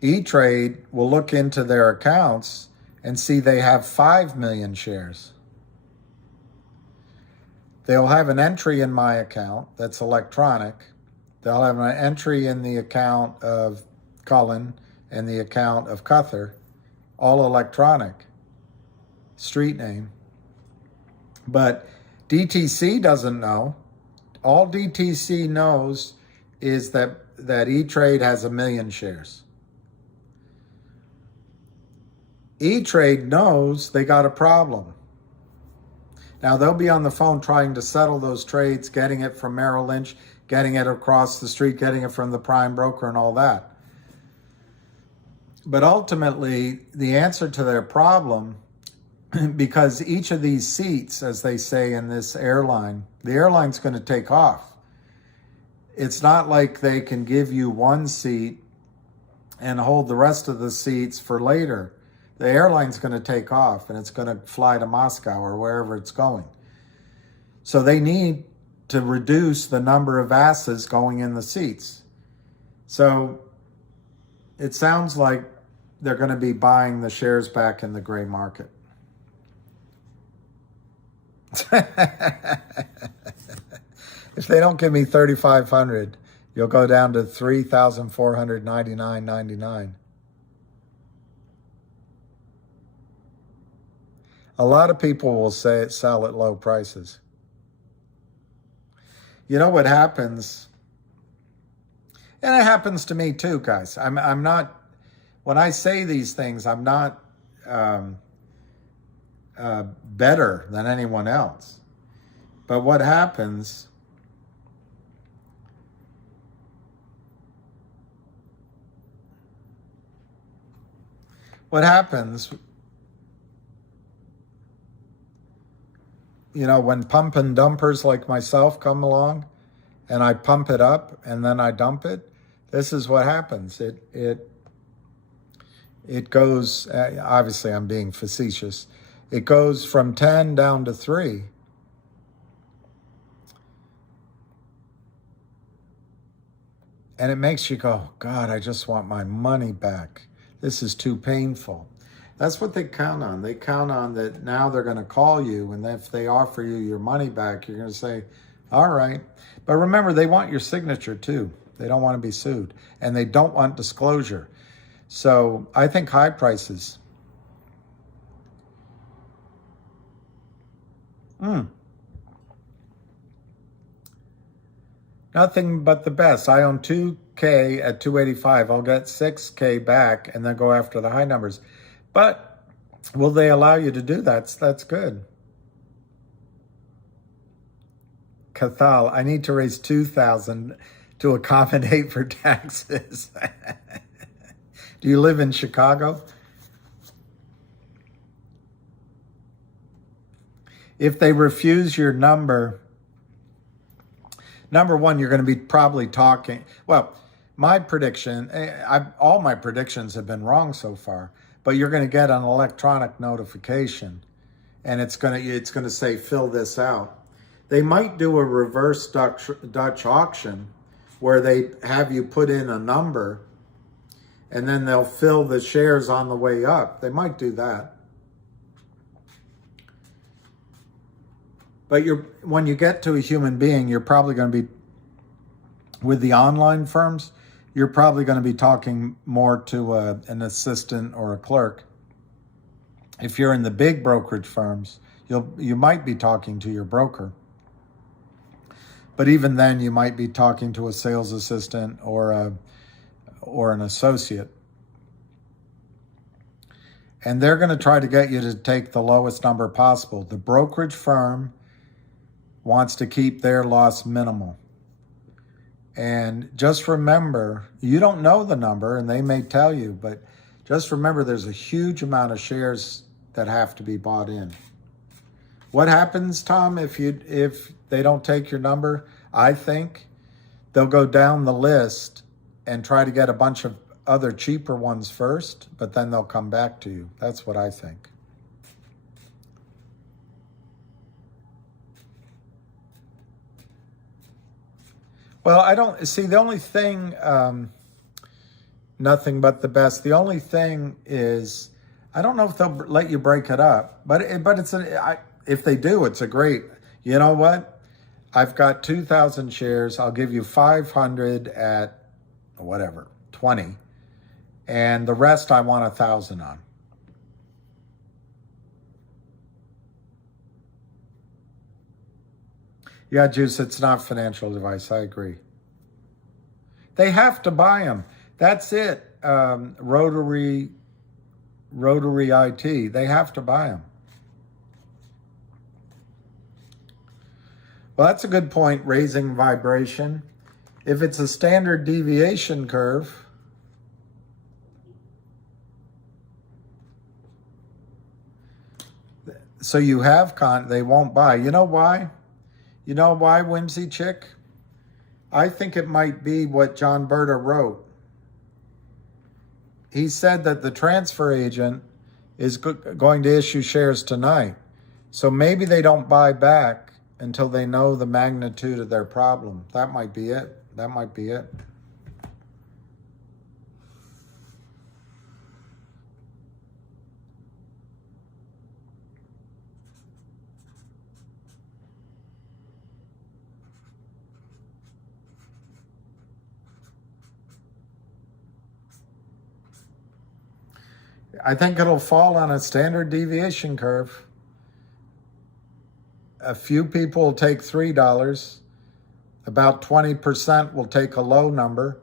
E-Trade will look into their accounts and see they have 5 million shares. They'll have an entry in my account that's electronic. They'll have an entry in the account of Cullen and the account of Cuthar, all electronic, street name. But DTC doesn't know. All DTC knows is that E-Trade has 1 million shares. E-Trade knows they got a problem. Now, they'll be on the phone trying to settle those trades, getting it from Merrill Lynch, getting it across the street, getting it from the prime broker and all that. But ultimately, the answer to their problem, because each of these seats, as they say in this airline, the airline's going to take off. It's not like they can give you one seat and hold the rest of the seats for later. The airline's going to take off and it's going to fly to Moscow or wherever it's going. So they need to reduce the number of asses going in the seats. So it sounds like they're going to be buying the shares back in the gray market. If they don't give me 3,500, you'll go down to 3,499.99. A lot of people will say it sell at low prices. You know what happens? And it happens to me too, guys. I'm not, when I say these things, I'm not better than anyone else. But what happens, you know, when pump and dumpers like myself come along and I pump it up and then I dump it, this is what happens. It goes, obviously I'm being facetious, it goes from 10 down to 3. And it makes you go, God, I just want my money back. This is too painful. That's what they count on. They count on that now they're going to call you, and if they offer you your money back, you're going to say, all right. But remember, they want your signature too. They don't want to be sued, and they don't want disclosure. So I think high prices. Nothing but the best. I own 2K at 285. I'll get 6K back and then go after the high numbers. But will they allow you to do that? That's good. Cathal, I need to raise 2,000 to accommodate for taxes. Do you live in Chicago? If they refuse your number, number one, you're going to be probably talking. Well, my prediction, all my predictions have been wrong so far, but you're going to get an electronic notification, and it's going to say fill this out. They might do a reverse Dutch auction where they have you put in a number, and then they'll fill the shares on the way up. They might do that. But when you get to a human being, you're probably going to be, with the online firms, you're probably going to be talking more to an assistant or a clerk. If you're in the big brokerage firms, you might be talking to your broker. But even then, you might be talking to a sales assistant or an associate. And they're going to try to get you to take the lowest number possible. The brokerage firm wants to keep their loss minimal. And just remember, you don't know the number, and they may tell you, but just remember there's a huge amount of shares that have to be bought in. What happens, Tom, if they don't take your number? I think they'll go down the list and try to get a bunch of other cheaper ones first, but then they'll come back to you. That's what I think. Well, I don't see the only thing, nothing but the best. The only thing is, I don't know if they'll let you break it up, but if they do, it's a great, you know what? I've got 2,000 shares. I'll give you 500 at whatever, 20. And the rest I want 1,000 on. Yeah, Juice, it's not financial advice. I agree. They have to buy them. That's it. Rotary IT. They have to buy them. Well, that's a good point, raising vibration. If it's a standard deviation curve, so you have they won't buy. You know why? You know why, Whimsy Chick? I think it might be what John Berta wrote. He said that the transfer agent is going to issue shares tonight. So maybe they don't buy back until they know the magnitude of their problem. That might be it. That might be it. I think it'll fall on a standard deviation curve. A few people will take $3. About 20% will take a low number,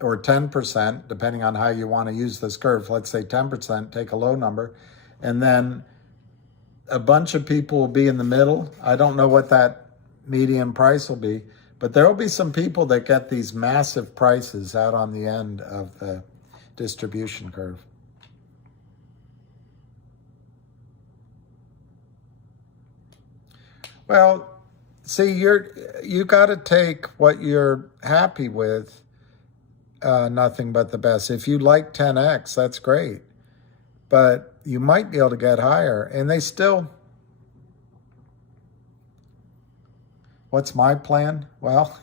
or 10%, depending on how you want to use this curve. Let's say 10% take a low number. And then a bunch of people will be in the middle. I don't know what that median price will be, but there will be some people that get these massive prices out on the end of the distribution curve. Well, see, you got to take what you're happy with, nothing but the best. If you like 10x, that's great. But you might be able to get higher. And they still... What's my plan? Well,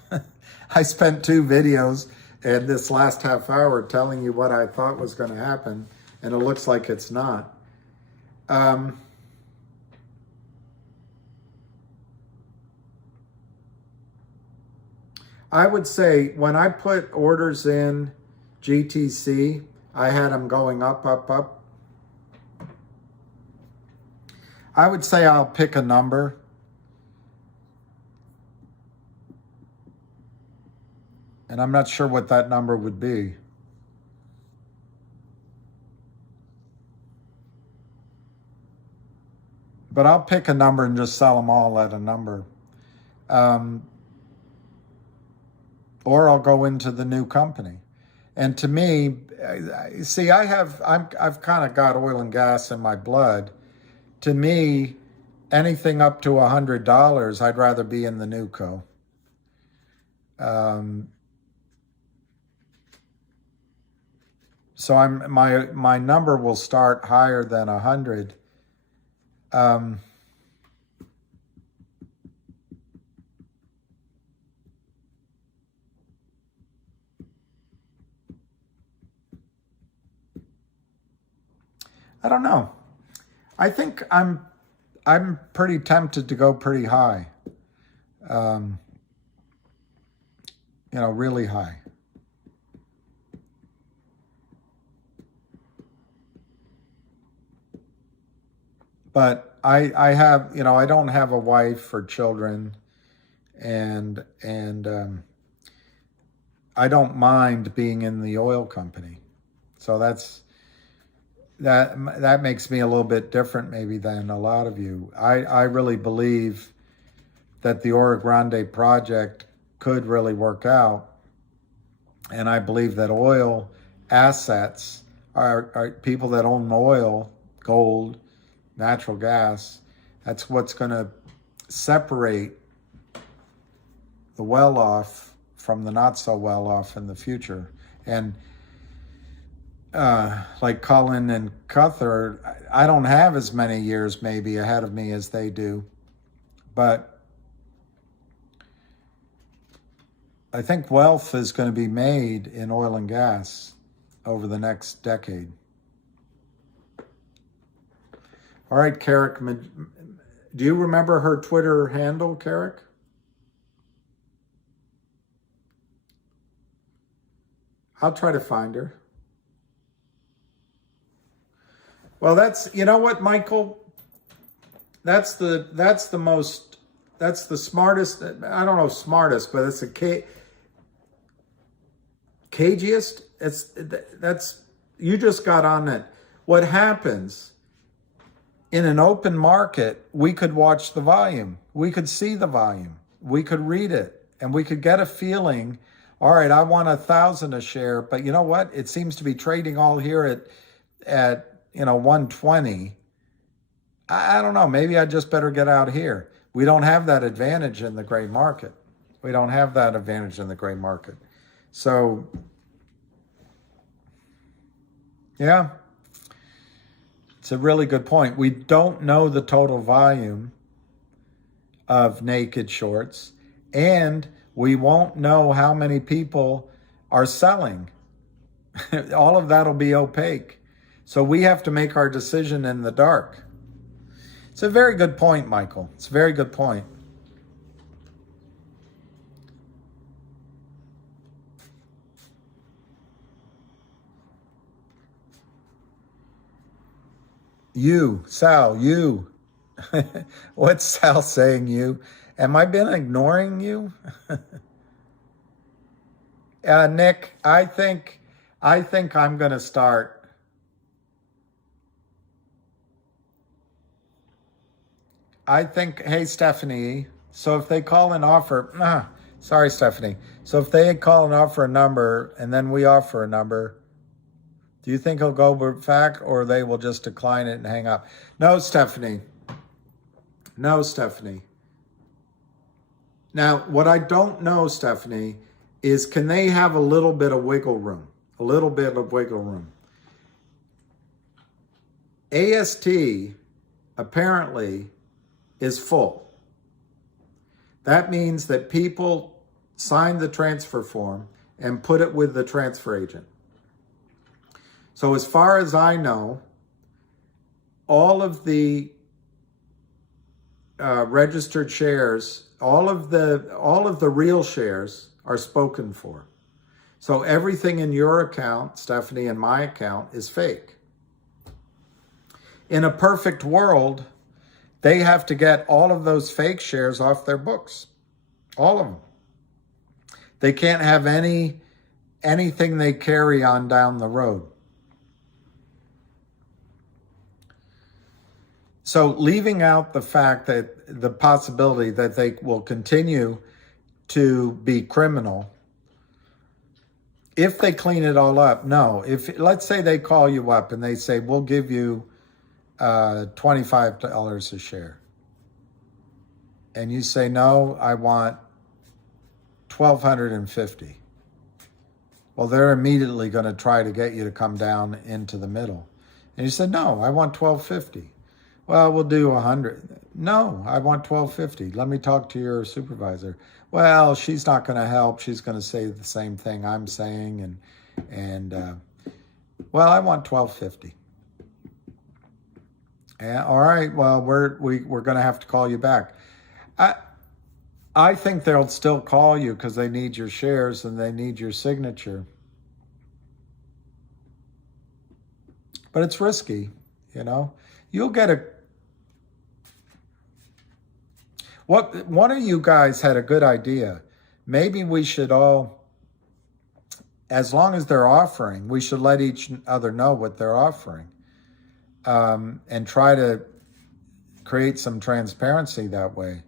I spent 2 videos in this last half hour telling you what I thought was going to happen, and it looks like it's not. I would say when I put orders in GTC, I had them going up, up, up. I would say I'll pick a number. And I'm not sure what that number would be. But I'll pick a number and just sell them all at a number. Or I'll go into the new company. And to me, see, I've kind of got oil and gas in my blood. To me, anything up to $100, I'd rather be in the new co. So my number will start higher than 100. I don't know. I think I'm pretty tempted to go pretty high. Really high. But I have, I don't have a wife or children, and I don't mind being in the oil company. So that makes me a little bit different maybe than a lot of you. I really believe that the Oro Grande project could really work out. And I believe that oil assets are people that own oil, gold, natural gas, That's what's going to separate the well-off from the not-so-well-off in the future. And like Cullen and Cuthbert, I don't have as many years maybe ahead of me as they do, but I think wealth is going to be made in oil and gas over the next decade. All right, Carrick, do you remember her Twitter handle, Carrick? I'll try to find her. Well, that's, you know what, Michael? That's the smartest, I don't know smartest, but it's the cagiest. That's, you just got on it. What happens in an open market, we could watch the volume. We could see the volume. We could read it, and we could get a feeling, all right, I want 1,000 a share, but you know what? It seems to be trading all here at 120. I don't know. Maybe I just better get out here. We don't have that advantage in the gray market. We don't have that advantage in the gray market. So, yeah, it's a really good point. We don't know the total volume of naked shorts, and we won't know how many people are selling. All of that will be opaque. So we have to make our decision in the dark. It's a very good point, Michael. It's a very good point. You, Sal, you. What's Sal saying, you? Am I been ignoring you? Nick, I think I'm going to start. Hey, Stephanie, so if they call an offer, sorry, Stephanie. So if they call and offer a number and then we offer a number, do you think he'll go back or they will just decline it and hang up? No, Stephanie. No, Stephanie. Now, what I don't know, Stephanie, is can they have a little bit of wiggle room? A little bit of wiggle room. AST apparently is full. That means that people signed the transfer form and put it with the transfer agent. So as far as I know, all of the registered shares, all of the real shares are spoken for. So everything in your account, Stephanie, and my account is fake. In a perfect world, they have to get all of those fake shares off their books. All of them. They can't have anything they carry on down the road. So leaving out the fact that the possibility that they will continue to be criminal, if they clean it all up, no. If let's say they call you up and they say, we'll give you $25 a share. And you say, no, I want $1,250. Well, they're immediately going to try to get you to come down into the middle. And you said, no, I want $1,250. Well, we'll do 100. No, I want $1,250. Let me talk to your supervisor. Well, she's not going to help. She's going to say the same thing I'm saying. Well, I want $1,250. Yeah, all right. Well, we're going to have to call you back. I think they'll still call you because they need your shares and they need your signature. But it's risky, you know. You'll get a. One of you guys had a good idea. Maybe we should all, as long as they're offering, we should let each other know what they're offering. And try to create some transparency that way.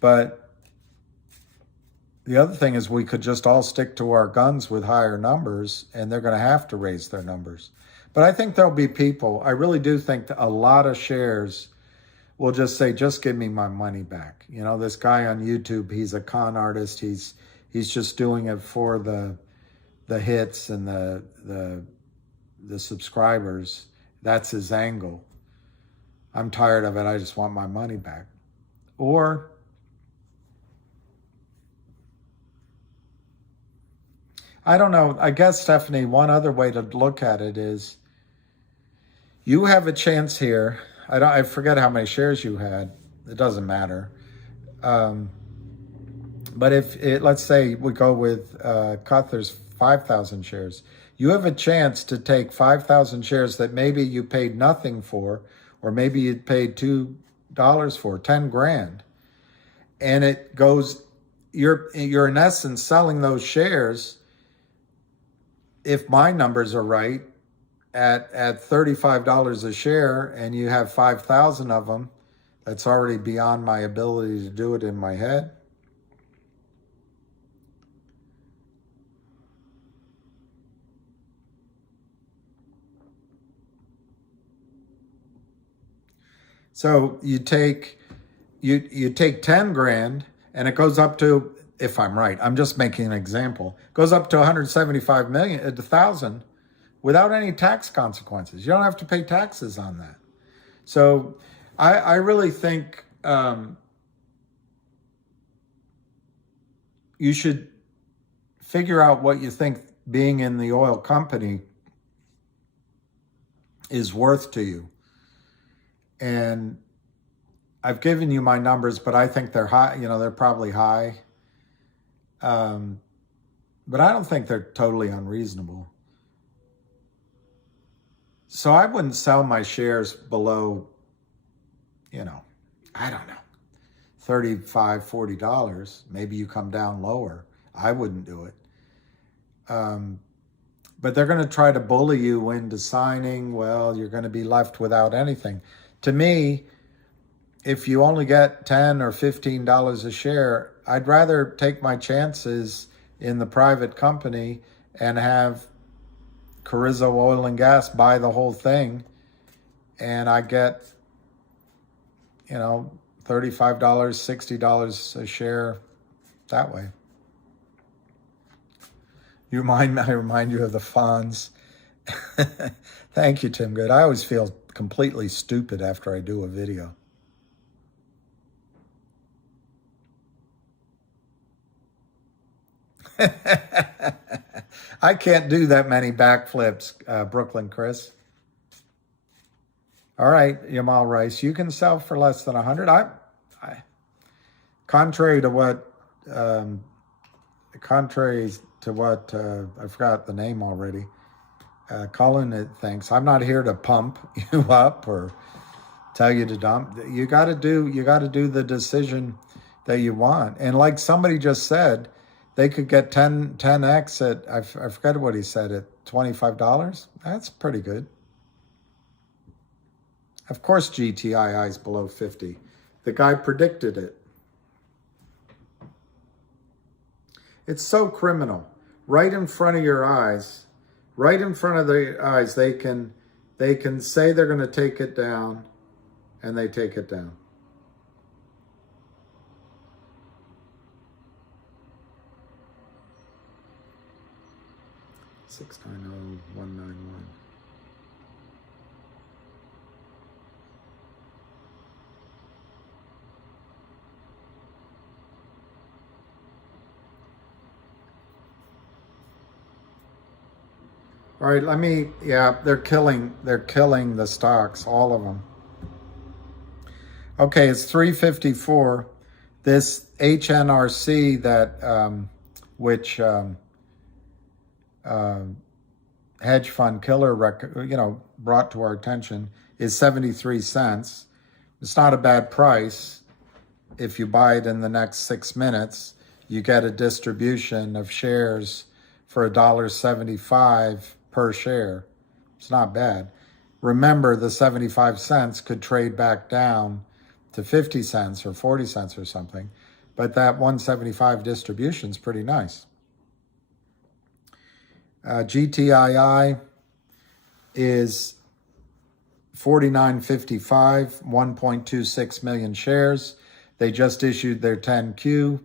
But the other thing is we could just all stick to our guns with higher numbers, and they're going to have to raise their numbers. But I think there'll be people, I really do think that a lot of shares will just say, just give me my money back. You know, this guy on YouTube, he's a con artist. He's just doing it for the hits and the subscribers. That's his angle. I'm tired of it. I just want my money back. Or I don't know. I guess, Stephanie, one other way to look at it is you have a chance here. I forget how many shares you had. It doesn't matter. But let's say we go with Cuthers 5,000 shares. You have a chance to take 5,000 shares that maybe you paid nothing for, or maybe you paid $2 for, 10 grand. And it goes, you're in essence selling those shares, if my numbers are right, at $35 a share, and you have 5,000 of them. That's already beyond my ability to do it in my head. So you take 10 grand, and it goes up to, if I'm right, I'm just making an example, goes up to 175 million, 1,000, without any tax consequences. You don't have to pay taxes on that. So I really think you should figure out what you think being in the oil company is worth to you. And I've given you my numbers, but I think they're high. You know, they're probably high. But I don't think they're totally unreasonable. So I wouldn't sell my shares below, you know, I don't know, $35, $40. Maybe you come down lower. I wouldn't do it. But they're going to try to bully you into signing. Well, you're going to be left without anything. To me, if you only get $10 or $15 a share, I'd rather take my chances in the private company and have Carrizo Oil and Gas buy the whole thing, and I get, you know, $35, $60 a share that way. I remind you of the Fonz. Thank you, Tim Good. I always feel completely stupid after I do a video. I can't do that many backflips, Brooklyn Chris. All right, Yamal Rice, you can sell for less than 100. Contrary to what I forgot the name already. Colin thinks I'm not here to pump you up or tell you to dump. You got to do the decision that you want. And like somebody just said, they could get 10x at, I forget what he said, at $25. That's pretty good. Of course, GTII is below 50. The guy predicted it. It's so criminal. Right in front of your eyes, right in front of their eyes, they can say they're going to take it down, and they take it down. $690,191. All right, they're killing the stocks, all of them. Okay, it's 354. This HNRC that, which hedge fund killer, brought to our attention, is 73 cents. It's not a bad price. If you buy it in the next 6 minutes, you get a distribution of shares for $1.75 per share. It's not bad. Remember, the 75 cents could trade back down to 50 cents or 40 cents or something, but that 175 distribution is pretty nice. GTII is $49.55, 1.26 million shares. They just issued their 10Q.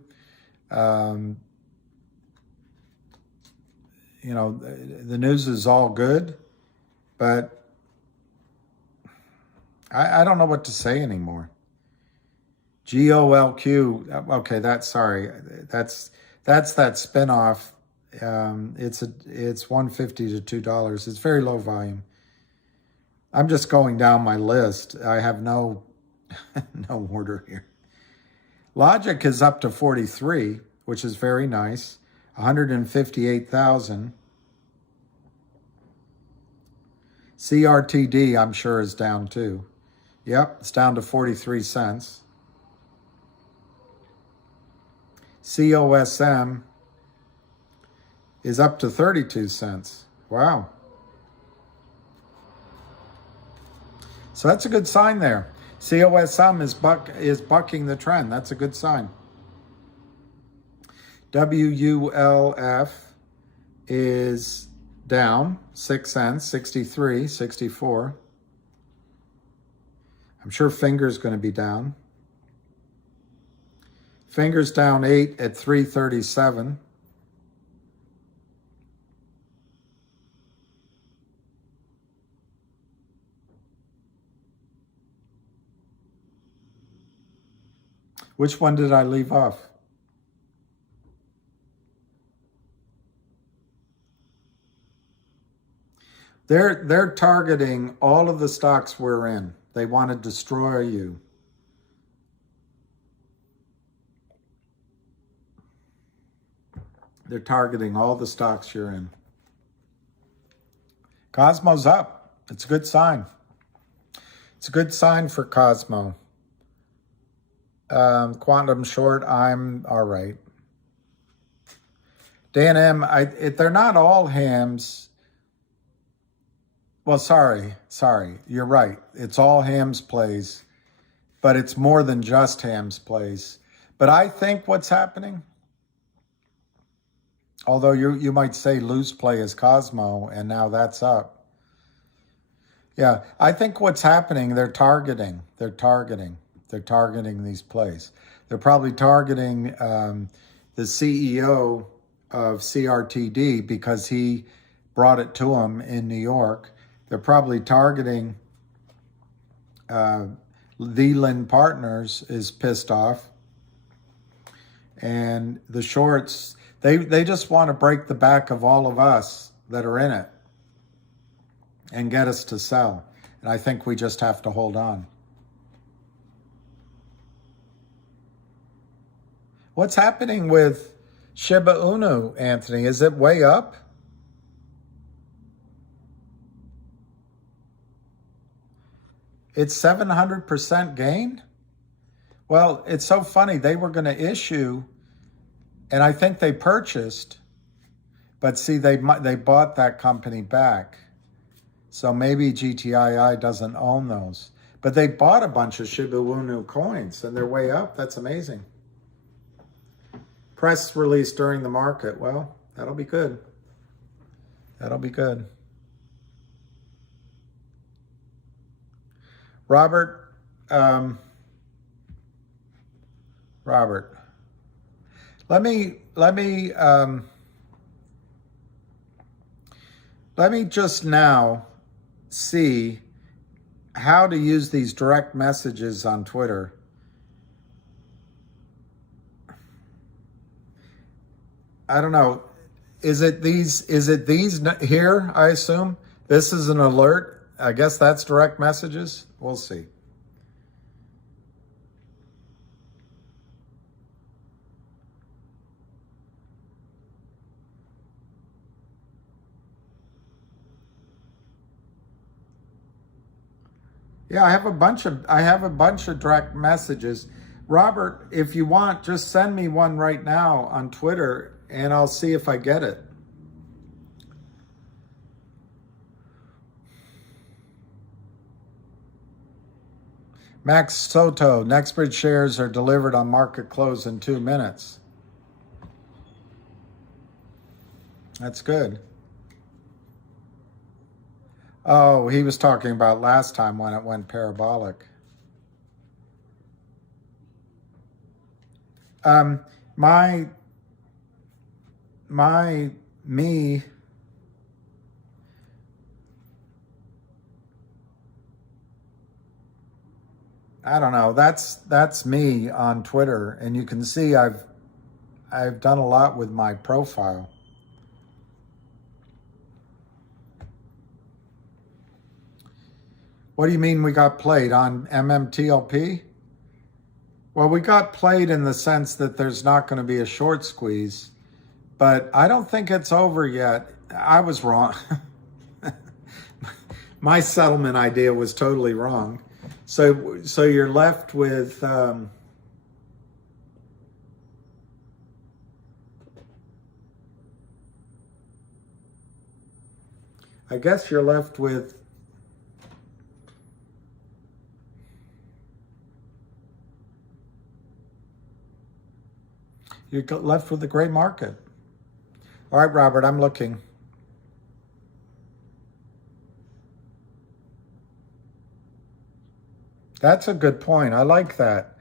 You know, the news is all good, but I don't know what to say anymore. GOLQ, okay, that's that spinoff. It's 150 to $2. It's very low volume. I'm just going down my list. I have no no order here. Logic is up to 43, which is very nice. 158,000. CRTD, I'm sure, is down too. Yep, it's down to 43 cents. COSM is up to 32 cents. Wow. So that's a good sign there. COSM is bucking the trend. That's a good sign. WULF is down 6 cents, 63, 64. I'm sure Finger's going to be down. Finger's down 8 at 337. Which one did I leave off? They're targeting all of the stocks we're in. They want to destroy you. They're targeting all the stocks you're in. Cosmo's up. It's a good sign. It's a good sign for Cosmo. Quantum short, I'm all right. Dan M, they're not all hams. Well, sorry. You're right. It's all hams plays, but it's more than just hams plays. But I think what's happening, although you might say loose play is Cosmo, and now that's up. Yeah, I think what's happening, they're targeting these plays. They're probably targeting the CEO of CRTD because he brought it to them in New York. They're probably targeting Leland Partners is pissed off. And the shorts, they just want to break the back of all of us that are in it and get us to sell. And I think we just have to hold on. What's happening with Shiba Inu, Anthony? Is it way up? It's 700% gain? Well, it's so funny. They were going to issue, and I think they purchased, but see, they bought that company back. So maybe GTII doesn't own those. But they bought a bunch of Shiba Inu coins, and they're way up. That's amazing. Press release during the market. Well, that'll be good. That'll be good. Robert, let me just now see how to use these direct messages on Twitter. I don't know. Is it these here, I assume? This is an alert. I guess that's direct messages. We'll see. Yeah, I have a bunch of direct messages. Robert, if you want, just send me one right now on Twitter and I'll see if I get it. Max Soto, Nextbridge shares are delivered on market close in 2 minutes. That's good. Oh, he was talking about last time when it went parabolic. My me, I don't know. That's me on Twitter, and you can see I've done a lot with my profile. What do you mean we got played on MMTLP? Well, we got played in the sense that there's not going to be a short squeeze, but I don't think it's over yet. I was wrong. My settlement idea was totally wrong. So you're left with I guess you're left with the gray market. All right, Robert, I'm looking. That's a good point. I like that.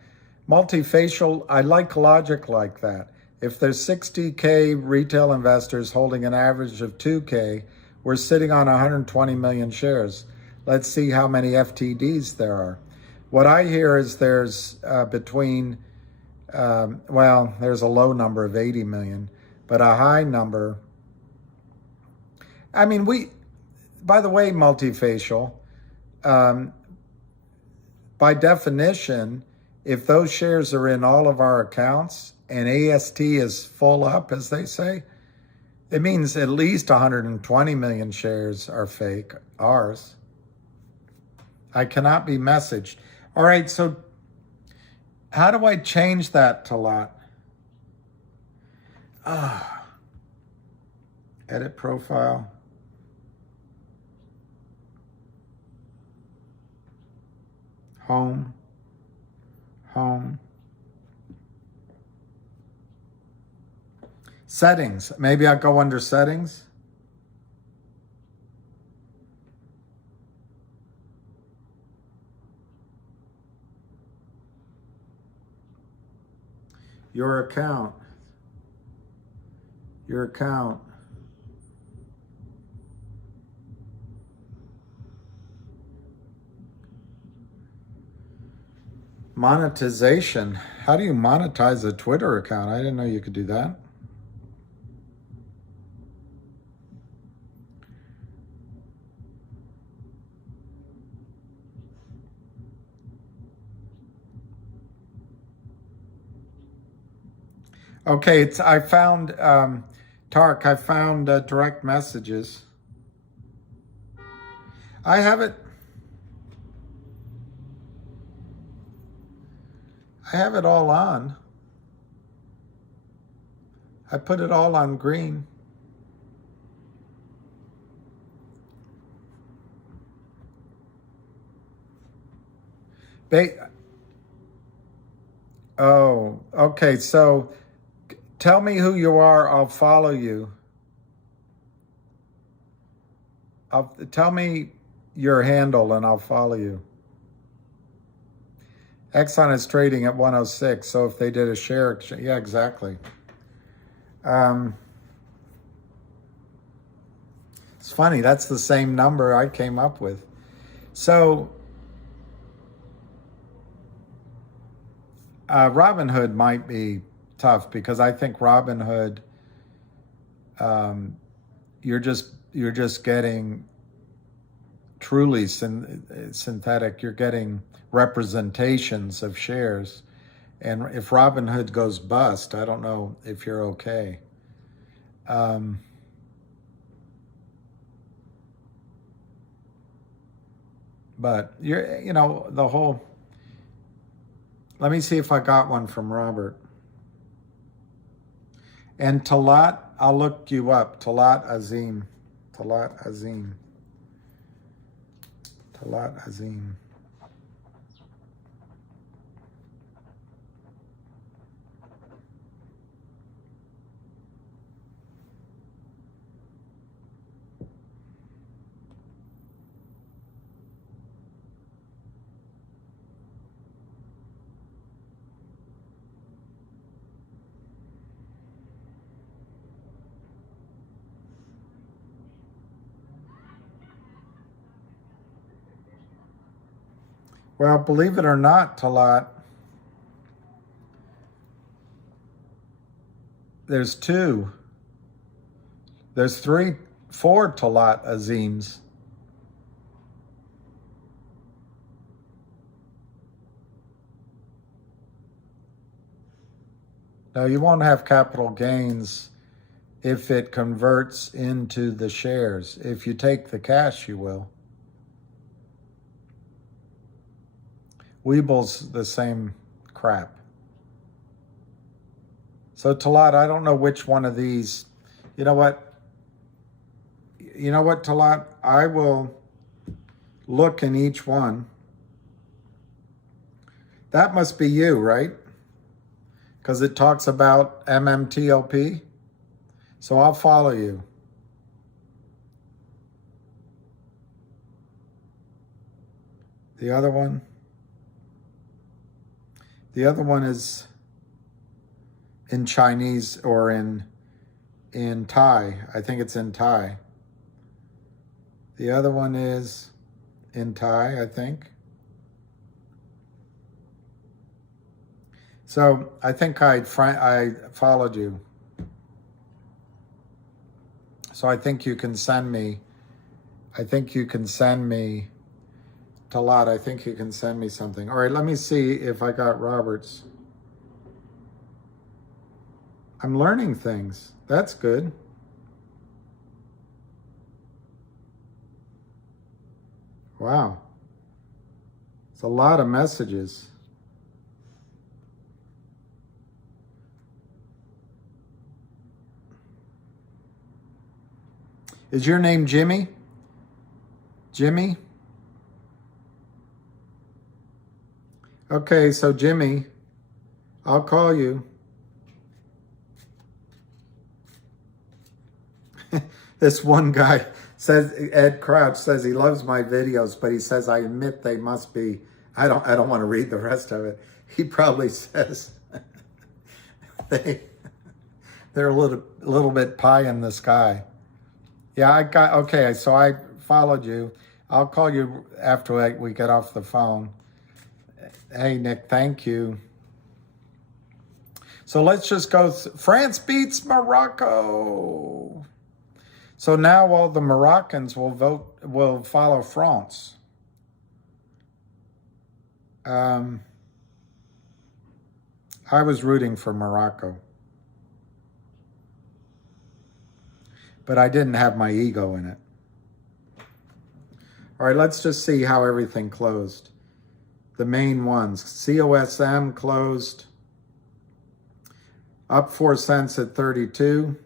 Multifacial, I like logic like that. If there's 60K retail investors holding an average of 2K, we're sitting on 120 million shares. Let's see how many FTDs there are. What I hear is there's there's a low number of 80 million, but a high number. I mean, by the way, multifacial, by definition, if those shares are in all of our accounts and AST is full up, as they say, it means at least 120 million shares are fake, ours. I cannot be messaged. All right, so how do I change that to lot? Edit profile. Home. Settings. Maybe I'll go under settings. Your account. Monetization. How do you monetize a Twitter account? I didn't know you could do that. Okay, I found, Tark, I found direct messages. I have it all on. I put it all on green. Oh, okay, so tell me who you are, I'll follow you. Tell me your handle and I'll follow you. Exxon is trading at 106, so if they did a share exchange, yeah, exactly. It's funny, that's the same number I came up with. So Robinhood might be tough because I think Robinhood, you're just getting truly synthetic. You're getting representations of shares, and if Robinhood goes bust, I don't know if you're okay. But the whole. Let me see if I got one from Robert. And Talat, I'll look you up. Talat Azim. Well, believe it or not, Talat, there's 4 Talat Azims. Now, you won't have capital gains if it converts into the shares. If you take the cash, you will. Weeble's the same crap. So Talat, I don't know which one of these. You know what? Talat? I will look in each one. That must be you, right? Because it talks about MMTLP. So I'll follow you. The other one is in Chinese or in Thai. I think it's in Thai. The other one is in Thai, I think. So I think I followed you. So I think you can send me, Talat, I think you can send me something. All right, let me see if I got Robert's. I'm learning things. That's good. Wow. It's a lot of messages. Is your name Jimmy? Jimmy? Okay, so Jimmy, I'll call you. This one guy says, Ed Crouch says he loves my videos, but he says, I admit they must be, I don't want to read the rest of it. He probably says they're a little bit pie in the sky. Yeah, okay, so I followed you. I'll call you after we get off the phone. Hey, Nick, thank you. So let's just go. France beats Morocco. So now all the Moroccans will follow France. I was rooting for Morocco. But I didn't have my ego in it. All right, let's just see how everything closed. The main ones. COSM closed up 4 cents at 32.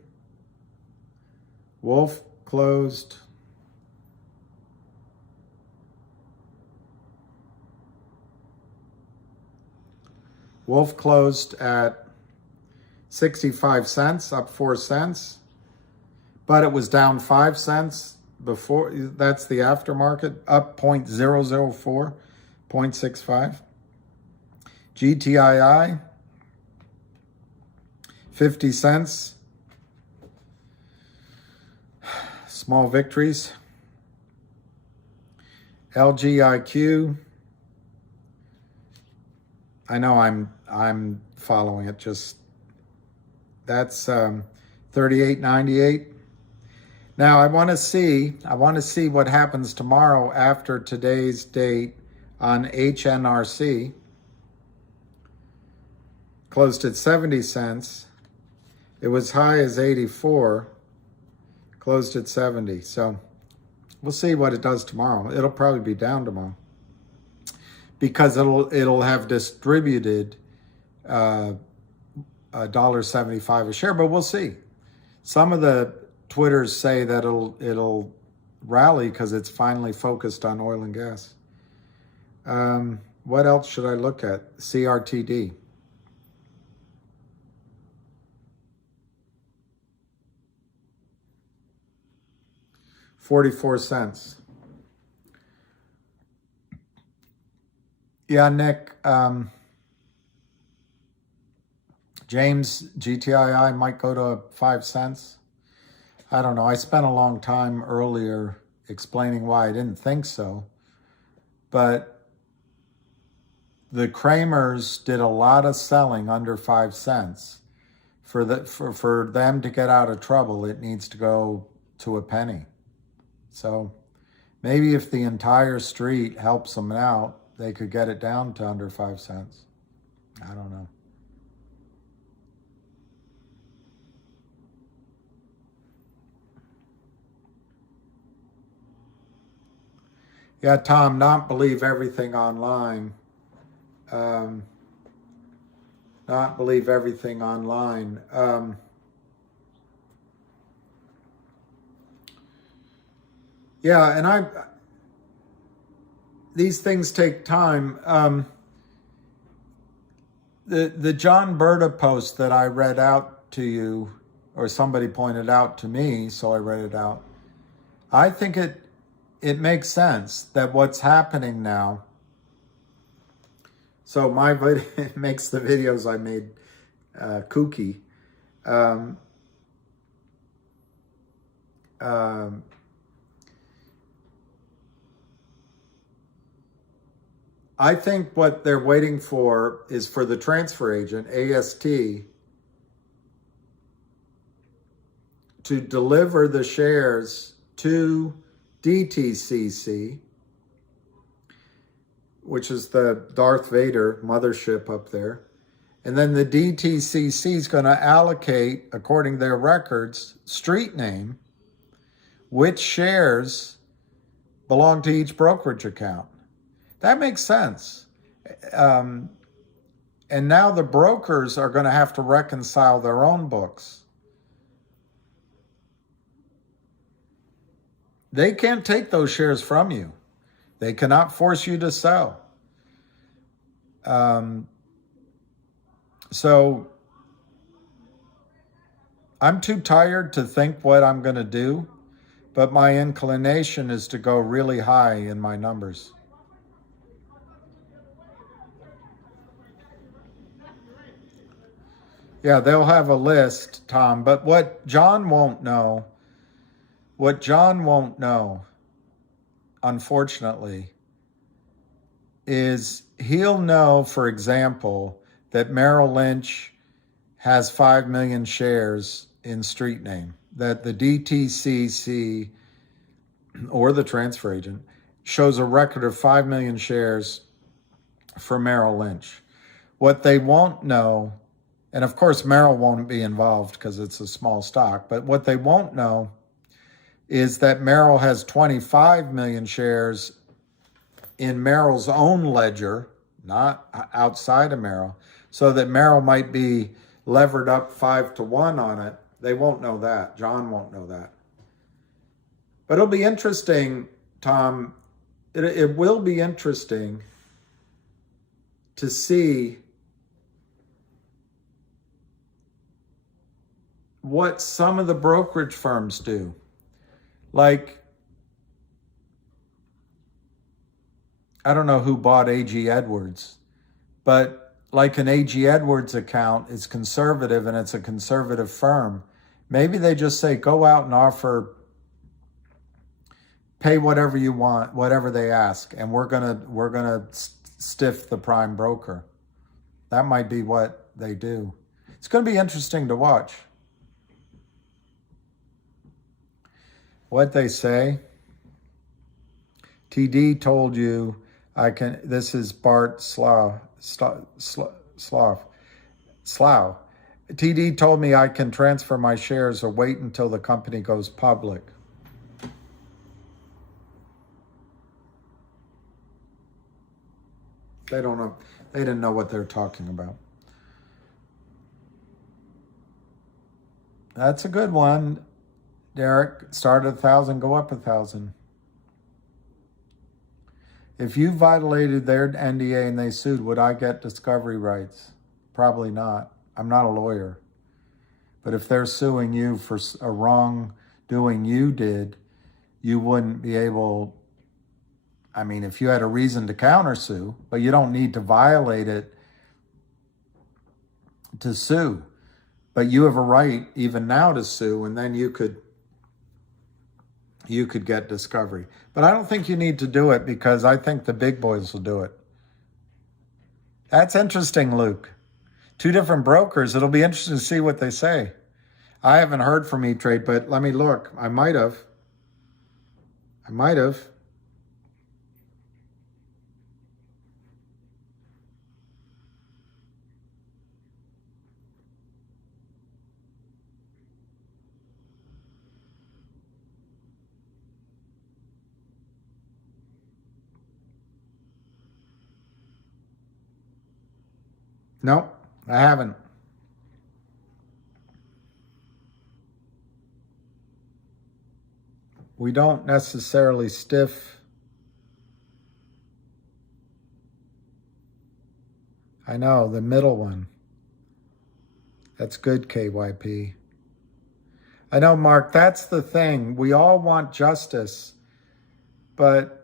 Wolf closed at 65 cents, up 4 cents. But it was down 5 cents before. That's the aftermarket, up 0.004, 0.65. GTII, 50 cents. Small victories. LGIQ. I know I'm following it. Just that's 38.98. Now I want to see what happens tomorrow after today's date on HNRC. Closed at 70 cents. It was high as 84. Closed at 70. So we'll see what it does tomorrow. It'll probably be down tomorrow because it'll have distributed $1.75 a share, but we'll see. Some of the Twitters say that it'll rally because it's finally focused on oil and gas. What else should I look at? CRTD. $0.44. Yeah, Nick. James, GTII might go to 5 cents. I don't know. I spent a long time earlier explaining why I didn't think so. But the Kramers did a lot of selling under 5 cents. For them to get out of trouble, it needs to go to a penny. So maybe if the entire street helps them out, they could get it down to under 5 cents. I don't know. Yeah, Tom, not believe everything online. Not believe everything online. Yeah, and these things take time. The John Berta post that I read out to you, or somebody pointed out to me, so I read it out. I think it makes sense that what's happening now. So my video it makes the videos I made kooky. I think what they're waiting for is for the transfer agent, AST, to deliver the shares to DTCC, which is the Darth Vader mothership up there. And then the DTCC is going to allocate, according to their records, street name, which shares belong to each brokerage account. That makes sense. And now the brokers are going to have to reconcile their own books. They can't take those shares from you. They cannot force you to sell. So I'm too tired to think what I'm going to do, but my inclination is to go really high in my numbers. Yeah, they'll have a list, Tom, but what John won't know, unfortunately, is he'll know, for example, that Merrill Lynch has 5 million shares in street name, that the DTCC or the transfer agent shows a record of 5 million shares for Merrill Lynch. What they won't know, and of course Merrill won't be involved because it's a small stock, but what they won't know is that Merrill has 25 million shares in Merrill's own ledger, not outside of Merrill, so that Merrill might be levered up 5-to-1 on it. They won't know that. John won't know that. But it'll be interesting, Tom. It will be interesting to see what some of the brokerage firms do. Like, I don't know who bought A.G. Edwards, but like an A.G. Edwards account is conservative and it's a conservative firm. Maybe they just say, go out and offer, pay whatever you want, whatever they ask, and we're gonna stiff the prime broker. That might be what they do. It's going to be interesting to watch. What they say. TD told you I can. This is Bart Slough. TD told me I can transfer my shares or wait until the company goes public. They don't know. They didn't know what they're talking about. That's a good one, Derek. Start at 1,000, go up 1,000. If you violated their NDA and they sued, would I get discovery rights? Probably not. I'm not a lawyer. But if they're suing you for a wrongdoing you did, you wouldn't be able. I mean, if you had a reason to countersue, but you don't need to violate it to sue. But you have a right even now to sue, and then you could get discovery. But I don't think you need to do it because I think the big boys will do it. That's interesting, Luke. Two different brokers. It'll be interesting to see what they say. I haven't heard from E-Trade, but let me look. I might have. No, I haven't. We don't necessarily stiff. I know, the middle one. That's good, KYP. I know, Mark, that's the thing. We all want justice, but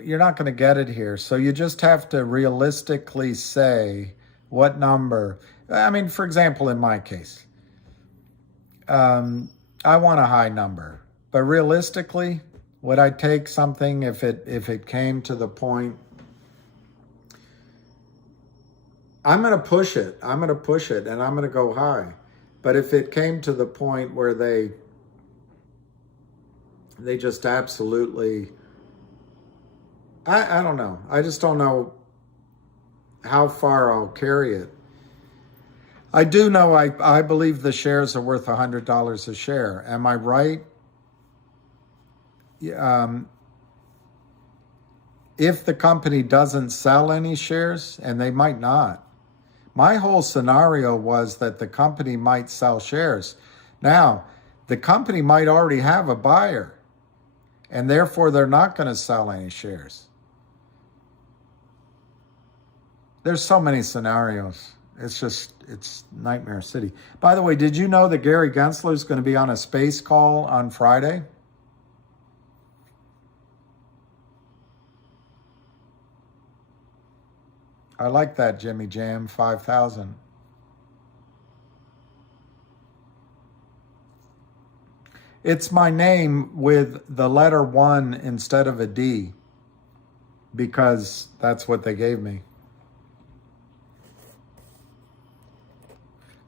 you're not going to get it here. So you just have to realistically say what number. I mean, for example, in my case, I want a high number, but realistically, would I take something if it came to the point? I'm going to push it. And I'm going to go high. But if it came to the point where they just absolutely, I don't know. I just don't know how far I'll carry it. I do know I believe the shares are worth $100 a share. Am I right? If the company doesn't sell any shares, and they might not. My whole scenario was that the company might sell shares. Now, the company might already have a buyer, and therefore they're not going to sell any shares. There's so many scenarios. It's Nightmare City. By the way, did you know that Gary Gensler is going to be on a space call on Friday? I like that, Jimmy Jam 5000. It's my name with the letter 1 instead of a D, because that's what they gave me.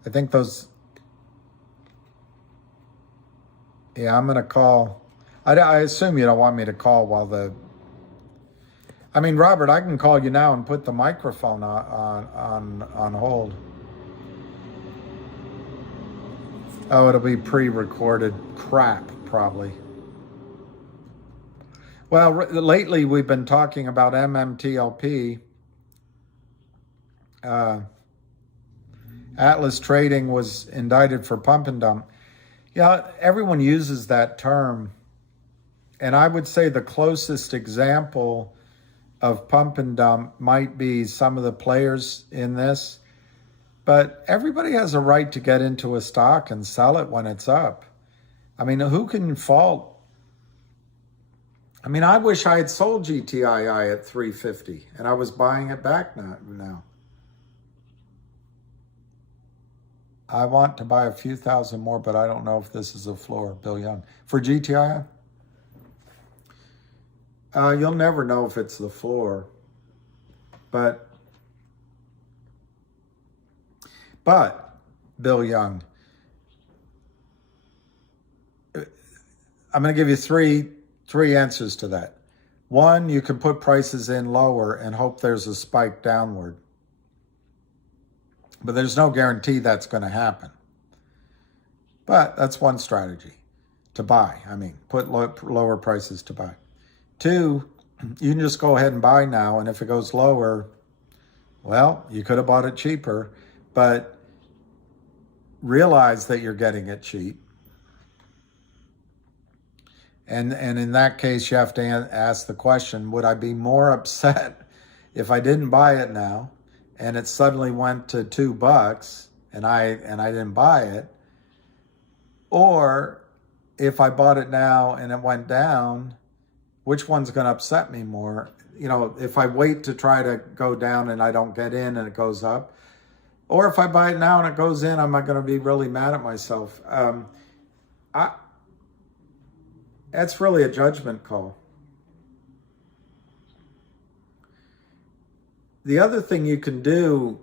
I think those, yeah, I'm going to call. I assume you don't want me to call while I mean, Robert, I can call you now and put the microphone on hold. Oh, it'll be pre-recorded crap, probably. Well, lately we've been talking about MMTLP. Atlas Trading was indicted for pump and dump. Yeah, everyone uses that term. And I would say the closest example of pump and dump might be some of the players in this. But everybody has a right to get into a stock and sell it when it's up. I mean, who can fault? I mean, I wish I had sold GTII at 350 and I was buying it back now. I want to buy a few thousand more, but I don't know if this is a floor, Bill Young. For GTII? You'll never know if it's the floor. But Bill Young, I'm going to give you three answers to that. One, you can put prices in lower and hope there's a spike downward. But there's no guarantee that's going to happen. But that's one strategy to buy. I mean, put lower prices to buy. Two, you can just go ahead and buy now, and if it goes lower, well, you could have bought it cheaper, but realize that you're getting it cheap. And in that case, you have to ask the question, would I be more upset if I didn't buy it now and it suddenly went to $2 and I didn't buy it? Or if I bought it now and it went down, which one's going to upset me more? You know, if I wait to try to go down and I don't get in and it goes up, or if I buy it now and it goes in, I'm not going to be really mad at myself. That's really a judgment call. the other thing you can do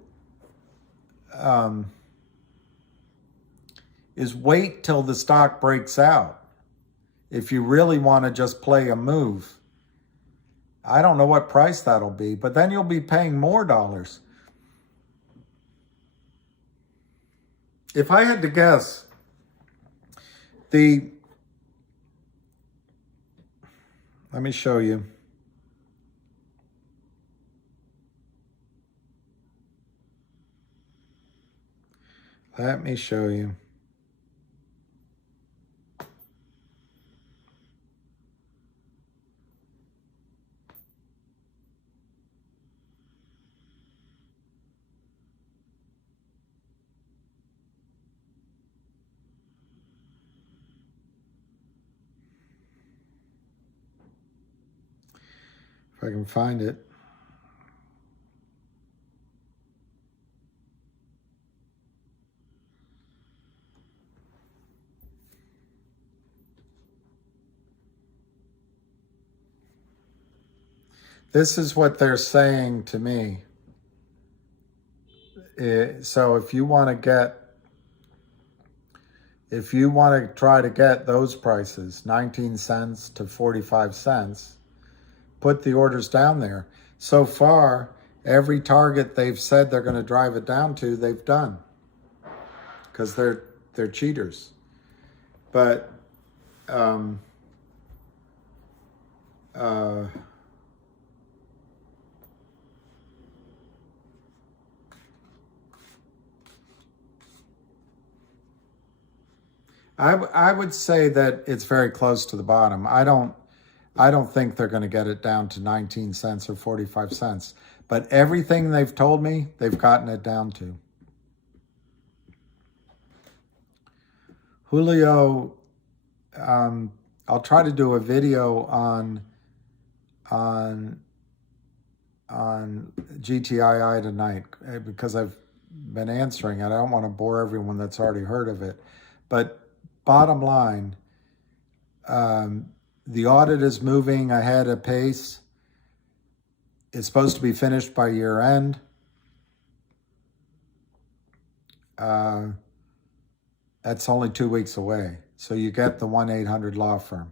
is wait till the stock breaks out. If you really want to just play a move, I don't know what price that'll be, but then you'll be paying more dollars. If I had to guess, let me show you. Let me show you. If I can find it. This is what they're saying to me. So if you want to try to get those prices, 19 cents to 45 cents, put the orders down there. So far, every target they've said they're going to drive it down to, they've done, because they're cheaters. But I would say that it's very close to the bottom. I don't think they're going to get it down to 19 cents or 45 cents. But everything they've told me, they've gotten it down to. Julio, I'll try to do a video on GTII tonight, because I've been answering it. I don't want to bore everyone that's already heard of it. But bottom line, the audit is moving ahead at pace. It's supposed to be finished by year end. That's only 2 weeks away. So you get the 1-800 law firm.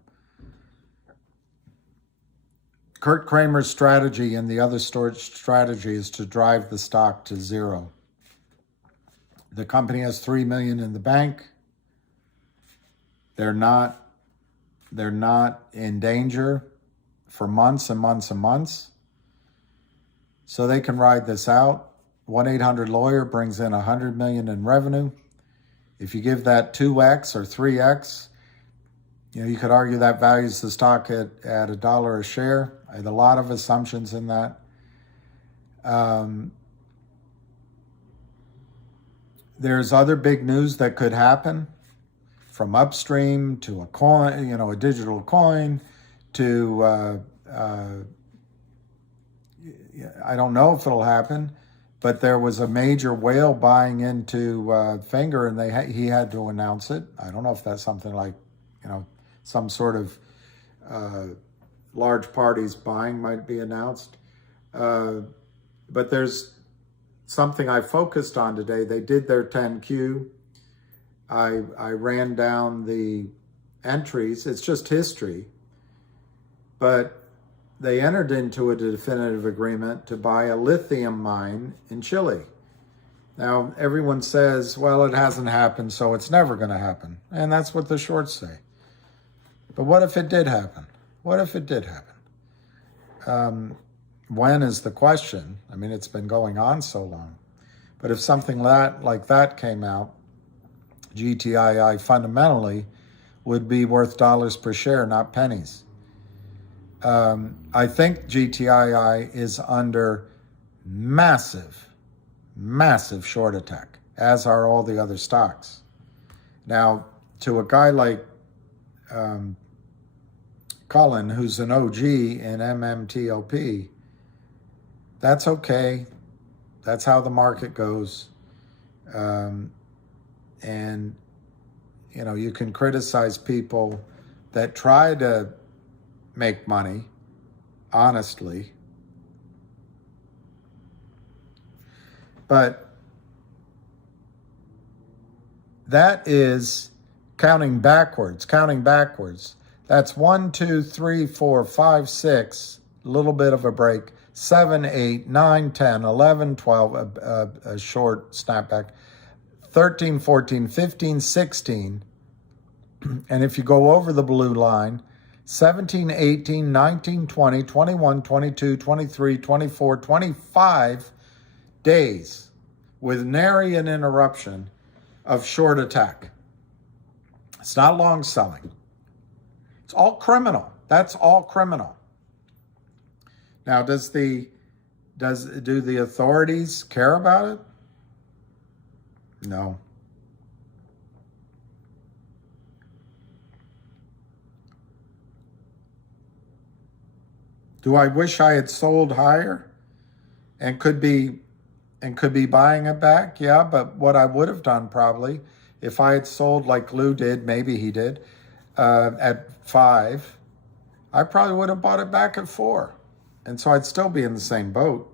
Kurt Kramer's strategy and the other storage strategy is to drive the stock to zero. The company has $3 million in the bank. They're not in danger for months and months and months. So they can ride this out. 1-800 lawyer brings in $100 million in revenue. If you give that 2x or 3x, you could argue that values the stock at $1 a share. I had a lot of assumptions in that. There's other big news that could happen, from upstream to a coin, a digital coin, to I don't know if it'll happen, but there was a major whale buying into Finger, and he had to announce it. I don't know if that's something like, some sort of large parties buying might be announced. But there's something I focused on today. They did their 10Q. I ran down the entries. It's just history. But they entered into a definitive agreement to buy a lithium mine in Chile. Now, everyone says, well, it hasn't happened, so it's never going to happen. And that's what the shorts say. But what if it did happen? What if it did happen? When is the question? I mean, it's been going on so long. But if something like that came out, GTII fundamentally would be worth dollars per share, not pennies. I think GTII is under massive short attack, as are all the other stocks. Now, to a guy like Cullen, who's an OG in MMTLP, that's okay. That's how the market goes. And, you can criticize people that try to make money honestly, But that is counting backwards, That's 1, 2, 3, 4, 5, 6, a little bit of a break, 7, 8, 9, 10, 11, 12, a short snapback, 13, 14, 15, 16. And if you go over the blue line, 17, 18, 19, 20, 21, 22, 23, 24, 25 days with nary an interruption of short attack. It's not long selling. It's all criminal. That's all criminal. Now, do the authorities care about it? No. Do I wish I had sold higher and could be buying it back? Yeah, but what I would have done probably, if I had sold like Lou did, maybe he did, at 5, I probably would have bought it back at 4. And so I'd still be in the same boat.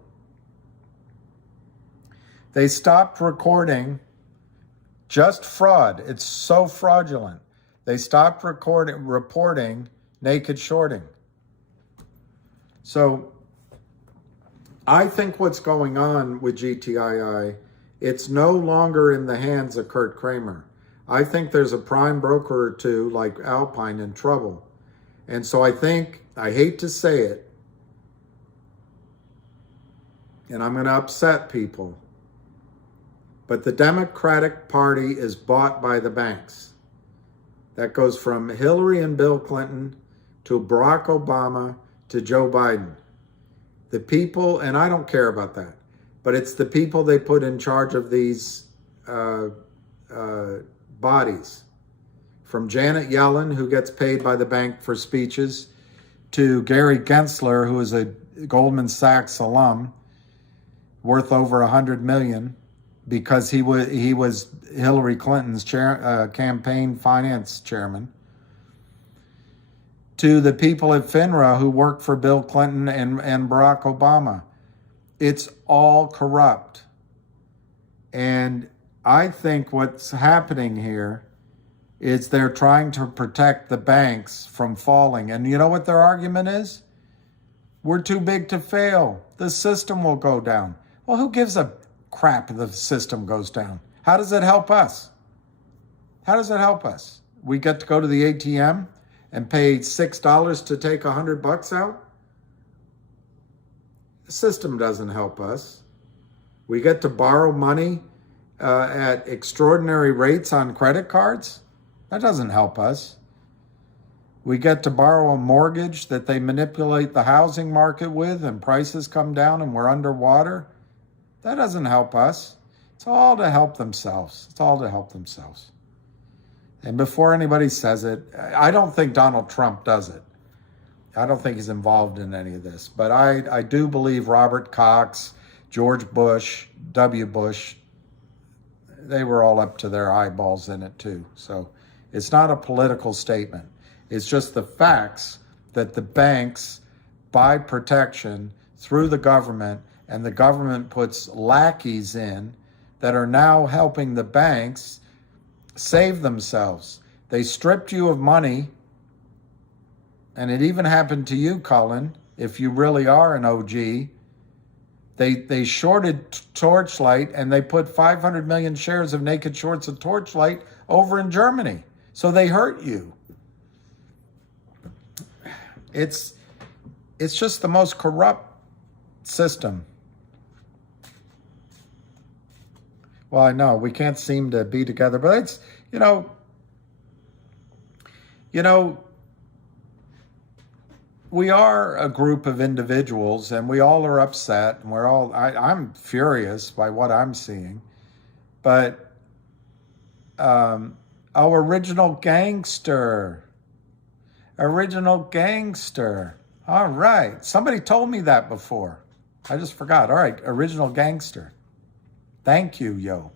They stopped recording just fraud. It's so fraudulent. They stopped reporting naked shorting. So I think what's going on with GTII, it's no longer in the hands of Kurt Kramer. I think there's a prime broker or two like Alpine in trouble. And so I think, I hate to say it, and I'm going to upset people, but the Democratic Party is bought by the banks. That goes from Hillary and Bill Clinton to Barack Obama to Joe Biden. The people, and I don't care about that, but it's the people they put in charge of these bodies. From Janet Yellen, who gets paid by the bank for speeches, to Gary Gensler, who is a Goldman Sachs alum, worth over $100 million, because he was Hillary Clinton's campaign finance chairman, to the people at FINRA who worked for Bill Clinton and Barack Obama. It's all corrupt. And I think what's happening here is they're trying to protect the banks from falling. And you know what their argument is? We're too big to fail. The system will go down. Well, who gives a crap if the system goes down? How does it help us? How does it help us? We get to go to the ATM and pay $6 to take $100 out? The system doesn't help us. We get to borrow money at extraordinary rates on credit cards? That doesn't help us. We get to borrow a mortgage that they manipulate the housing market with and prices come down and we're underwater? That doesn't help us. It's all to help themselves. It's all to help themselves. And before anybody says it, I don't think Donald Trump does it. I don't think he's involved in any of this. But I do believe Robert Cox, George Bush, W. Bush, they were all up to their eyeballs in it too. So it's not a political statement. It's just the facts that the banks buy protection through the government, and the government puts lackeys in that are now helping the banks save themselves. They stripped you of money, and it even happened to you, Cullen, if you really are an OG. They shorted Torchlight, and they put 500 million shares of naked shorts of Torchlight over in Germany. So they hurt you. It's just the most corrupt system. Well, I know we can't seem to be together, but it's, you know, we are a group of individuals and we all are upset and I'm furious by what I'm seeing, but, original gangster. All right. Somebody told me that before. I just forgot. All right. Original gangster. Thank you, yo.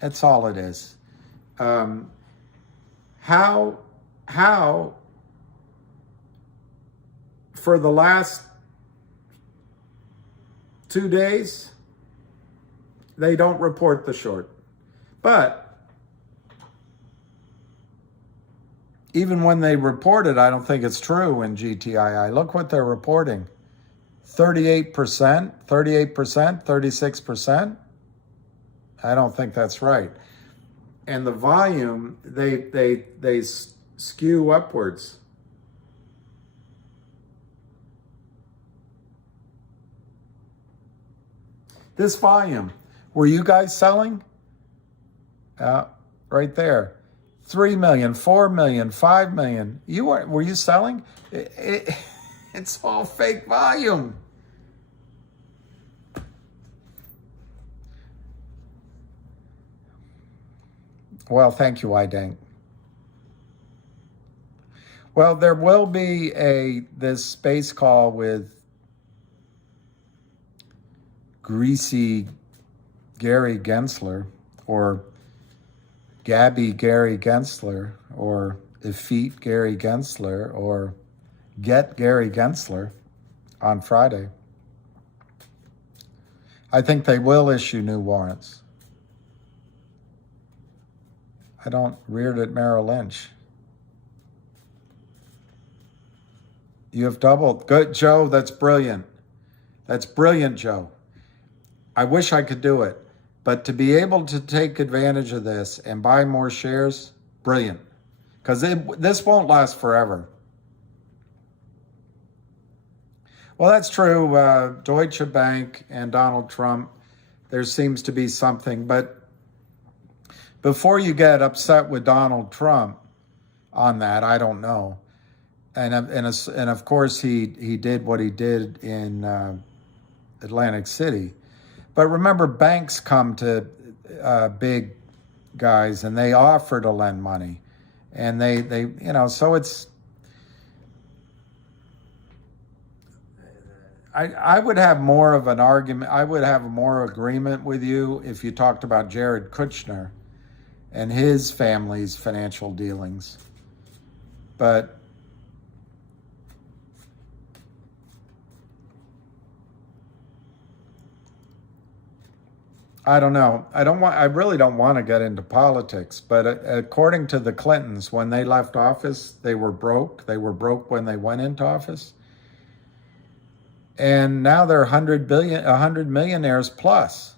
That's all it is. How for the last 2 days, they don't report the short. But even when they report it, I don't think it's true in GTII. Look what they're reporting. 38%, 38%, 36%. I don't think that's right. And the volume, they skew upwards. This volume, were you guys selling? Right there. 3 million, 4 million, 5 million. Were you selling? It's all fake volume. Well, thank you, Idank. Well, there will be this space call with Greasy Gary Gensler, or Gabby Gary Gensler, or Effete Gary Gensler, or Get Gary Gensler on Friday. I think they will issue new warrants. I don't reared at Merrill Lynch. You have doubled. Good, Joe, that's brilliant. That's brilliant, Joe. I wish I could do it. But to be able to take advantage of this and buy more shares, brilliant. Because this won't last forever. Well, that's true. Deutsche Bank and Donald Trump, there seems to be something. But before you get upset with Donald Trump on that, I don't know. And of course, he did what he did in Atlantic City. But remember, banks come to big guys and they offer to lend money. And they so it's... I would have more of an argument. I would have more agreement with you if you talked about Jared Kushner and his family's financial dealings. But I don't know. I really don't want to get into politics, but according to the Clintons, when they left office, they were broke. They were broke when they went into office. And now they're 100 millionaires plus.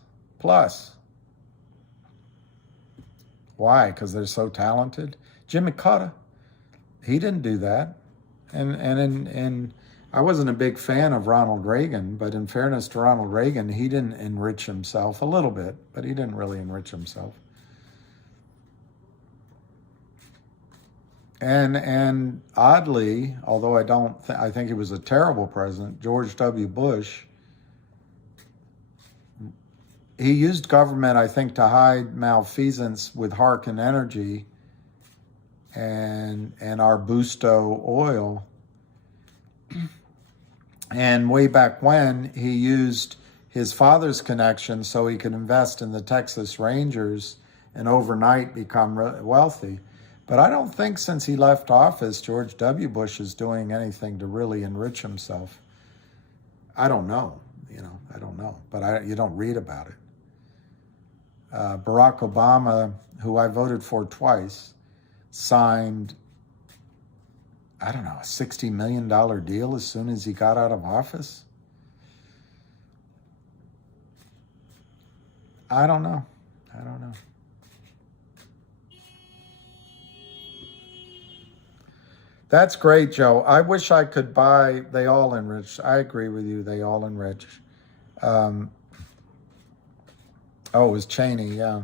Why? Because they're so talented? Jimmy Carter, he didn't do that. And I wasn't a big fan of Ronald Reagan, but in fairness to Ronald Reagan, he didn't enrich himself a little bit, but he didn't really enrich himself. And oddly, although I think he was a terrible president, George W. Bush, he used government, I think, to hide malfeasance with Harkin Energy and Arbusto oil. And way back when, he used his father's connection so he could invest in the Texas Rangers and overnight become wealthy. But I don't think since he left office, George W. Bush is doing anything to really enrich himself. I don't know, I don't know, but you don't read about it. Barack Obama, who I voted for twice, signed, I don't know, a $60 million deal as soon as he got out of office? I don't know. That's great, Joe. I wish I could buy, they all enrich. I agree with you, they all enrich. Oh, it was Cheney, yeah.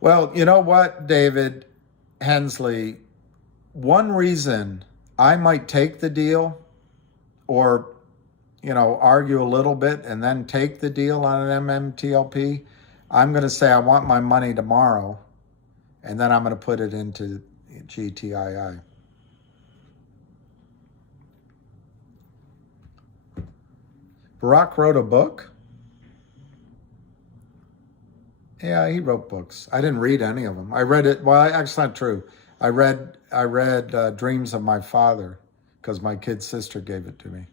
Well, you know what, David Hensley, one reason I might take the deal or, argue a little bit and then take the deal on an MMTLP, I'm going to say I want my money tomorrow, and then I'm going to put it into GTII. Barack wrote a book? Yeah, he wrote books. I didn't read any of them. I read it. Well, that's not true. I read Dreams of My Father because my kid sister gave it to me.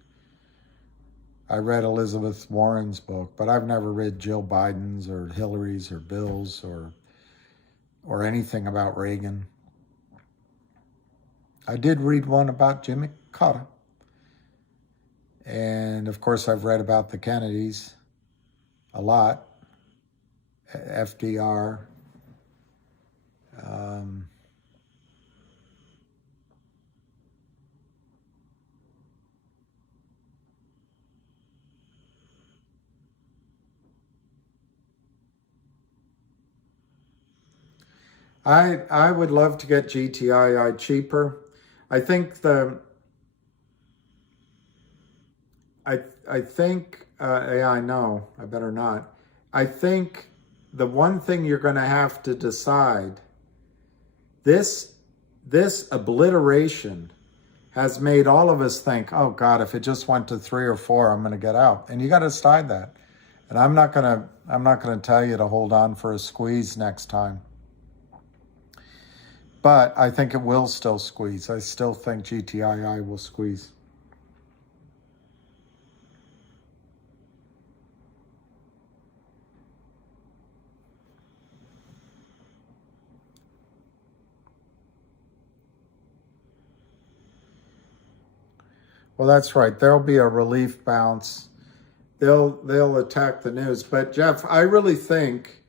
I read Elizabeth Warren's book, but I've never read Jill Biden's or Hillary's or Bill's or anything about Reagan. I did read one about Jimmy Carter. And of course, I've read about the Kennedys a lot, FDR. I would love to get GTII cheaper. I think I think I know, I better not. I think the one thing you're going to have to decide, this obliteration has made all of us think, oh God, if it just went to 3 or 4, I'm going to get out. And you got to decide that. And I'm not going to tell you to hold on for a squeeze next time. But I think it will still squeeze. I still think GTII will squeeze. Well, that's right. There'll be a relief bounce. They'll attack the news. But Jeff, I really think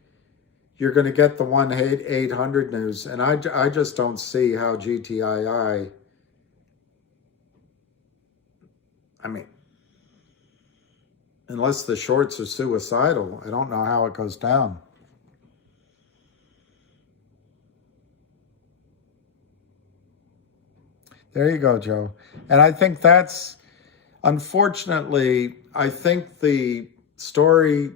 you're going to get the 1-800 news, and I just don't see how GTII. I mean, unless the shorts are suicidal, I don't know how it goes down. There you go, Joe. And I think that's, unfortunately, I think the story,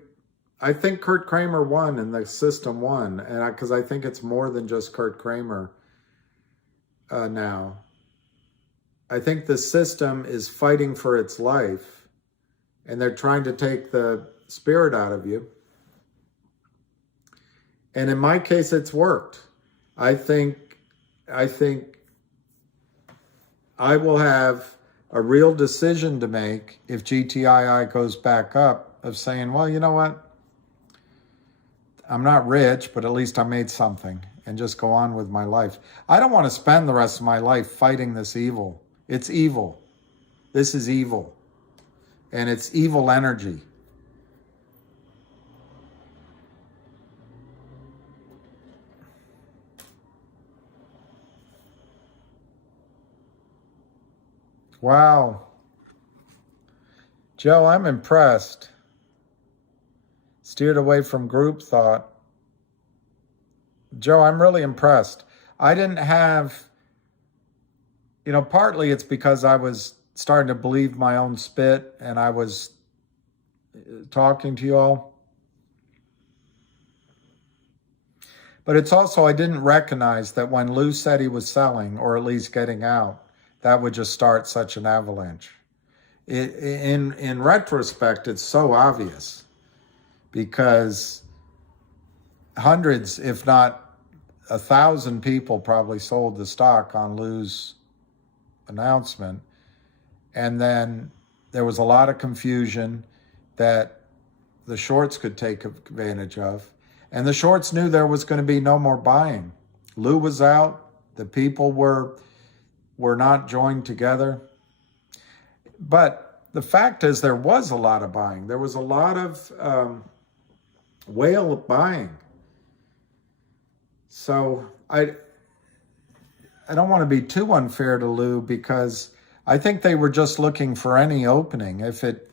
I think Kurt Kramer won and the system won. And because I think it's more than just Kurt Kramer now. I think the system is fighting for its life and they're trying to take the spirit out of you. And in my case, it's worked. I think I will have a real decision to make if GTII goes back up of saying, well, you know what? I'm not rich, but at least I made something and just go on with my life. I don't want to spend the rest of my life fighting this evil. It's evil. This is evil. And it's evil energy. Wow. Joe, I'm impressed. Steered away from group thought. Joe, I'm really impressed. I didn't have, partly it's because I was starting to believe my own spit and I was talking to you all. But it's also, I didn't recognize that when Lou said he was selling, or at least getting out, that would just start such an avalanche. In retrospect, it's so obvious because hundreds, if not 1,000 people probably sold the stock on Lou's announcement. And then there was a lot of confusion that the shorts could take advantage of. And the shorts knew there was going to be no more buying. Lou was out. The people were not joined together. But the fact is there was a lot of buying. There was a lot of whale buying. So I don't want to be too unfair to Lou because I think they were just looking for any opening. If it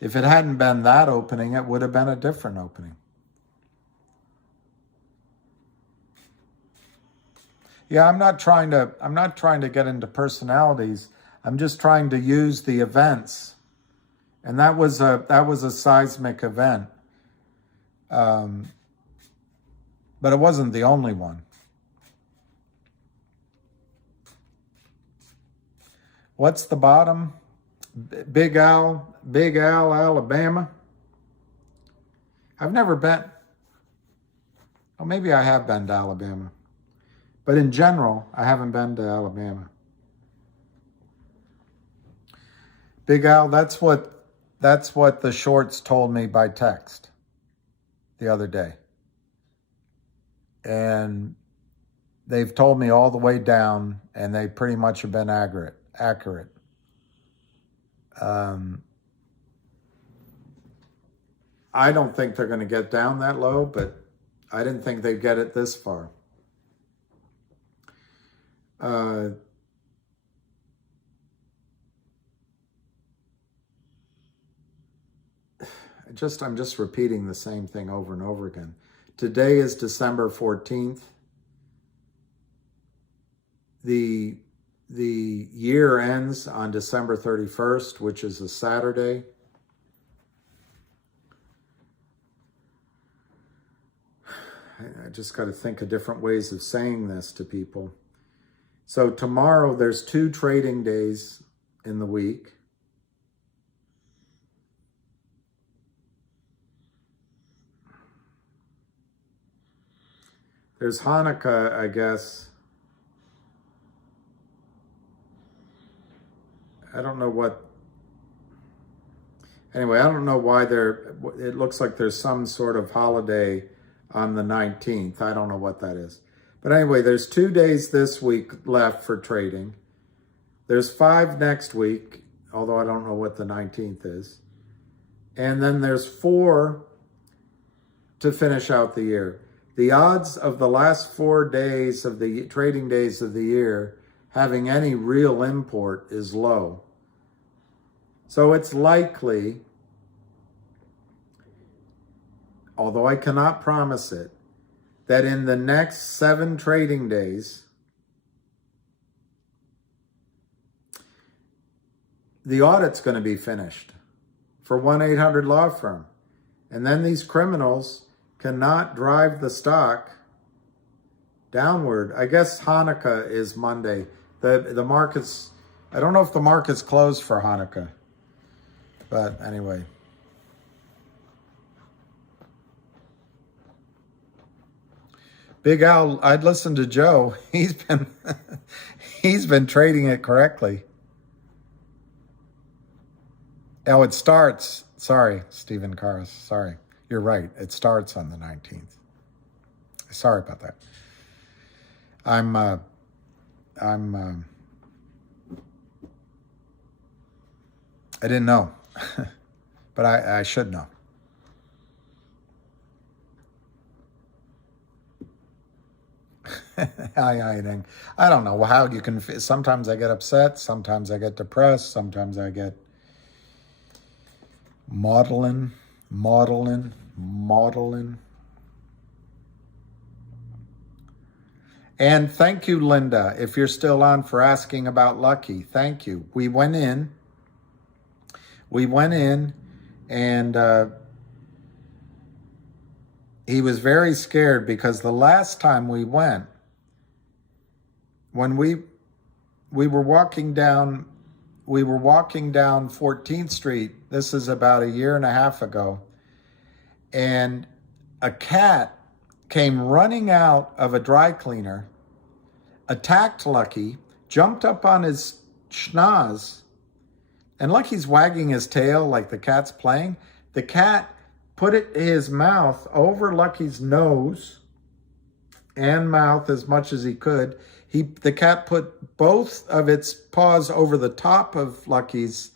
hadn't been that opening, it would have been a different opening. Yeah, I'm not trying to get into personalities. I'm just trying to use the events. And that was a seismic event. But it wasn't the only one. What's the bottom? Big Al, Alabama. I've never been. Oh, maybe I have been to Alabama. But in general, I haven't been to Alabama. Big Al, that's what That's what the shorts told me by text the other day. And they've told me all the way down, and they pretty much have been accurate. I don't think they're going to get down that low, but I didn't think they'd get it this far. I'm just repeating the same thing over and over again. Today is December 14th. The year ends on December 31st, which is a Saturday. I just got to think of different ways of saying this to people. So tomorrow there's 2 trading days in the week. There's Hanukkah, I guess. I don't know what. Anyway, I don't know why it looks like there's some sort of holiday on the 19th. I don't know what that is. But anyway, there's 2 days this week left for trading. There's 5 next week, although I don't know what the 19th is. And then there's 4 to finish out the year. The odds of the last 4 days of the trading days of the year having any real import is low. So it's likely, although I cannot promise it, that in the next 7 trading days, the audit's going to be finished for 1-800-Law Firm. And then these criminals cannot drive the stock downward. I guess Hanukkah is Monday. The markets, I don't know if the market's closed for Hanukkah. But anyway. Big Al, I'd listen to Joe. He's been trading it correctly. Oh, it starts. Sorry, Stephen Carrs. Sorry. You're right. It starts on the 19th. Sorry about that. I didn't know, but I should know. I don't know how you can. Sometimes I get upset. Sometimes I get depressed. Sometimes I get maudlin. And thank you, Linda, if you're still on, for asking about Lucky. Thank you. We went in and he was very scared because the last time we went, when we were walking down 14th Street, this is about a year and a half ago, and a cat came running out of a dry cleaner, attacked Lucky, jumped up on his schnoz, and Lucky's wagging his tail like the cat's playing. The cat put his mouth over Lucky's nose and mouth as much as he could. The cat put both of its paws over the top of Lucky's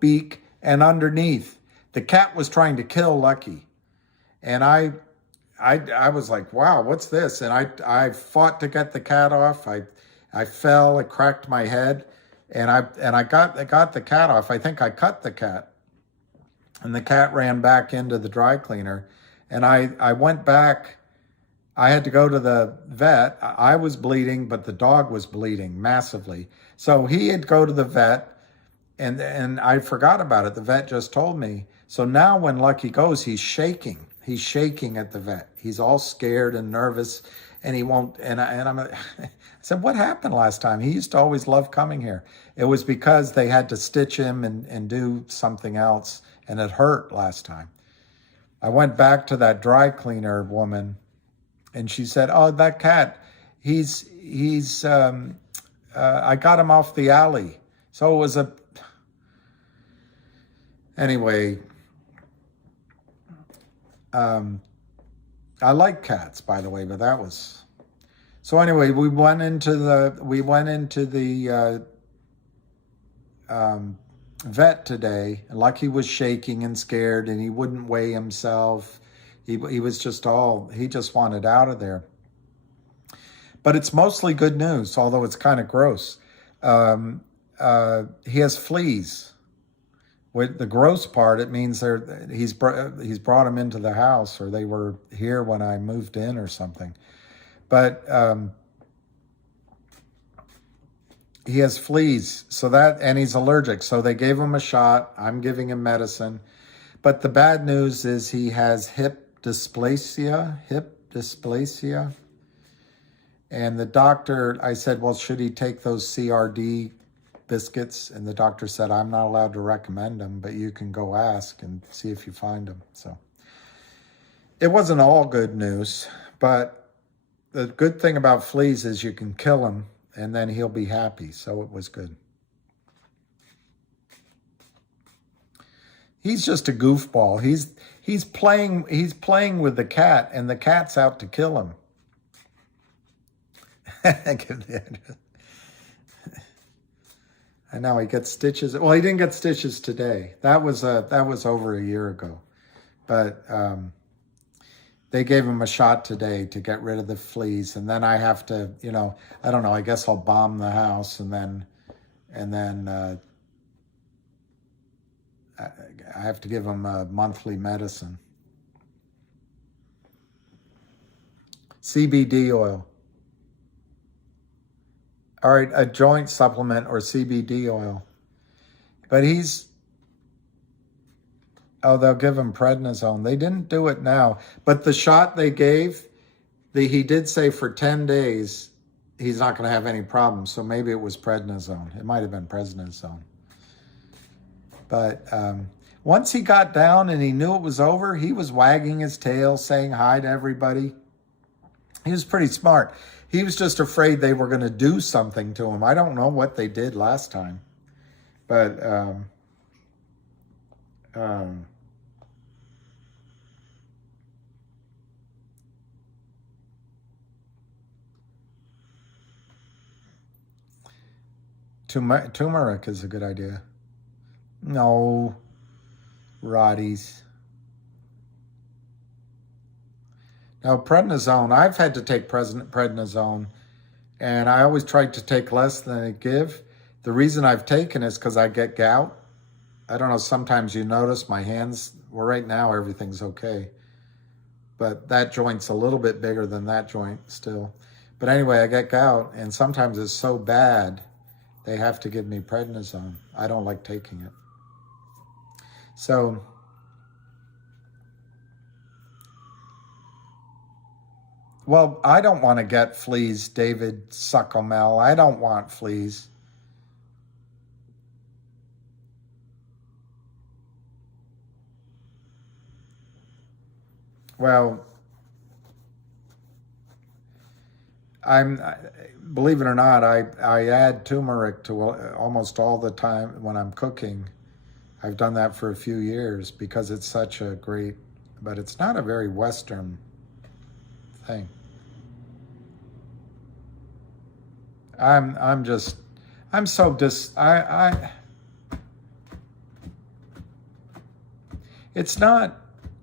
beak and underneath. The cat was trying to kill Lucky. And I was like, wow, what's this? And I fought to get the cat off. I fell, I cracked my head, and I got the cat off. I think I cut the cat. And the cat ran back into the dry cleaner. And I went back. I had to go to the vet. I was bleeding, but the dog was bleeding massively. So he had to go to the vet, and I forgot about it. The vet just told me. So now when Lucky goes, he's shaking. He's shaking at the vet. He's all scared and nervous, and he won't. And I said, what happened last time? He used to always love coming here. It was because they had to stitch him and do something else, and it hurt last time. I went back to that dry cleaner woman, and she said, oh, that cat, I got him off the alley. So it was anyway, I like cats, by the way, but that was, so anyway, we went into the vet today, and like he was shaking and scared and he wouldn't weigh himself. He was just he just wanted out of there. But it's mostly good news, although it's kind of gross. He has fleas. With the gross part, it means he's brought them into the house, or they were here when I moved in or something. But he has fleas, and he's allergic. So they gave him a shot. I'm giving him medicine. But the bad news is he has hip dysplasia. And the doctor, I said, well, should he take those CRD biscuits? And the doctor said, I'm not allowed to recommend them, but you can go ask and see if you find them. So it wasn't all good news, but the good thing about fleas is you can kill him and then he'll be happy. So it was good. He's just a goofball. He's playing with the cat, and the cat's out to kill him. I know he gets stitches. Well, he didn't get stitches today. That was over a year ago, but they gave him a shot today to get rid of the fleas, and then I have to, I don't know. I guess I'll bomb the house, and then I have to give him a monthly medicine. CBD oil. All right, a joint supplement or CBD oil. But they'll give him prednisone. They didn't do it now. But the shot they gave, he did say for 10 days, he's not going to have any problems. So maybe it was prednisone. It might have been prednisone. But once he got down and he knew it was over, he was wagging his tail, saying hi to everybody. He was pretty smart. He was just afraid they were going to do something to him. I don't know what they did last time. But turmeric is a good idea. No, Roddy's. Now, prednisone, I've had to take prednisone, and I always try to take less than I give. The reason I've taken is because I get gout. I don't know, sometimes you notice my hands, well, right now everything's okay. But that joint's a little bit bigger than that joint still. But anyway, I get gout, and sometimes it's so bad, they have to give me prednisone. I don't like taking it. So, well, I don't want to get fleas, David Suckomel. I don't want fleas. Well, believe it or not, I add turmeric to almost all the time when I'm cooking. I've done that for a few years because it's such a great, but it's not a very Western thing.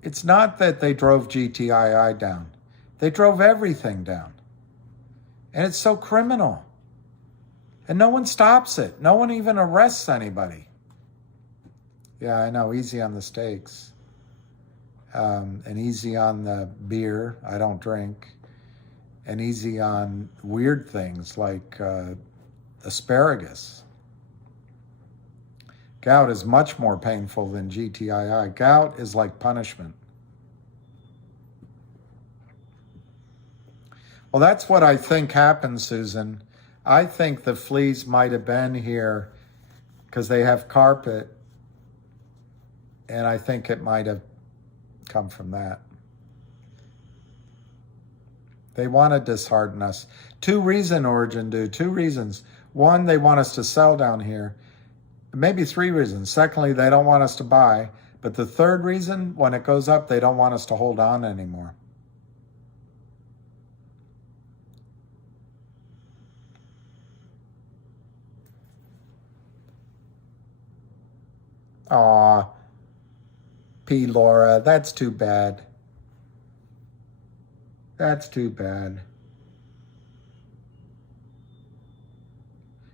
It's not that they drove GTII down. They drove everything down. And it's so criminal. And no one stops it. No one even arrests anybody. Yeah, I know, easy on the steaks. And easy on the beer. I don't drink. And easy on weird things like asparagus. Gout is much more painful than GTII. Gout is like punishment. Well, that's what I think happened, Susan. I think the fleas might have been here because they have carpet, and I think it might have come from that. They want to dishearten us. Two reasons. One, they want us to sell down here. Maybe 3 reasons. Secondly, they don't want us to buy. But the third reason, when it goes up, they don't want us to hold on anymore. Aw, P. Laura, that's too bad. That's too bad.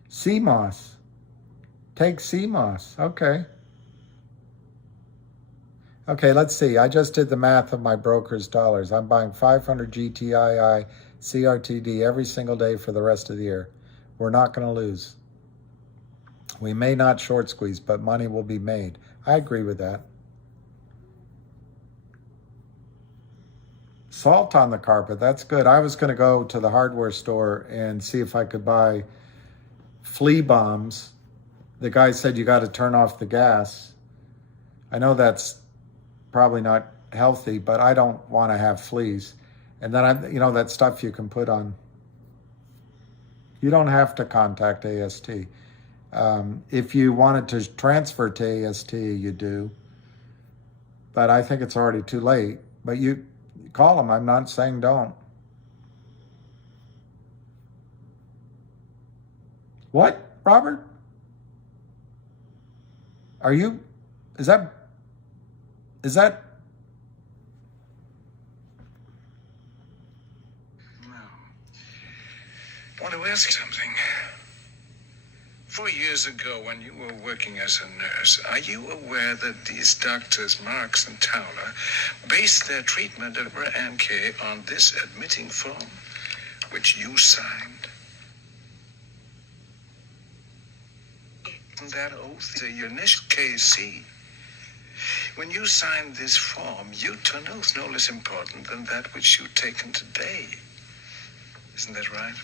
CMOS. Take CMOS. Okay. Okay, let's see. I just did the math of my broker's dollars. I'm buying 500 GTII CRTD every single day for the rest of the year. We're not going to lose. We may not short squeeze, but money will be made. I agree with that. Salt on the carpet. That's good. I was going to go to the hardware store and see if I could buy flea bombs. The guy said you got to turn off the gas. I know that's probably not healthy, but I don't want to have fleas. And then that stuff you can put on. You don't have to contact AST. If you wanted to transfer to AST, you do. But I think it's already too late. But you call them. I'm not saying don't. What, Robert? Is that? No. I want to ask you something. 4 years ago, when you were working as a nurse, are you aware that these doctors, Marks and Towler, based their treatment of MK on this admitting form, which you signed? That oath is your initial KC. When you signed this form, you took an oath no less important than that which you've taken today. Isn't that right?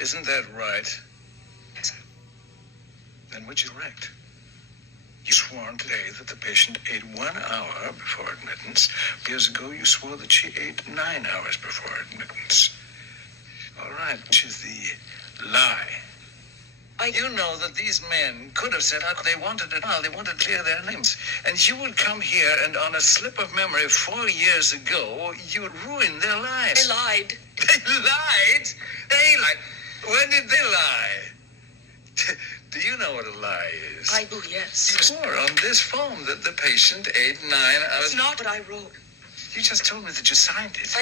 Isn't that right? Yes. Then which is correct? You swore today that the patient ate 1 hour before admittance. Years ago, you swore that she ate 9 hours before admittance. All right, which is the lie? You know that these men could have said how they wanted it now. They wanted to clear their names. And you would come here and on a slip of memory 4 years ago, you would ruin their lives. They lied. They lied? They lied. When did they lie? Do you know what a lie is? I do, yes. You swore on this form that the patient ate 9 hours. It's not what I wrote. You just told me that you signed it.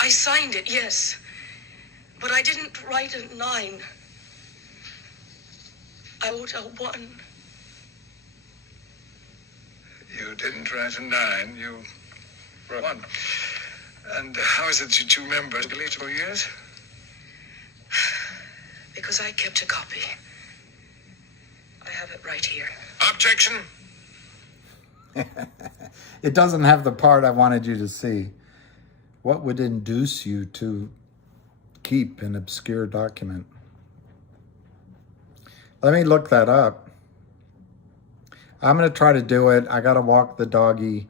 I signed it, yes. But I didn't write a 9. I wrote a 1. You didn't write a 9. You wrote 1. And how is it that you two members believed for years? Because I kept a copy. I have it right here. Objection. It doesn't have the part I wanted you to see. What would induce you to keep an obscure document? Let me look that up. I'm going to try to do it. I got to walk the doggy.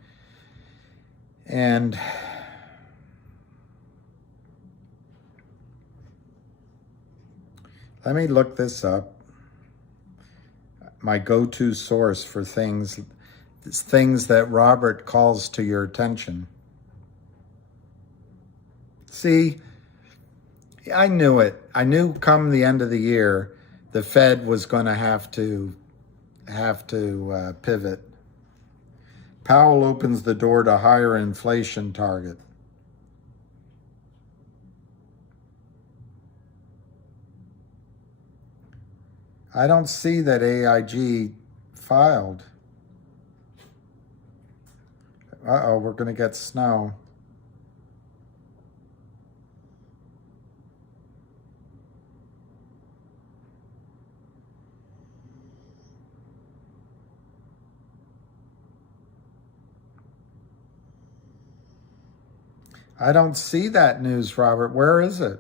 And let me look this up. My go-to source for things that Robert calls to your attention. See, I knew it. I knew come the end of the year, the Fed was going to have to pivot. Powell opens the door to higher inflation target. I don't see that AIG filed. Uh-oh, we're going to get snow. I don't see that news, Robert. Where is it?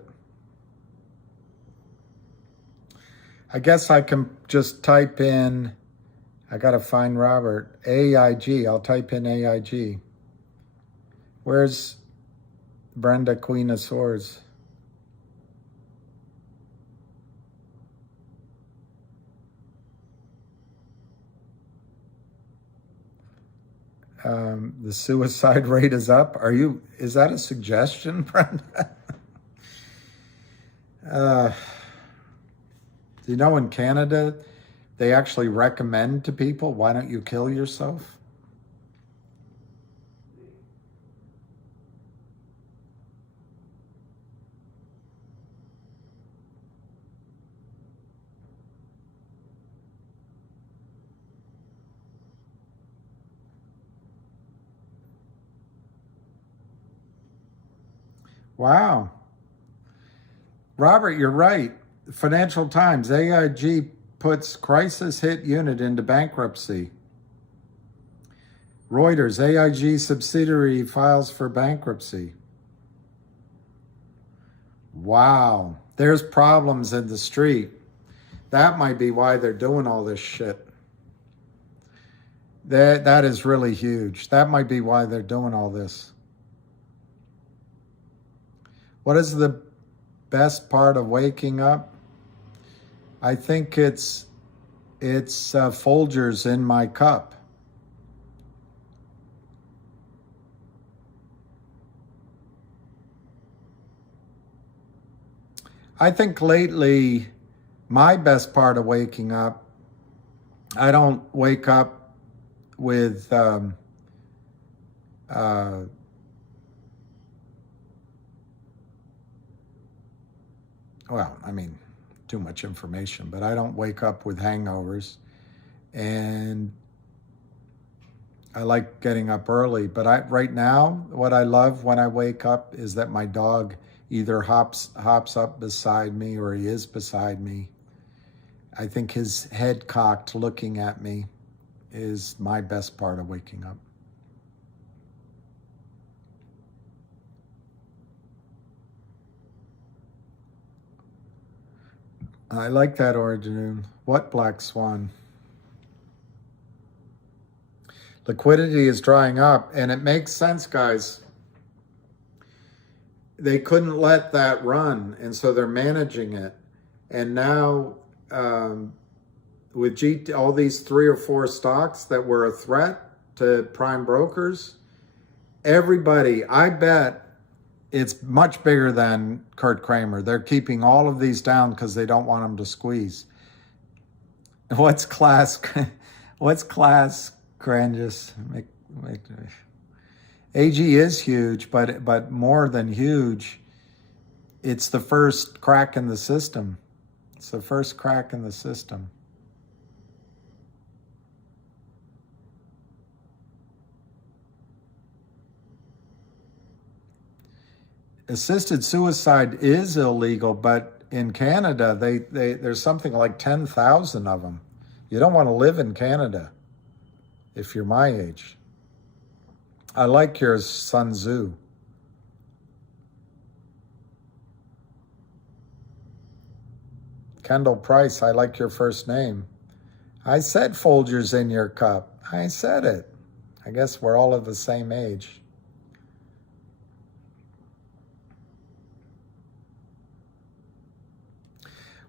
I guess I can just type in, I got to find Robert, AIG. I'll type in AIG. Where's Brenda, Queen of Swords? The suicide rate is up. Is that a suggestion, Brenda? Do you know in Canada, they actually recommend to people, why don't you kill yourself? Wow. Robert, you're right. Financial Times, AIG puts crisis hit unit into bankruptcy. Reuters, AIG subsidiary files for bankruptcy. Wow. There's problems in the street. That might be why they're doing all this shit. That is really huge. That might be why they're doing all this. What is the best part of waking up? I think it's Folgers in my cup. I think lately, my best part of waking up, I don't wake up with well, I mean, too much information, but I don't wake up with hangovers, and I like getting up early. But right now, what I love when I wake up is that my dog either hops up beside me or he is beside me. I think his head cocked looking at me is my best part of waking up. I like that, Origin. What black swan? Liquidity is drying up, and it makes sense, guys. They couldn't let that run, and so they're managing it. And now, with all these 3 or 4 stocks that were a threat to prime brokers, everybody, I bet, it's much bigger than Kurt Kramer. They're keeping all of these down because they don't want them to squeeze. What's class? What's class, Grandis? AG is huge, but more than huge, it's the first crack in the system. It's the first crack in the system. Assisted suicide is illegal, but in Canada, there's something like 10,000 of them. You don't want to live in Canada if you're my age. I like your Sun Tzu. Kendall Price, I like your first name. I said Folgers in your cup. I said it. I guess we're all of the same age.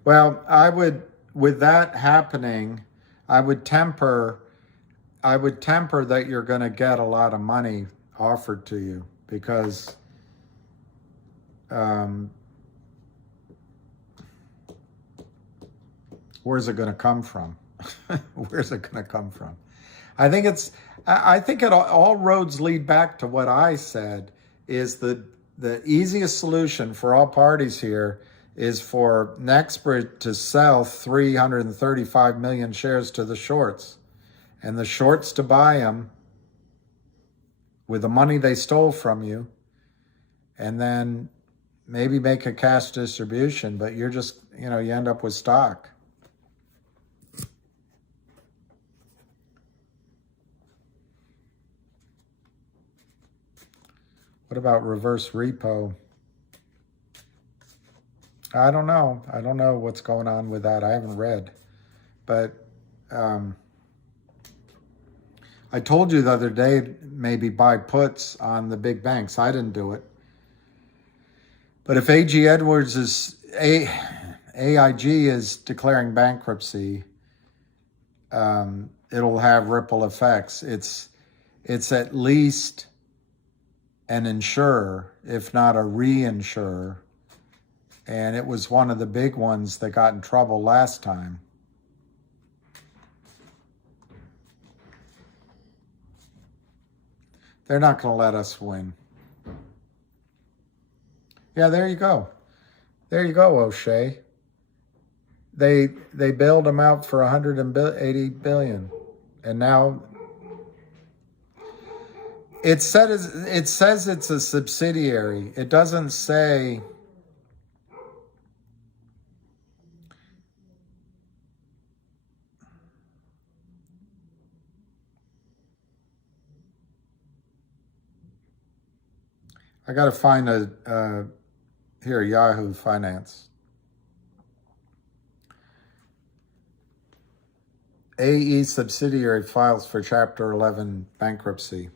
Well, with that happening, I would temper that you're going to get a lot of money offered to you, because where's it going to come from? Where's it going to come from? I think all roads lead back to what I said is the easiest solution for all parties here is for Nextbridge to sell 335 million shares to the shorts, and the shorts to buy them with the money they stole from you, and then maybe make a cash distribution, but you're just, you end up with stock. What about reverse repo? I don't know. I don't know what's going on with that. I haven't read. But I told you the other day, maybe buy puts on the big banks. I didn't do it. But if AIG is declaring bankruptcy, it'll have ripple effects. It's it's at least an insurer, if not a reinsurer. And it was one of the big ones that got in trouble last time. They're not going to let us win. Yeah, there you go. There you go, O'Shea. They bailed them out for $180 billion, and now it says it's a subsidiary. It doesn't say. I got to find here, Yahoo Finance. AE subsidiary files for Chapter 11 bankruptcy.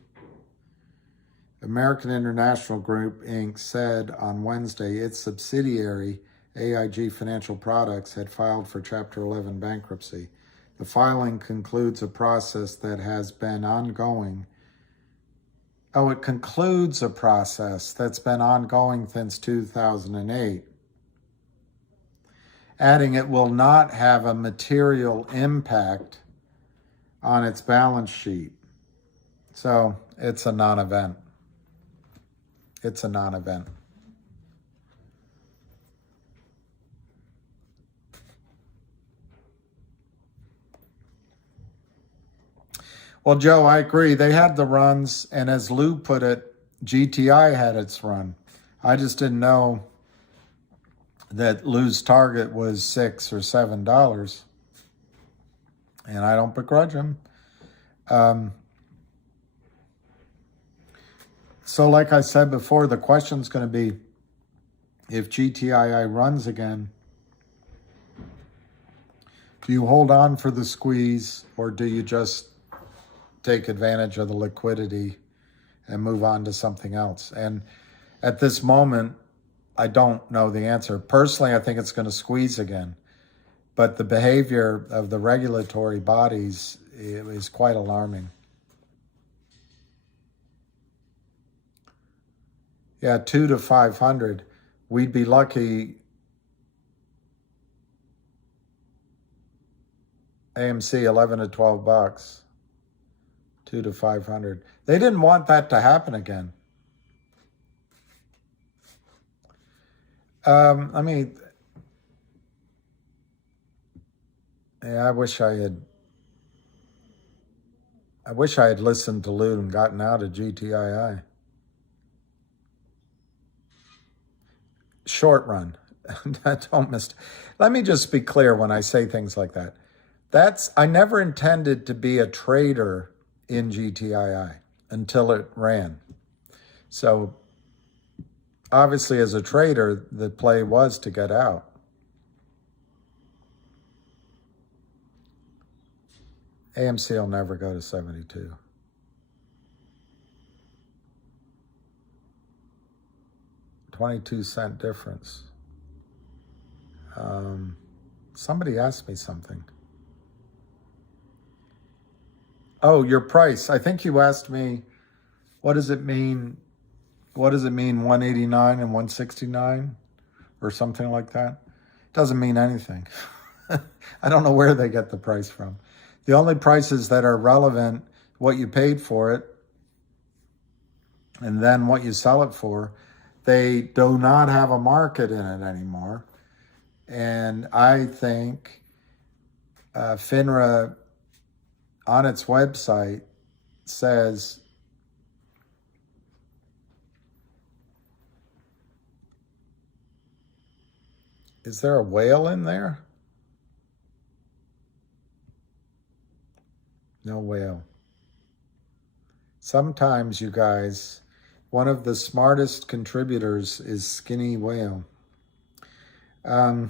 American International Group, Inc. said on Wednesday its subsidiary, AIG Financial Products, had filed for Chapter 11 bankruptcy. The filing concludes a process that has been ongoing. Oh, it concludes a process that's been ongoing since 2008. Adding it will not have a material impact on its balance sheet. So it's a non-event. It's a non-event. Well, Joe, I agree. They had the runs, and as Lou put it, GTI had its run. I just didn't know that Lou's target was $6 or $7, and I don't begrudge him. So like I said before, the question's going to be, if GTII runs again, do you hold on for the squeeze, or do you just take advantage of the liquidity and move on to something else? And at this moment, I don't know the answer. Personally, I think it's going to squeeze again. But the behavior of the regulatory bodies is quite alarming. Yeah, 2 to 500. We'd be lucky. AMC 11 to 12 bucks. 2 to 500. They didn't want that to happen again. I wish I had listened to Lou and gotten out of GTII. Short run. Don't miss. Let me just be clear when I say things like that. I never intended to be a trader in GTII until it ran. So obviously as a trader, the play was to get out. AMC will never go to 72. $0.22 difference. Somebody asked me something. Oh, your price. I think you asked me, what does it mean? What does it mean, 189 and 169 or something like that? It doesn't mean anything. I don't know where they get the price from. The only prices that are relevant, what you paid for it, and then what you sell it for. They do not have a market in it anymore. And I think FINRA on its website says is there a whale in there? No whale. Sometimes, you guys, one of the smartest contributors is Skinny Whale. I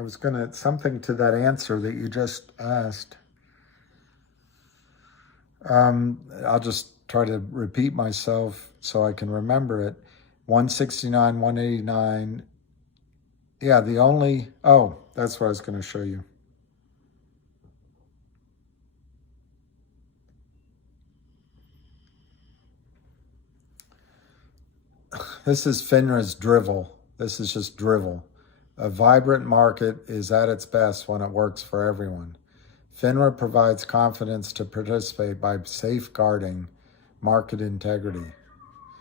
was gonna, something to that answer that you just asked. I'll just try to repeat myself so I can remember it. 169, 189, Yeah, the only, oh, that's what I was going to show you. This is FINRA's drivel. This is just drivel. A vibrant market is at its best when it works for everyone. FINRA provides confidence to participate by safeguarding market integrity.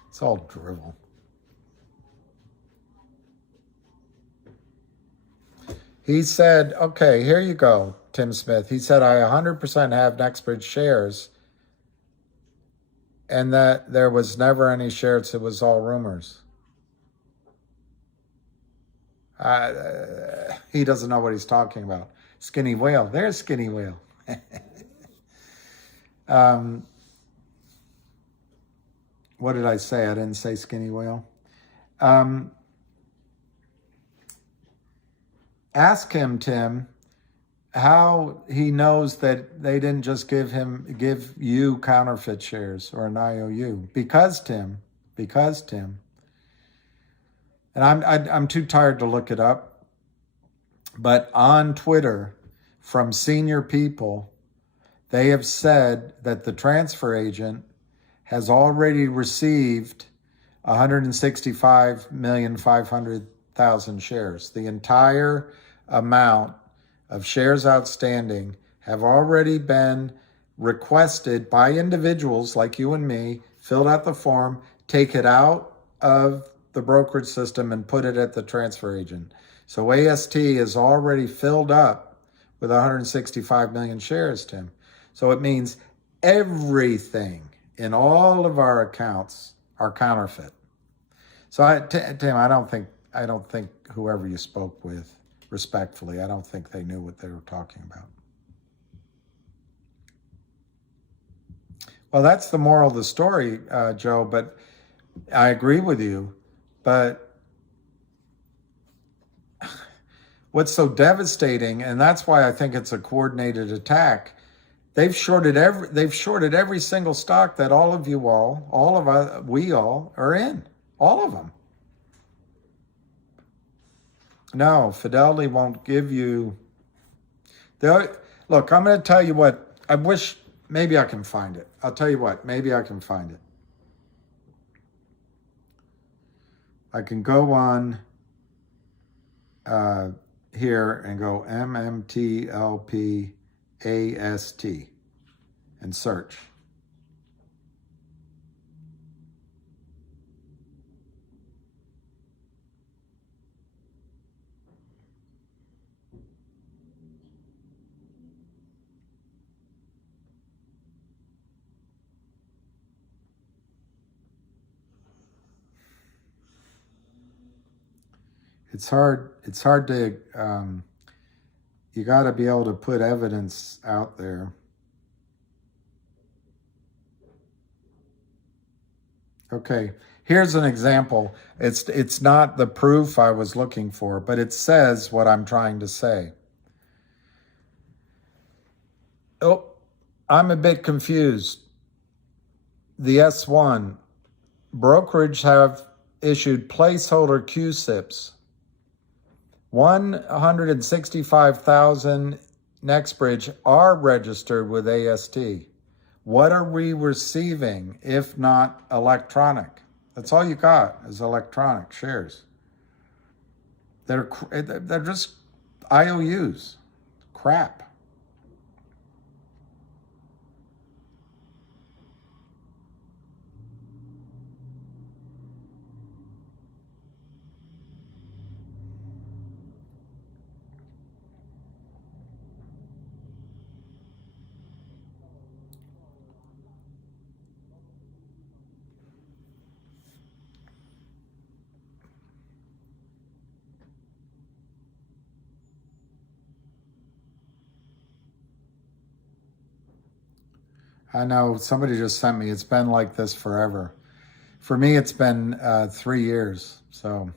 It's all drivel. He said, okay, here you go, Tim Smith. He said, I 100% have NextBridge shares and that there was never any shares. It was all rumors. He doesn't know what he's talking about. Skinny whale. There's Skinny whale. What did I say? I didn't say Skinny whale. Ask him, Tim, how he knows that they didn't just give you counterfeit shares or an IOU. Because Tim. And I'm too tired to look it up. But on Twitter, from senior people, they have said that the transfer agent has already received 165,500,000 shares. The entire amount of shares outstanding have already been requested by individuals like you and me, filled out the form, take it out of the brokerage system and put it at the transfer agent. So AST is already filled up with 165 million shares, Tim. So it means everything in all of our accounts are counterfeit. So Tim, I don't think whoever you spoke with, respectfully, I don't think they knew what they were talking about. Well, that's the moral of the story, Joe, but I agree with you. But what's so devastating, and that's why I think it's a coordinated attack, they've shorted every single stock that all of you all, we all are in. All of them. No, Fidelity won't give you... Look, I'm going to tell you what, I wish, maybe I can find it. I'll tell you what, maybe I can find it. I can go on here and go MMTLP AST and search. It's hard to, you got to be able to put evidence out there. Okay, here's an example. It's not the proof I was looking for, but it says what I'm trying to say. Oh, I'm a bit confused. The S1, brokerage have issued placeholder QSIPs. 165,000 NextBridge are registered with AST. What are we receiving if not electronic? That's all you got is electronic shares. They're just IOUs. Crap. I know, somebody just sent me, it's been like this forever. For me, it's been 3 years, so.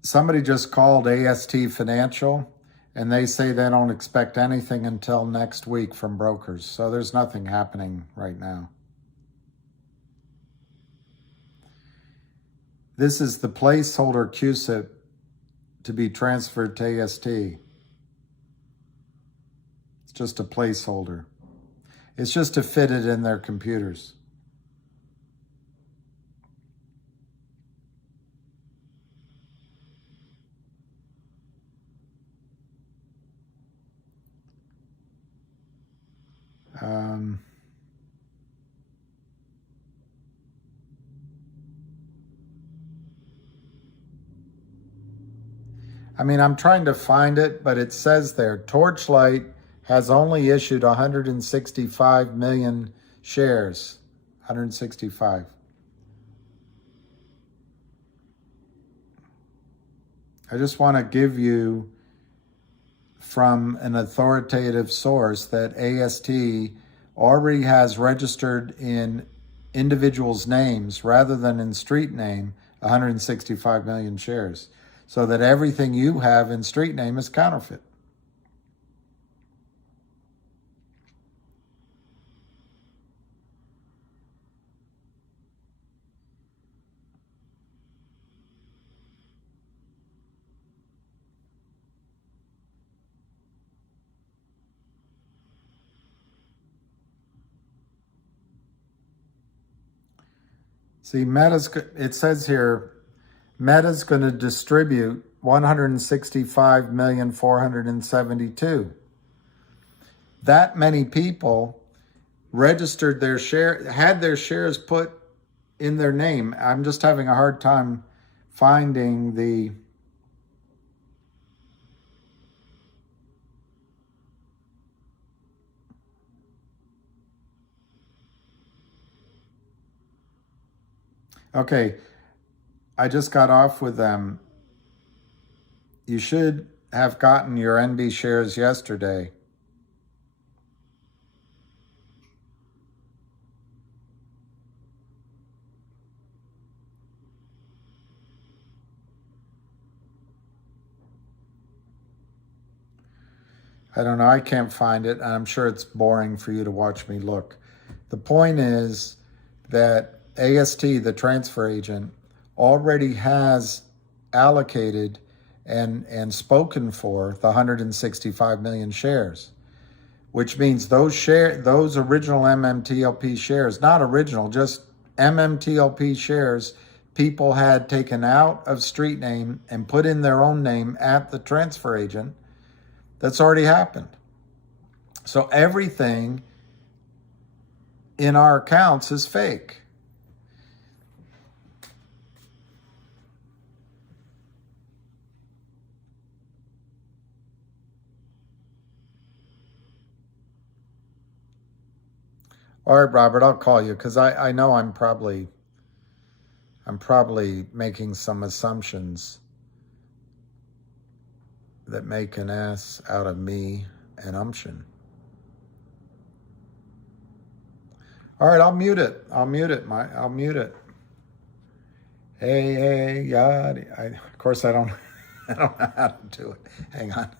Somebody just called AST Financial, And they say they don't expect anything until next week from brokers. So there's nothing happening right now. This is the placeholder QSIP to be transferred to AST. It's just a placeholder. It's just to fit it in their computers. I mean, I'm trying to find it, but it says there, Torchlight has only issued 165 million shares. 165. I just want to give you from an authoritative source that AST already has registered in individuals' names rather than in street name 165 million shares, so that everything you have in street name is counterfeit. See, it says here, Meta's going to distribute 165,472,000. That many people registered their share, had their shares put in their name. I'm just having a hard time finding the okay, I just got off with them. You should have gotten your NB shares yesterday. I don't know, I can't find it, and I'm sure it's boring for you to watch me look. The point is that AST, the transfer agent, already has allocated and spoken for the 165 million shares, which means those original MMTLP shares, not original, just MMTLP shares, people had taken out of street name and put in their own name at the transfer agent. That's already happened. So everything in our accounts is fake. All right, Robert, I'll call you because I know I'm probably making some assumptions that make an ass out of me and umption. All right, I'll mute it. I'll mute it. Hey, yeah. Of course, I don't know how to do it. Hang on.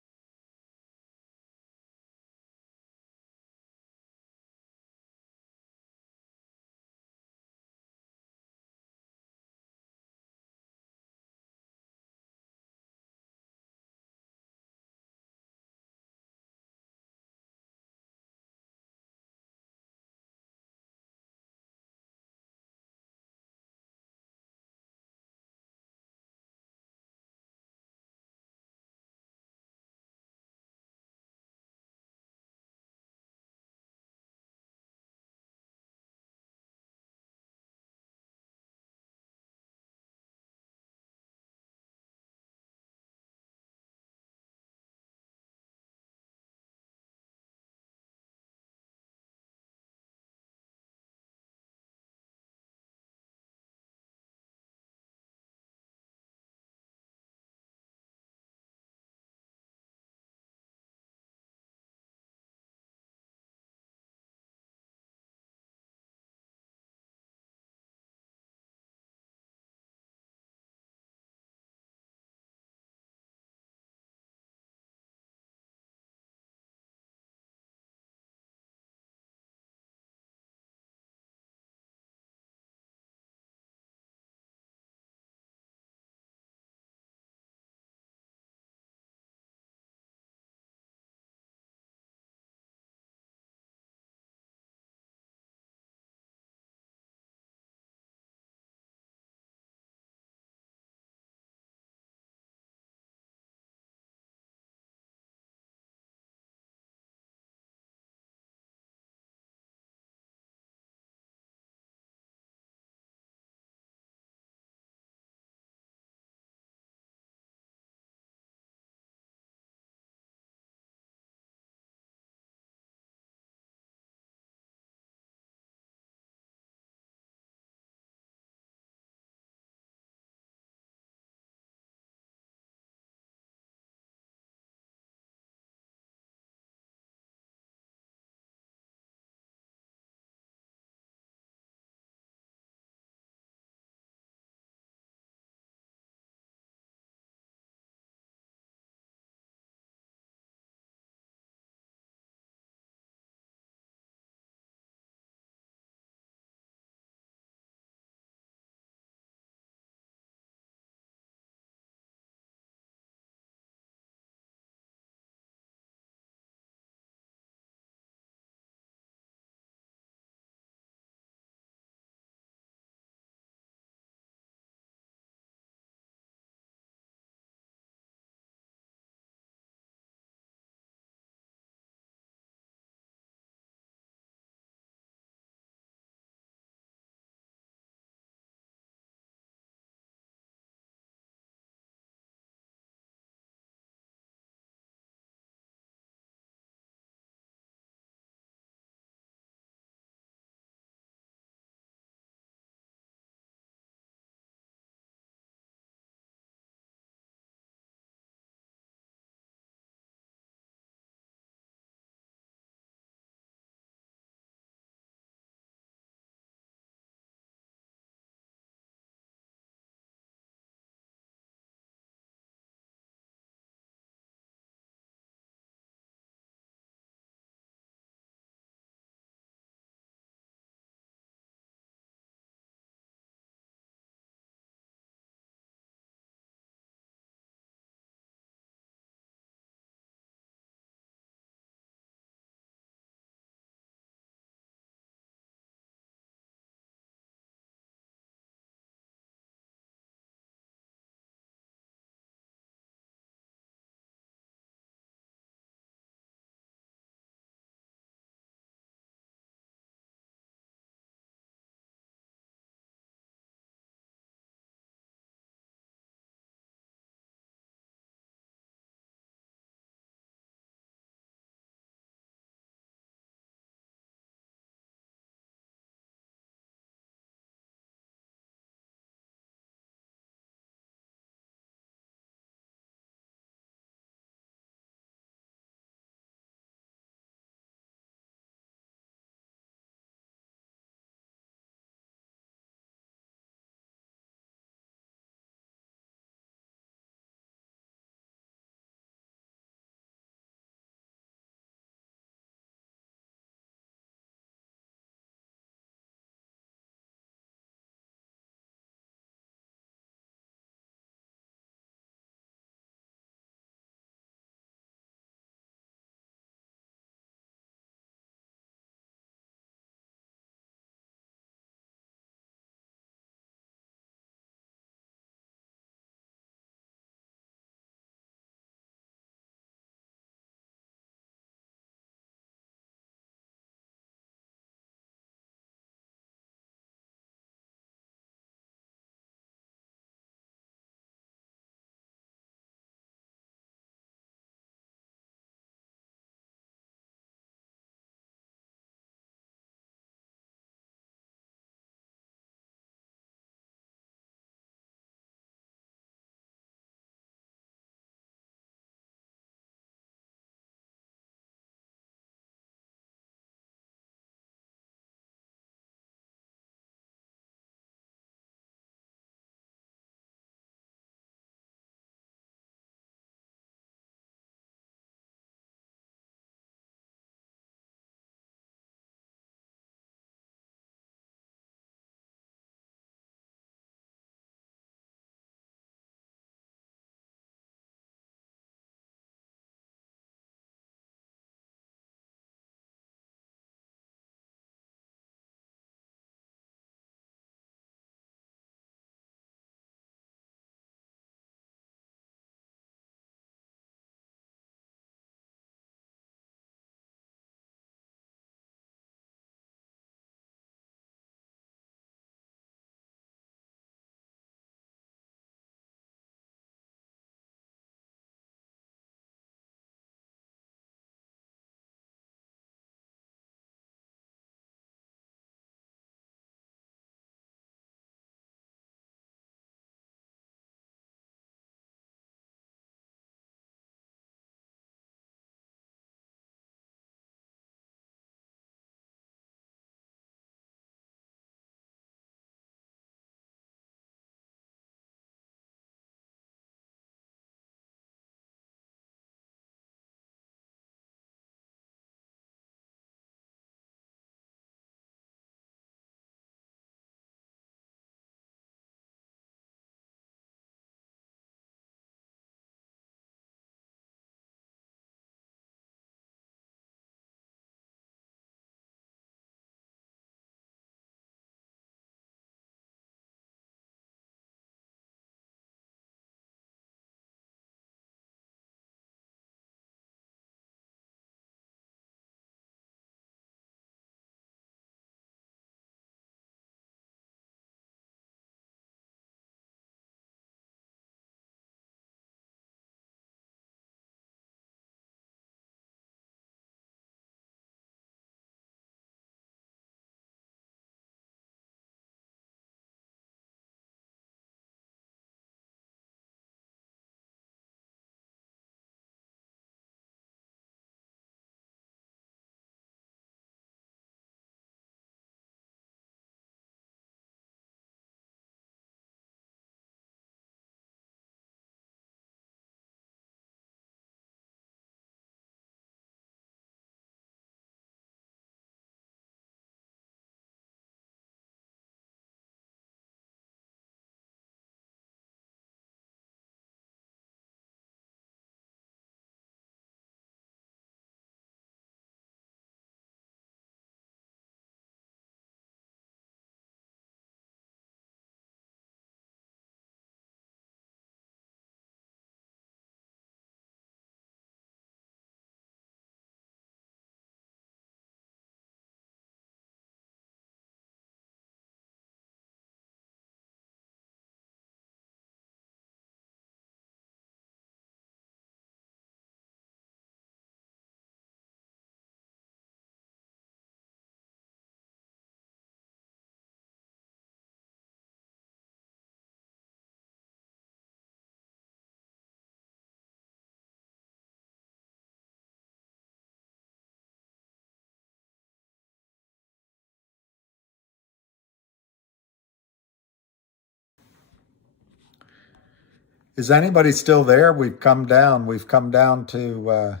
Is anybody still there? We've come down. We've come down to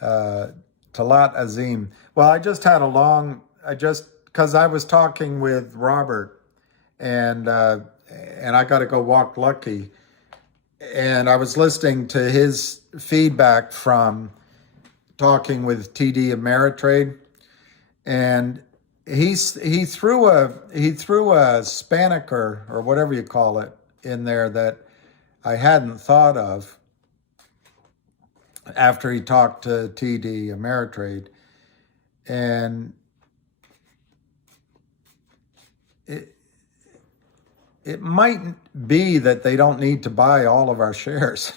Talat Azim. Well, I just had a long, because I was talking with Robert, and I got to go walk Lucky, and I was listening to his feedback from talking with TD Ameritrade, and he threw a spinnaker, or whatever you call it, in there that I hadn't thought of after he talked to TD Ameritrade. And it might be that they don't need to buy all of our shares.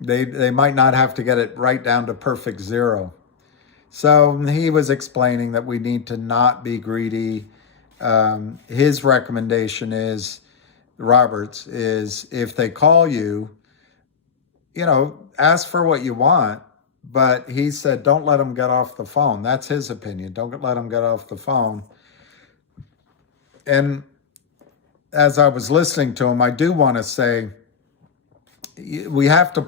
They might not have to get it right down to perfect zero. So he was explaining that we need to not be greedy. His recommendation is, Robert's, is if they call you, ask for what you want. But he said, don't let them get off the phone. That's his opinion. Don't let them get off the phone. And as I was listening to him, I do want to say, we have to,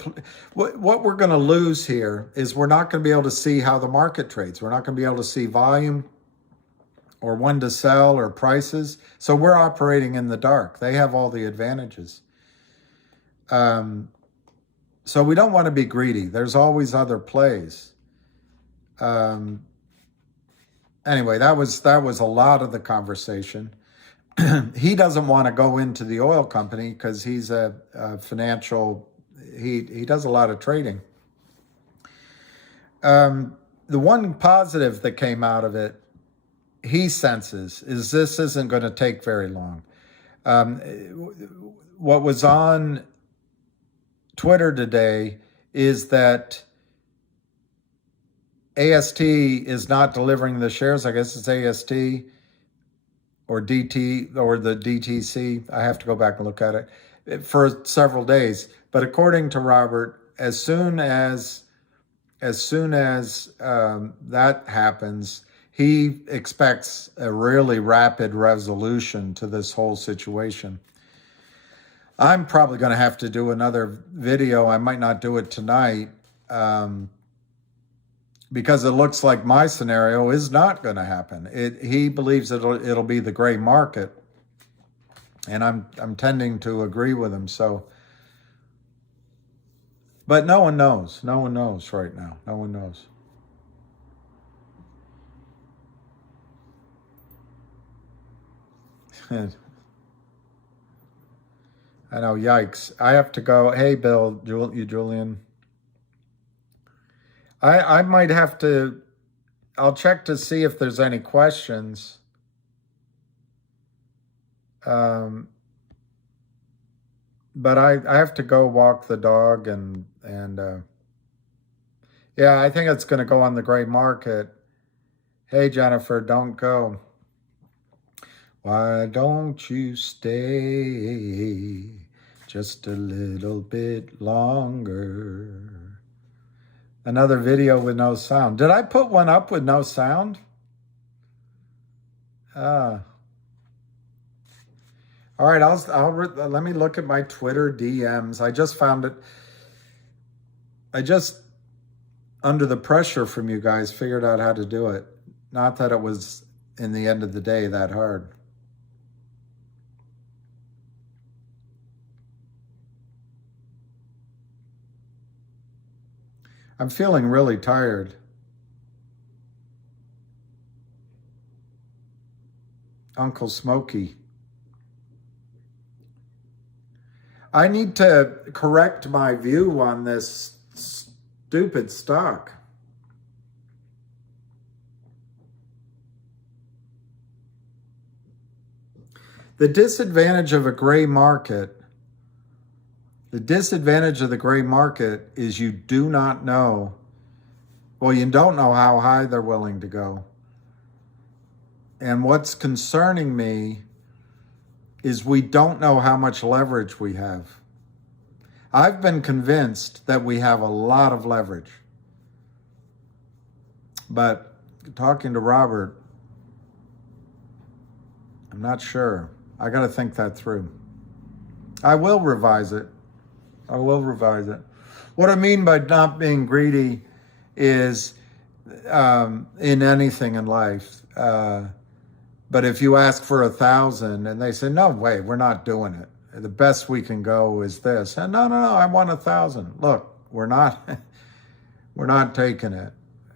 what we're going to lose here is we're not going to be able to see how the market trades. We're not going to be able to see volume or when to sell or prices. So we're operating in the dark. They have all the advantages. So we don't want to be greedy. There's always other plays. Anyway, that was a lot of the conversation. He doesn't want to go into the oil company because he's a financial, he does a lot of trading. The one positive that came out of it, he senses, is this isn't going to take very long. What was on Twitter today is that AST is not delivering the shares. I guess it's AST or DT or the DTC. I have to go back and look at it for several days. But according to Robert, as soon as that happens, he expects a really rapid resolution to this whole situation. I'm probably going to have to do another video. I might not do it tonight because it looks like my scenario is not going to happen. He believes it'll be the gray market, and I'm tending to agree with him. So, but no one knows. No one knows right now. No one knows. I know, yikes. I have to go. Hey, Bill, Julian. I might have to, I'll check to see if there's any questions. But I have to go walk the dog and yeah, I think it's going to go on the gray market. Hey, Jennifer, don't go. Why don't you stay just a little bit longer? Another video with no sound. Did I put one up with no sound? All right, let me look at my Twitter DMs. I just found it. I just, under the pressure from you guys, figured out how to do it. Not that it was, in the end of the day, that hard. I'm feeling really tired. Uncle Smokey. I need to correct my view on this stupid stock. The disadvantage of a gray market, the disadvantage of the gray market is you do not know, well, you don't know how high they're willing to go. And what's concerning me is we don't know how much leverage we have. I've been convinced that we have a lot of leverage. But talking to Robert, I'm not sure. I got to think that through. I will revise it. I will revise it. What I mean by not being greedy is in anything in life. But if you ask for 1,000 and they say, no way, we're not doing it. The best we can go is this. And no, I want 1,000. Look, we're not taking it.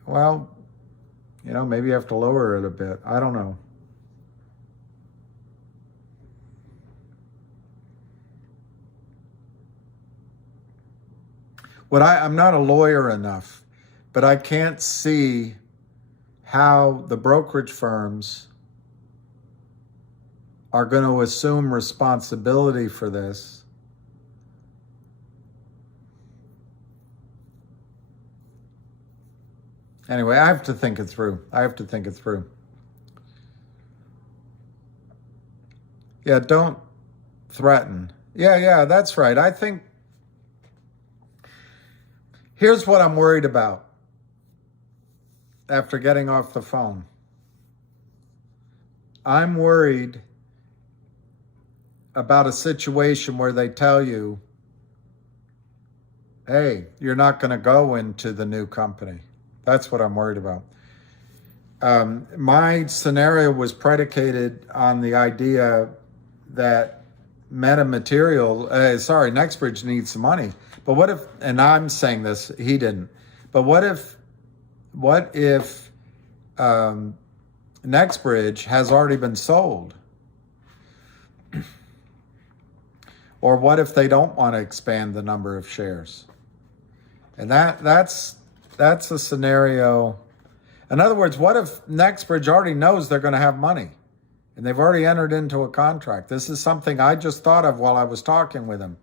Well, maybe you have to lower it a bit. I don't know. I'm not a lawyer enough, but I can't see how the brokerage firms are going to assume responsibility for this. Anyway, I have to think it through. Yeah, don't threaten. Yeah, that's right. I think here's what I'm worried about after getting off the phone. I'm worried about a situation where they tell you, hey, you're not going to go into the new company. That's what I'm worried about. My scenario was predicated on the idea that Nextbridge needs some money. But what if, and I'm saying this, he didn't, but what if Nextbridge has already been sold? Or what if they don't want to expand the number of shares? And that's a scenario. In other words, what if Nextbridge already knows they're going to have money and they've already entered into a contract? This is something I just thought of while I was talking with him.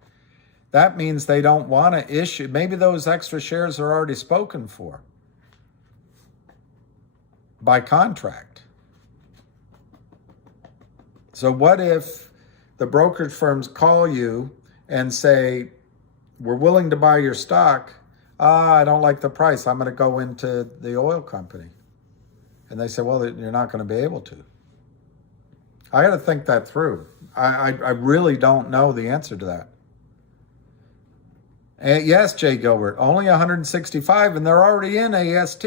That means they don't want to issue. Maybe those extra shares are already spoken for by contract. So what if the brokerage firms call you and say, we're willing to buy your stock. I don't like the price. I'm going to go into the oil company. And they say, well, you're not going to be able to. I got to think that through. I really don't know the answer to that. And yes, Jay Gilbert, only 165 and they're already in AST.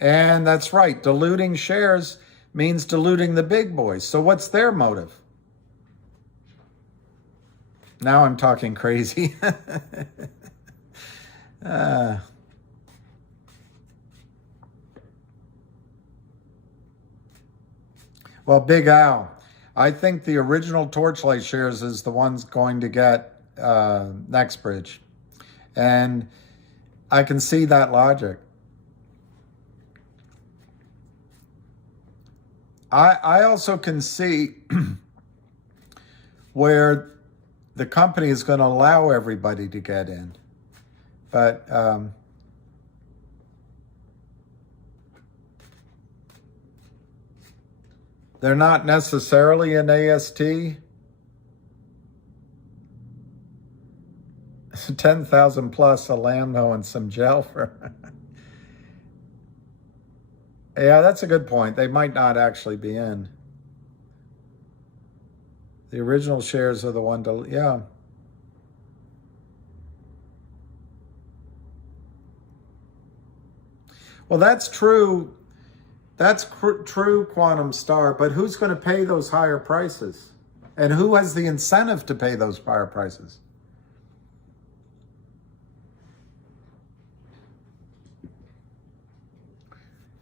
And that's right. Diluting shares means diluting the big boys. So what's their motive? Now I'm talking crazy. Well, Big Al, I think the original Torchlight shares is the ones going to get Nextbridge. And I can see that logic. I also can see where the company is going to allow everybody to get in. But they're not necessarily an AST. 10,000 plus a Lambno and some gel for... Yeah, that's a good point. They might not actually be in. The original shares are the one to, yeah. Well, that's true. That's true, Quantum Star, but who's going to pay those higher prices? And who has the incentive to pay those higher prices?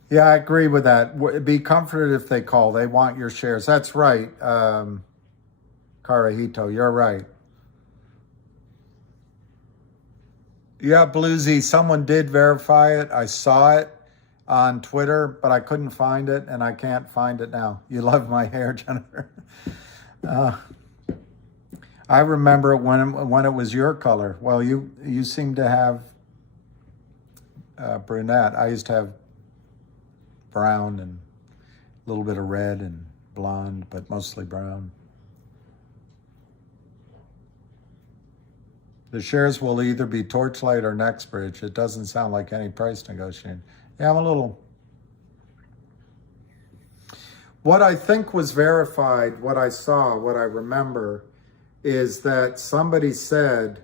Yeah, I agree with that. Be comforted if they call. They want your shares. That's right, Karahito, you're right. Yeah, Bluesy, someone did verify it. I saw it on Twitter, but I couldn't find it, and I can't find it now. You love my hair, Jennifer. I remember when it was your color. Well, you seem to have brunette. I used to have brown and a little bit of red and blonde, but mostly brown. The shares will either be Torchlight or Nextbridge. It doesn't sound like any price negotiation. Yeah, I'm a little... What I think was verified, what I saw, what I remember, is that somebody said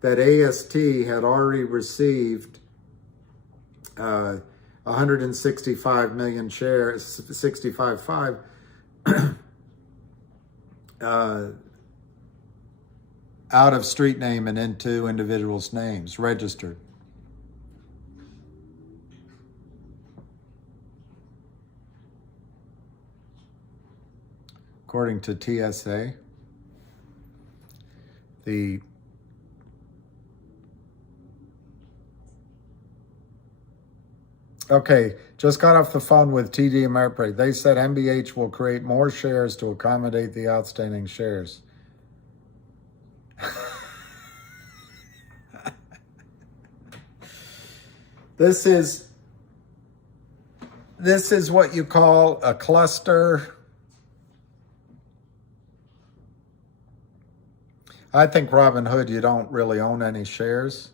that AST had already received 165 million shares, 65.5, out of street name and into individuals' names, registered. According to TSA, okay, just got off the phone with TD Ameritrade. They said MBH will create more shares to accommodate the outstanding shares. This is what you call a cluster. I think Robinhood, you don't really own any shares.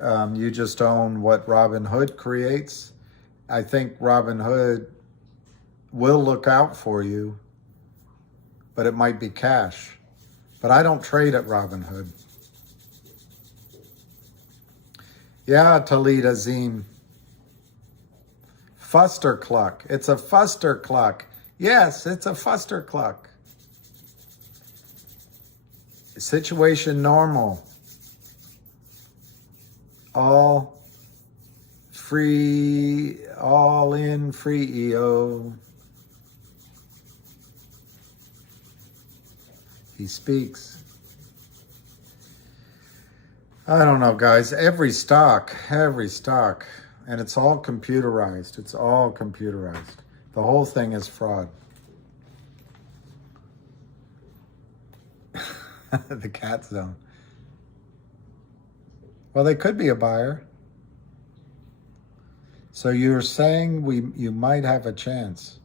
You just own what Robinhood creates. I think Robinhood will look out for you, but it might be cash. But I don't trade at Robinhood. Yeah, Talid Azim. Fuster cluck. It's a fuster cluck. Yes, it's a fuster cluck. Situation normal. All free, all in free EO. He speaks. I don't know, guys. Every stock, and it's all computerized. It's all computerized. The whole thing is fraud. The cat zone. Well, they could be a buyer. So you're saying you might have a chance.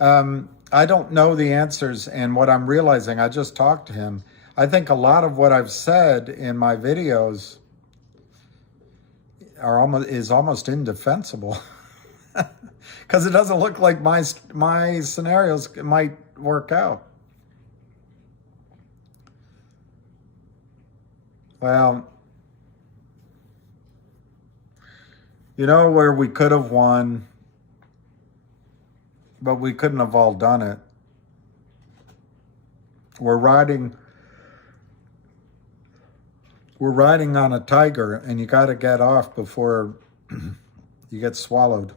I don't know the answers, and what I'm realizing, I just talked to him. I think a lot of what I've said in my videos is almost indefensible, because it doesn't look like my scenarios might work out. Well, you know where we could have won, but we couldn't have all done it. We're riding on a tiger, and you got to get off before you get swallowed.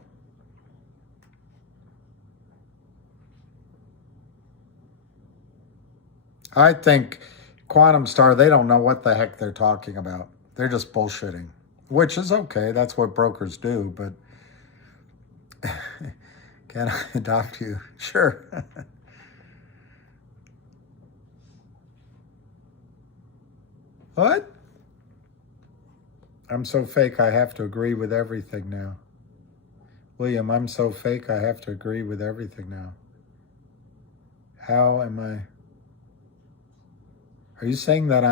I think Quantum Star, they don't know what the heck they're talking about. They're just bullshitting, which is okay. That's what brokers do, but can I adopt you? Sure. What? I'm so fake, I have to agree with everything now. William, I'm so fake, I have to agree with everything now. How am I? Are you saying that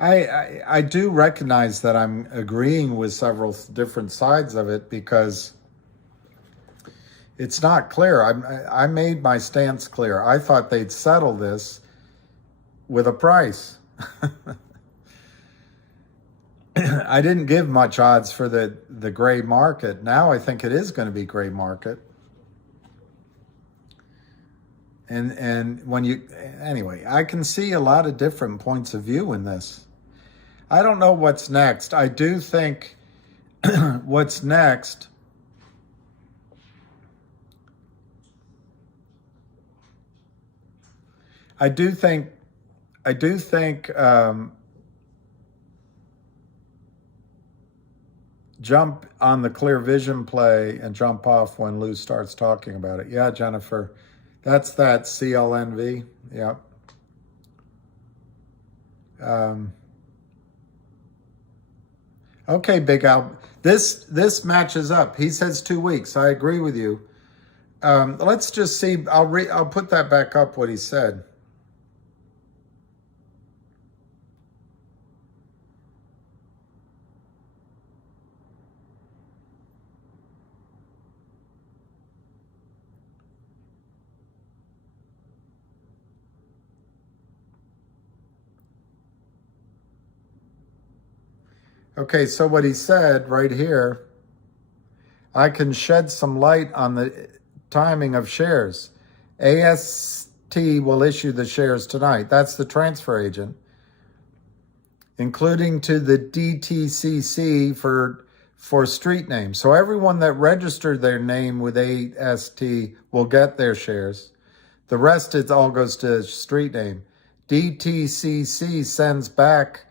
I do recognize that I'm agreeing with several different sides of it, because it's not clear. I made my stance clear. I thought they'd settle this with a price. I didn't give much odds for the gray market. Now I think it is going to be gray market. And when anyway, I can see a lot of different points of view in this. I don't know what's next. I do think what's next, I do think jump on the clear vision play and jump off when Lou starts talking about it. Yeah, Jennifer, that's that CLNV. Yeah. Okay, Big Al. This matches up. He says 2 weeks. I agree with you. Let's just see. I'll put that back up, what he said. Okay, so what he said right here, I can shed some light on the timing of shares. AST will issue the shares tonight. That's the transfer agent, including to the DTCC for street name. So everyone that registered their name with AST will get their shares. The rest, it all goes to street name. DTCC sends back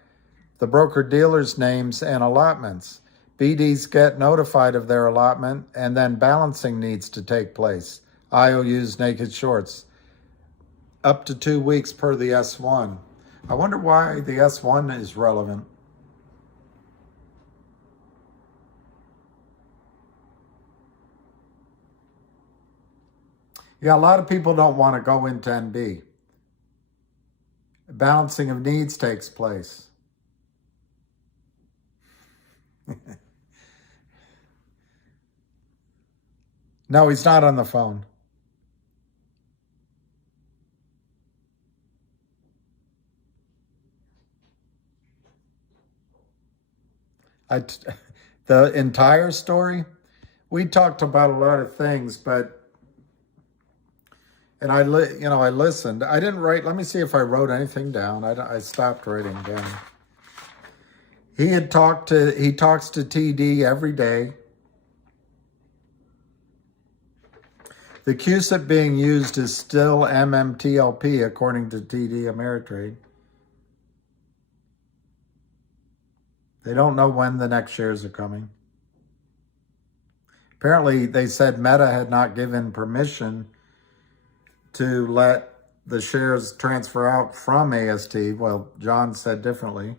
the broker-dealers' names and allotments. BDs get notified of their allotment, and then balancing needs to take place. IOUs, naked shorts. Up to 2 weeks per the S1. I wonder why the S1 is relevant. Yeah, a lot of people don't want to go into NB. Balancing of needs takes place. No, he's not on the phone. The entire story, we talked about a lot of things, and I listened. I didn't write. Let me see if I wrote anything down. I stopped writing down. He talks to TD every day. The CUSIP being used is still MMTLP, according to TD Ameritrade. They don't know when the next shares are coming. Apparently, they said Meta had not given permission to let the shares transfer out from AST. Well, John said differently.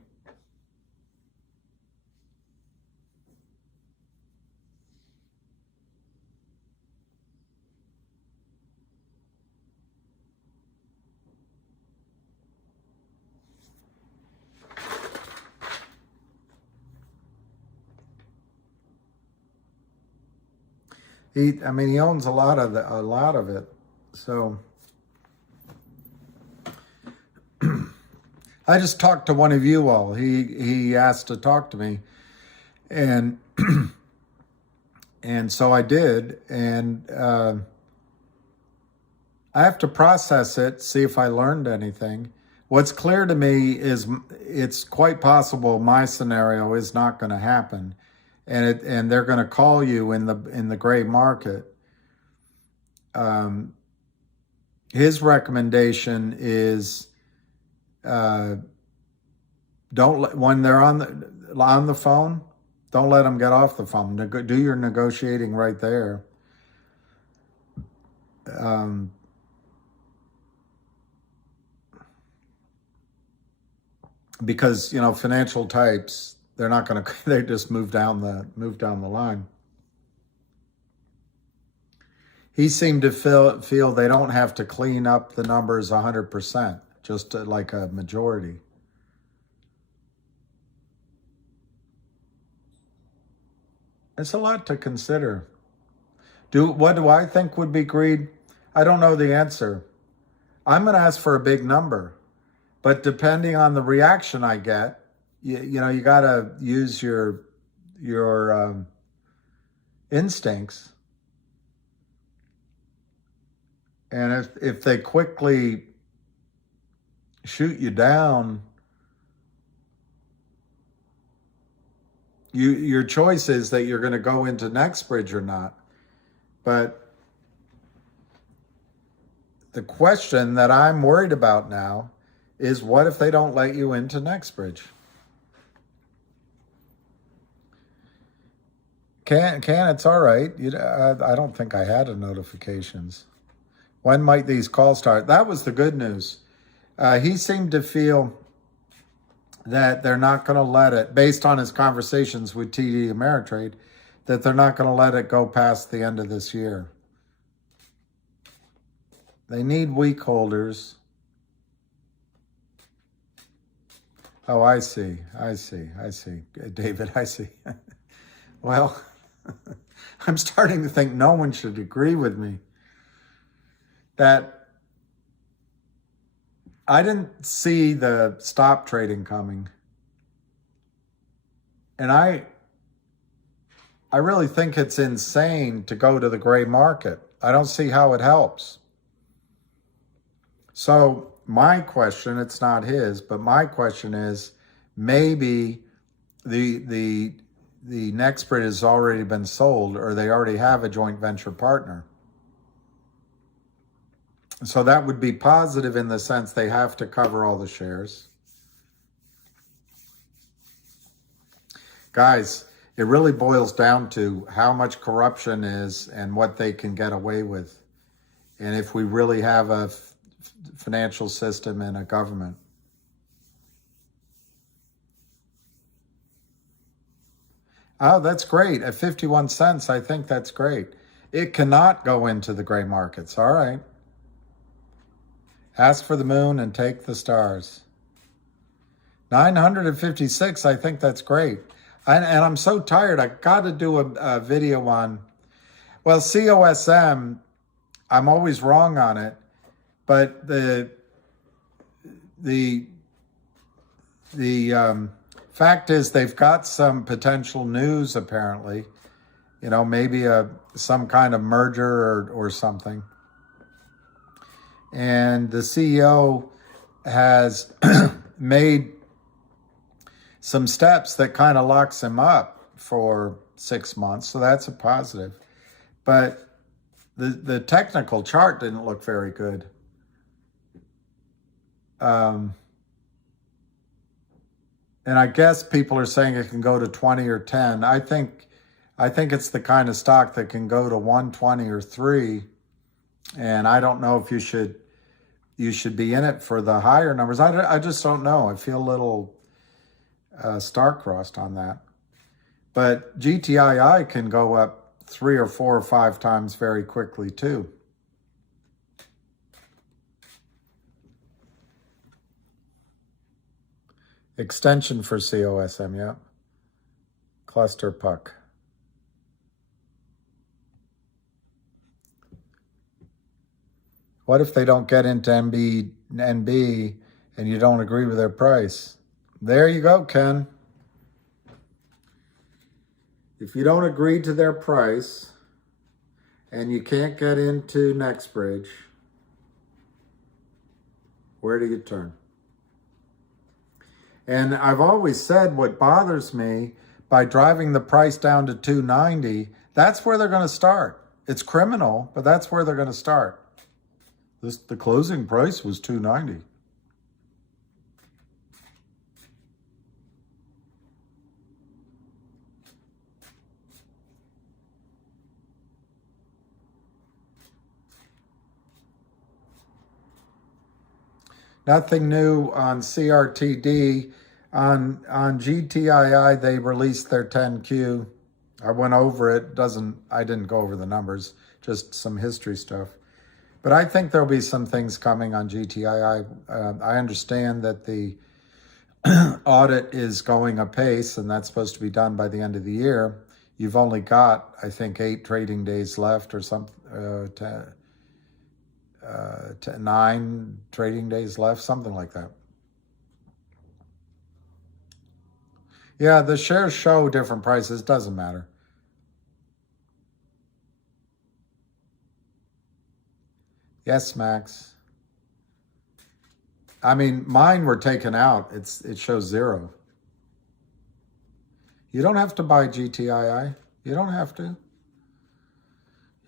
He owns a lot of it. So I just talked to one of you all. He asked to talk to me, and and so I did, and I have to process it, see if I learned anything. What's clear to me is it's quite possible my scenario is not going to happen. And they're going to call you in the gray market. His recommendation is don't when they're on the phone, don't let them get off the phone. Do your negotiating right there. Because financial types, they're not going to. They just move down the line. He seemed to feel they don't have to clean up the numbers 100%, just like a majority. It's a lot to consider. What do I think would be greed? I don't know the answer. I'm going to ask for a big number, but depending on the reaction I get, you got to use your instincts. And if they quickly shoot you down, your choice is that you're going to go into NextBridge or not. But the question that I'm worried about now is, what if they don't let you into NextBridge? It's all right. I don't think I had notifications. When might these calls start? That was the good news. He seemed to feel that they're not going to let it, based on his conversations with TD Ameritrade, that they're not going to let it go past the end of this year. They need weak holders. Oh, I see. David, I see. Well, I'm starting to think no one should agree with me that I didn't see the stop trading coming. And I really think it's insane to go to the gray market. I don't see how it helps. So my question, it's not his, but my question is, maybe the Nextbrid has already been sold, or they already have a joint venture partner. So that would be positive in the sense they have to cover all the shares. Guys, it really boils down to how much corruption is and what they can get away with. And if we really have a financial system and a government. Oh, that's great. At 51 cents, I think that's great. It cannot go into the gray markets. All right. Ask for the moon and take the stars. 956, I think that's great. And I'm so tired. I got to do a video on, well, COSM, I'm always wrong on it, but the fact is they've got some potential news apparently, you know, maybe some kind of merger or something. And the CEO has made some steps that kind of locks him up for 6 months. So that's a positive. But the technical chart didn't look very good. And I guess people are saying it can go to 20 or 10. I think it's the kind of stock that can go to 120 or 3. And I don't know if you should be in it for the higher numbers. I just don't know. I feel a little star-crossed on that. But GTII can go up 3 or 4 or 5 times very quickly too. Extension for COSM, yeah. Cluster puck. What if they don't get into NB and you don't agree with their price? There you go, Ken. If you don't agree to their price and you can't get into Nextbridge, where do you turn? And I've always said what bothers me, by driving the price down to 290, that's where they're going to start. It's criminal, but that's where they're going to start. The closing price was 290. Nothing new on CRTD. On GTII, they released their 10Q. I went over it. I didn't go over the numbers, just some history stuff. But I think there'll be some things coming on GTII. I understand that the audit is going apace, and that's supposed to be done by the end of the year. You've only got, I think, 8 trading days left, or something. 9 trading days left, something like that. Yeah, the shares show different prices. Doesn't matter. Yes, Max. I mean, mine were taken out. It shows 0. You don't have to buy GTII. You don't have to.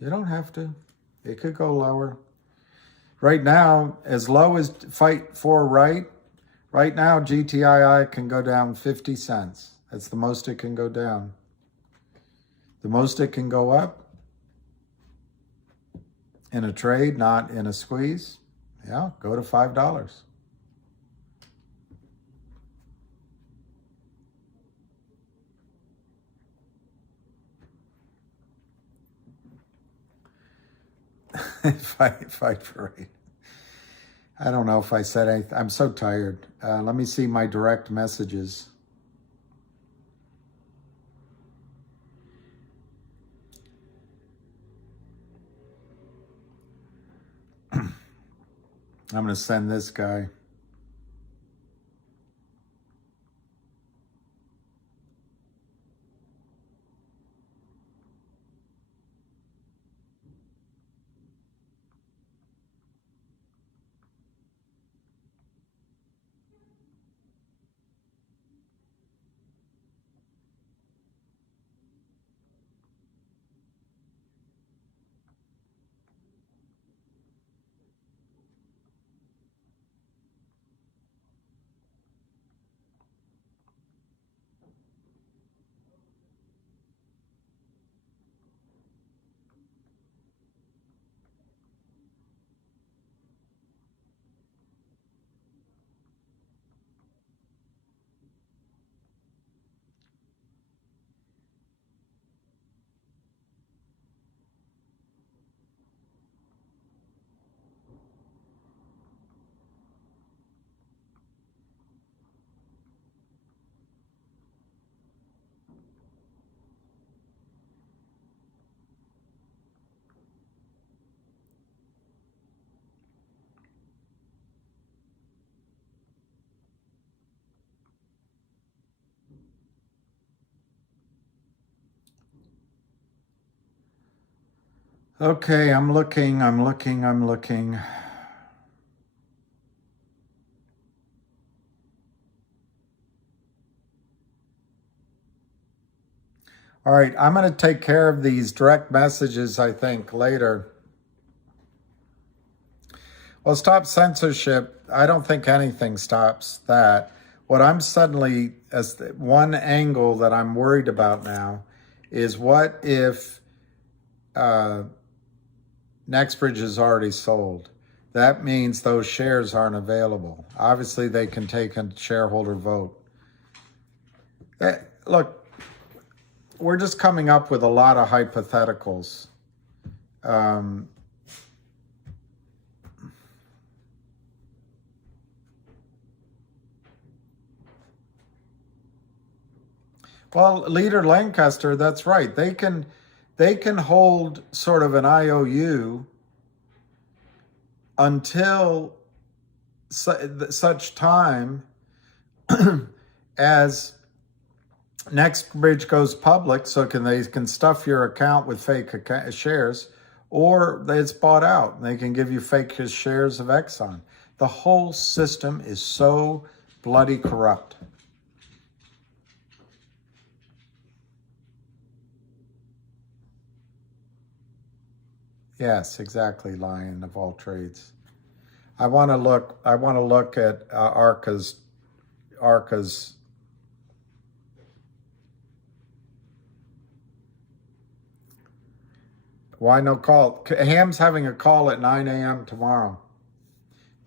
You don't have to. It could go lower. Right now, as low as fight for right now, GTII can go down 50 cents. That's the most it can go down. The most it can go up in a trade, not in a squeeze, yeah, go to $5. Fight for it. I don't know if I said anything. I'm so tired. Let me see my direct messages. I'm going to send this guy. Okay, I'm looking. All right, I'm going to take care of these direct messages, I think, later. Well, stop censorship. I don't think anything stops that. What I'm suddenly, as one angle that I'm worried about now, is what if NextBridge is already sold? That means those shares aren't available. Obviously, they can take a shareholder vote. Look, we're just coming up with a lot of hypotheticals. Well, Leader Lancaster, that's right. They can hold sort of an IOU until such time as NextBridge goes public, so they can stuff your account with fake shares, or it's bought out and they can give you fake shares of Exxon. The whole system is so bloody corrupt. Yes, exactly, Lion of all trades. I want to look at Arca's. Why no call? Ham's having a call at 9 a.m. tomorrow.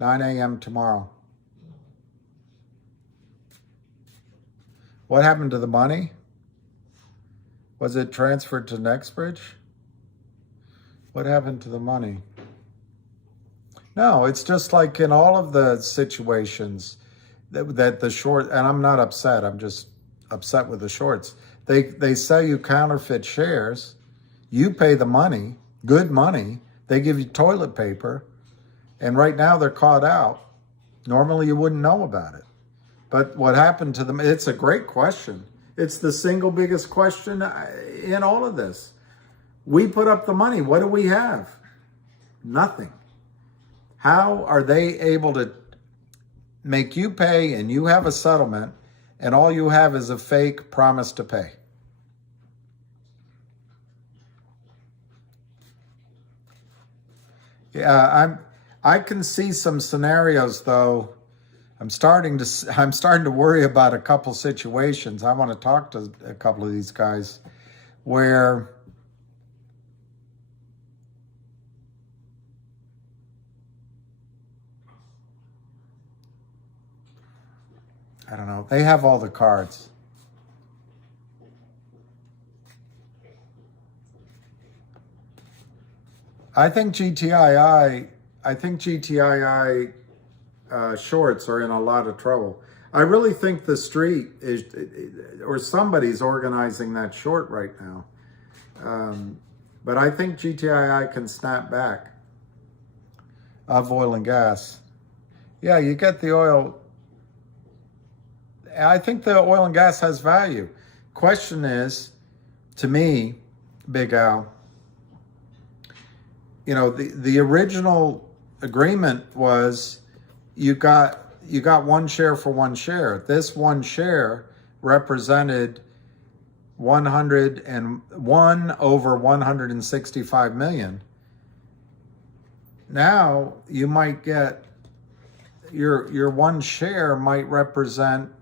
9 a.m. tomorrow. What happened to the money? Was it transferred to NextBridge? What happened to the money? No, it's just like in all of the situations that the short, and I'm not upset, I'm just upset with the shorts. They sell you counterfeit shares, you pay the money, good money, they give you toilet paper, and right now they're caught out. Normally you wouldn't know about it. But what happened to them, it's a great question. It's the single biggest question in all of this. We put up the money. What do we have? Nothing. How are they able to make you pay and you have a settlement and all you have is a fake promise to pay? Yeah, I can see some scenarios though. I'm starting to worry about a couple situations. I want to talk to a couple of these guys where I don't know. They have all the cards. I think GTII shorts are in a lot of trouble. I really think the street is, or somebody's organizing that short right now. But I think GTII can snap back of oil and gas. Yeah, you get the oil. I think the oil and gas has value. Question is, to me, Big Al, you know, the original agreement was you got one share for one share. This one share represented 101 over 165 million. Now you might get your one share might represent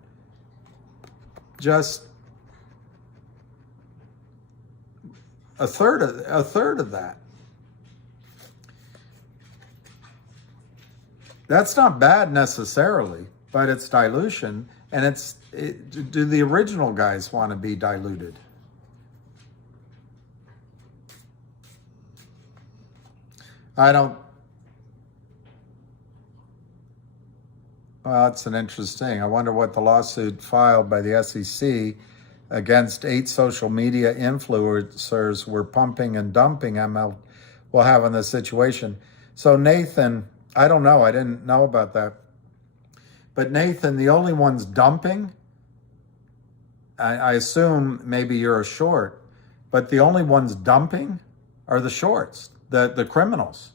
just a third of that. That's not bad necessarily, but it's dilution, and do the original guys want to be diluted? I don't. Well, that's an interesting. I wonder what the lawsuit filed by the SEC against 8 social media influencers were pumping and dumping ML will have on this situation. So Nathan, I don't know. I didn't know about that. But Nathan, the only ones dumping, I assume maybe you're a short, but the only ones dumping are the shorts. the criminals.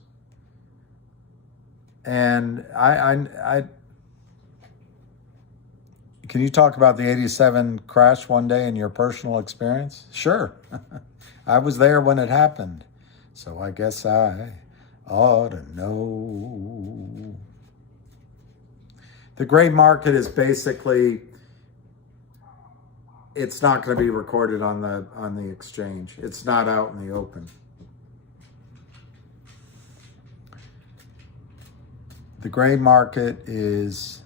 And I can you talk about the 87 crash one day in your personal experience? Sure. I was there when it happened. So I guess I ought to know. The gray market is basically, it's not going to be recorded on the exchange. It's not out in the open. The gray market is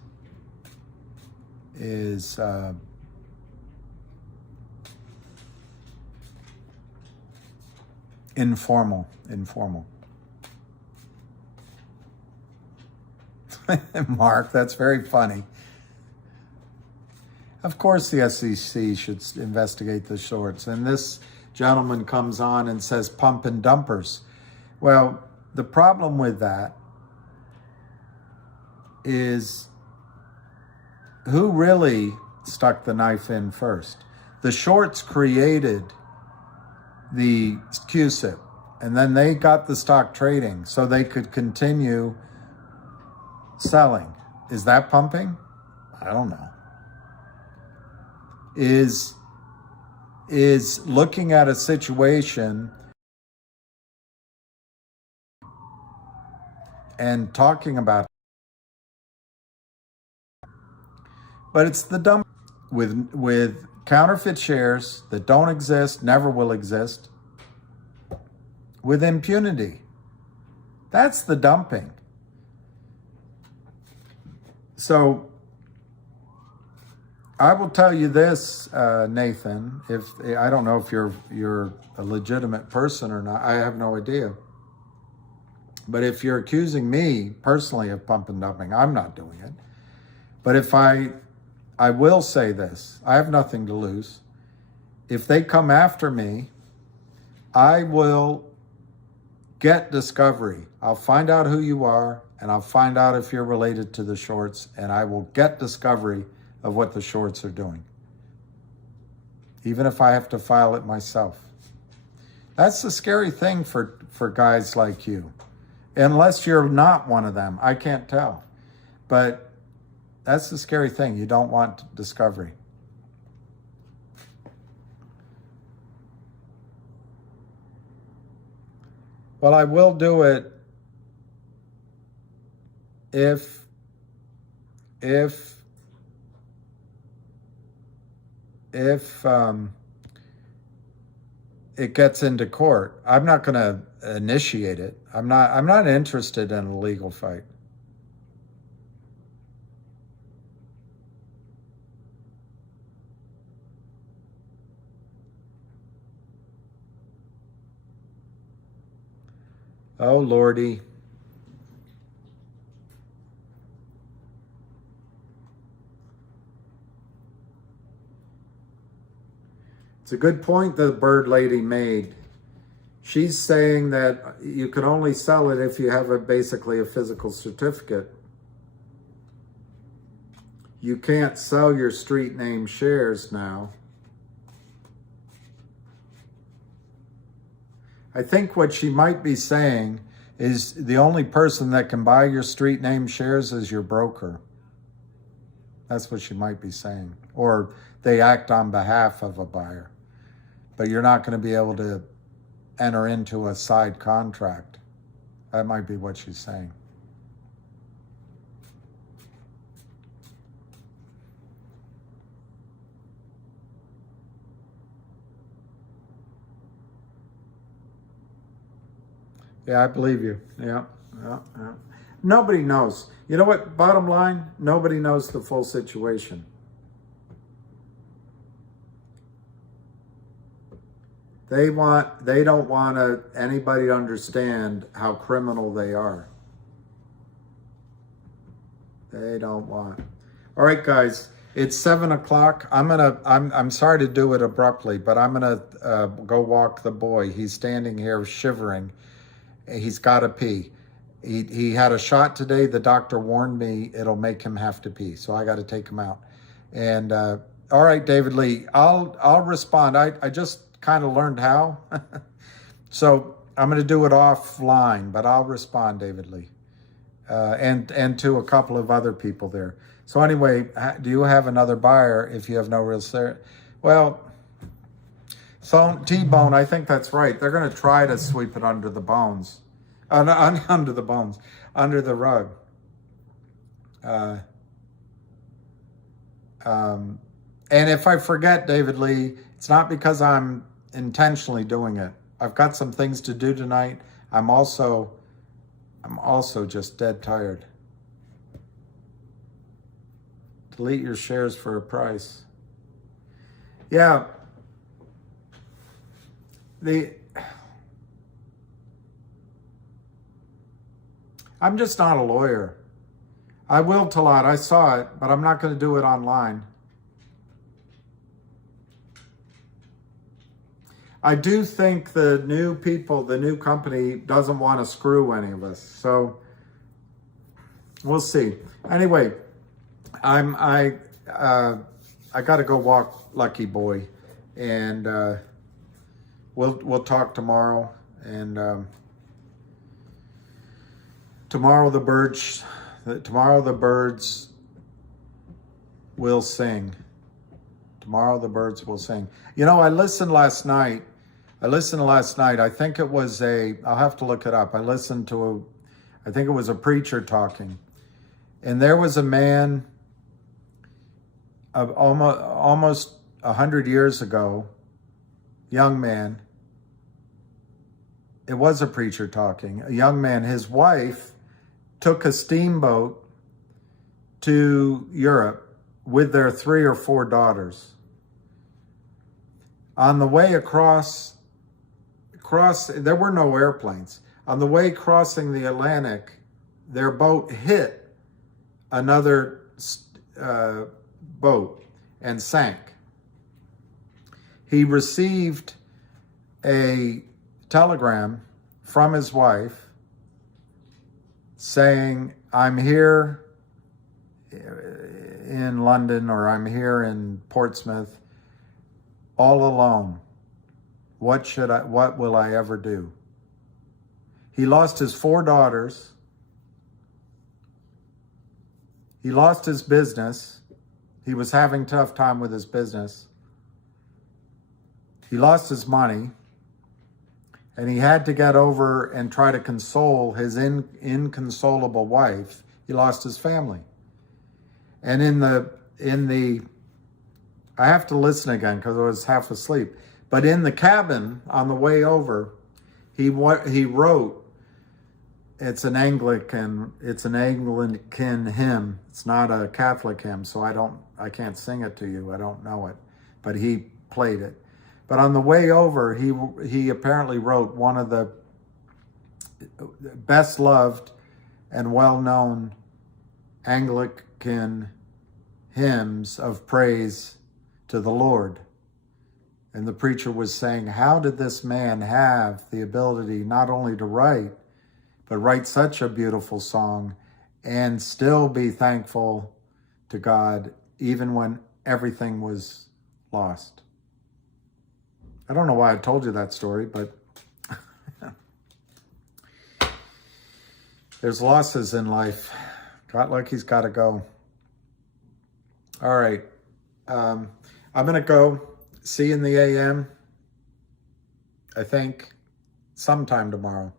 informal. Mark, that's very funny. Of course the SEC should investigate the shorts. And this gentleman comes on and says pump and dumpers. Well, the problem with that is who really stuck the knife in first? The shorts created the QSIP, and then they got the stock trading so they could continue selling. Is that pumping? I don't know. Is looking at a situation and talking about, but it's the dumb with counterfeit shares that don't exist, never will exist, with impunity. That's the dumping. So I will tell you this, Nathan, if I don't know if you're a legitimate person or not, I have no idea. But if you're accusing me personally of pump and dumping, I'm not doing it. But if I will say this, I have nothing to lose. If they come after me, I will get discovery. I'll find out who you are, and I'll find out if you're related to the shorts, and I will get discovery of what the shorts are doing, even if I have to file it myself. That's the scary thing for guys like you. Unless you're not one of them, I can't tell. But that's the scary thing. You don't want discovery. Well, I will do it if it gets into court. I'm not going to initiate it. I'm not interested in a legal fight. Oh, Lordy. It's a good point that the bird lady made. She's saying that you can only sell it if you have basically a physical certificate. You can't sell your street name shares now. I think what she might be saying is the only person that can buy your street name shares is your broker. That's what she might be saying. Or they act on behalf of a buyer. But you're not going to be able to enter into a side contract. That might be what she's saying. Yeah, I believe you. Yeah. Nobody knows. You know what? Bottom line, nobody knows the full situation. They don't want anybody to understand how criminal they are. They don't want. All right, guys, it's 7 o'clock. I'm sorry to do it abruptly, but I'm gonna go walk the boy. He's standing here shivering. He's got to pee. He had a shot today. The doctor warned me it'll make him have to pee, so I got to take him out. And all right, David Lee, I'll respond. I just kind of learned how. So I'm going to do it offline, but I'll respond, David Lee, and to a couple of other people there. So anyway, do you have another buyer if you have no real Well, so T-Bone, I think that's right. They're going to try to sweep it under the bones, under the bones, under the rug. And if I forget, David Lee, it's not because I'm intentionally doing it. I've got some things to do tonight. I'm also just dead tired. Delete your shares for a price. Yeah. I'm just not a lawyer. I will, Talat. I saw it, but I'm not going to do it online. I do think the new people, the new company doesn't want to screw any of us. So we'll see. Anyway, I got to go walk Lucky Boy, and we'll talk tomorrow. And tomorrow the birds will sing. Tomorrow the birds will sing. You know, I listened last night. I think it was I'll have to look it up. I listened to I think it was a preacher talking. And there was a man of almost 100 years ago, young man. It was a preacher talking, a young man. His wife took a steamboat to Europe with their 3 or 4 daughters. On the way across, there were no airplanes. On the way crossing the Atlantic, their boat hit another boat and sank. He received a telegram from his wife saying, I'm here in London, or I'm here in Portsmouth all alone. What will I ever do? He lost his 4 daughters. He lost his business. He was having a tough time with his business. He lost his money. And he had to get over and try to console his inconsolable wife. He lost his family. And in the I have to listen again because I was half asleep. But in the cabin on the way over, he wrote, it's an Anglican hymn. It's not a Catholic hymn, so I can't sing it to you. I don't know it, but he played it. But on the way over, he apparently wrote one of the best loved and well-known Anglican hymns of praise to the Lord. And the preacher was saying, how did this man have the ability not only to write, but write such a beautiful song and still be thankful to God even when everything was lost? I don't know why I told you that story, but there's losses in life. Got Lucky's got to go. All right. I'm going to go. See you in the AM, I think, sometime tomorrow.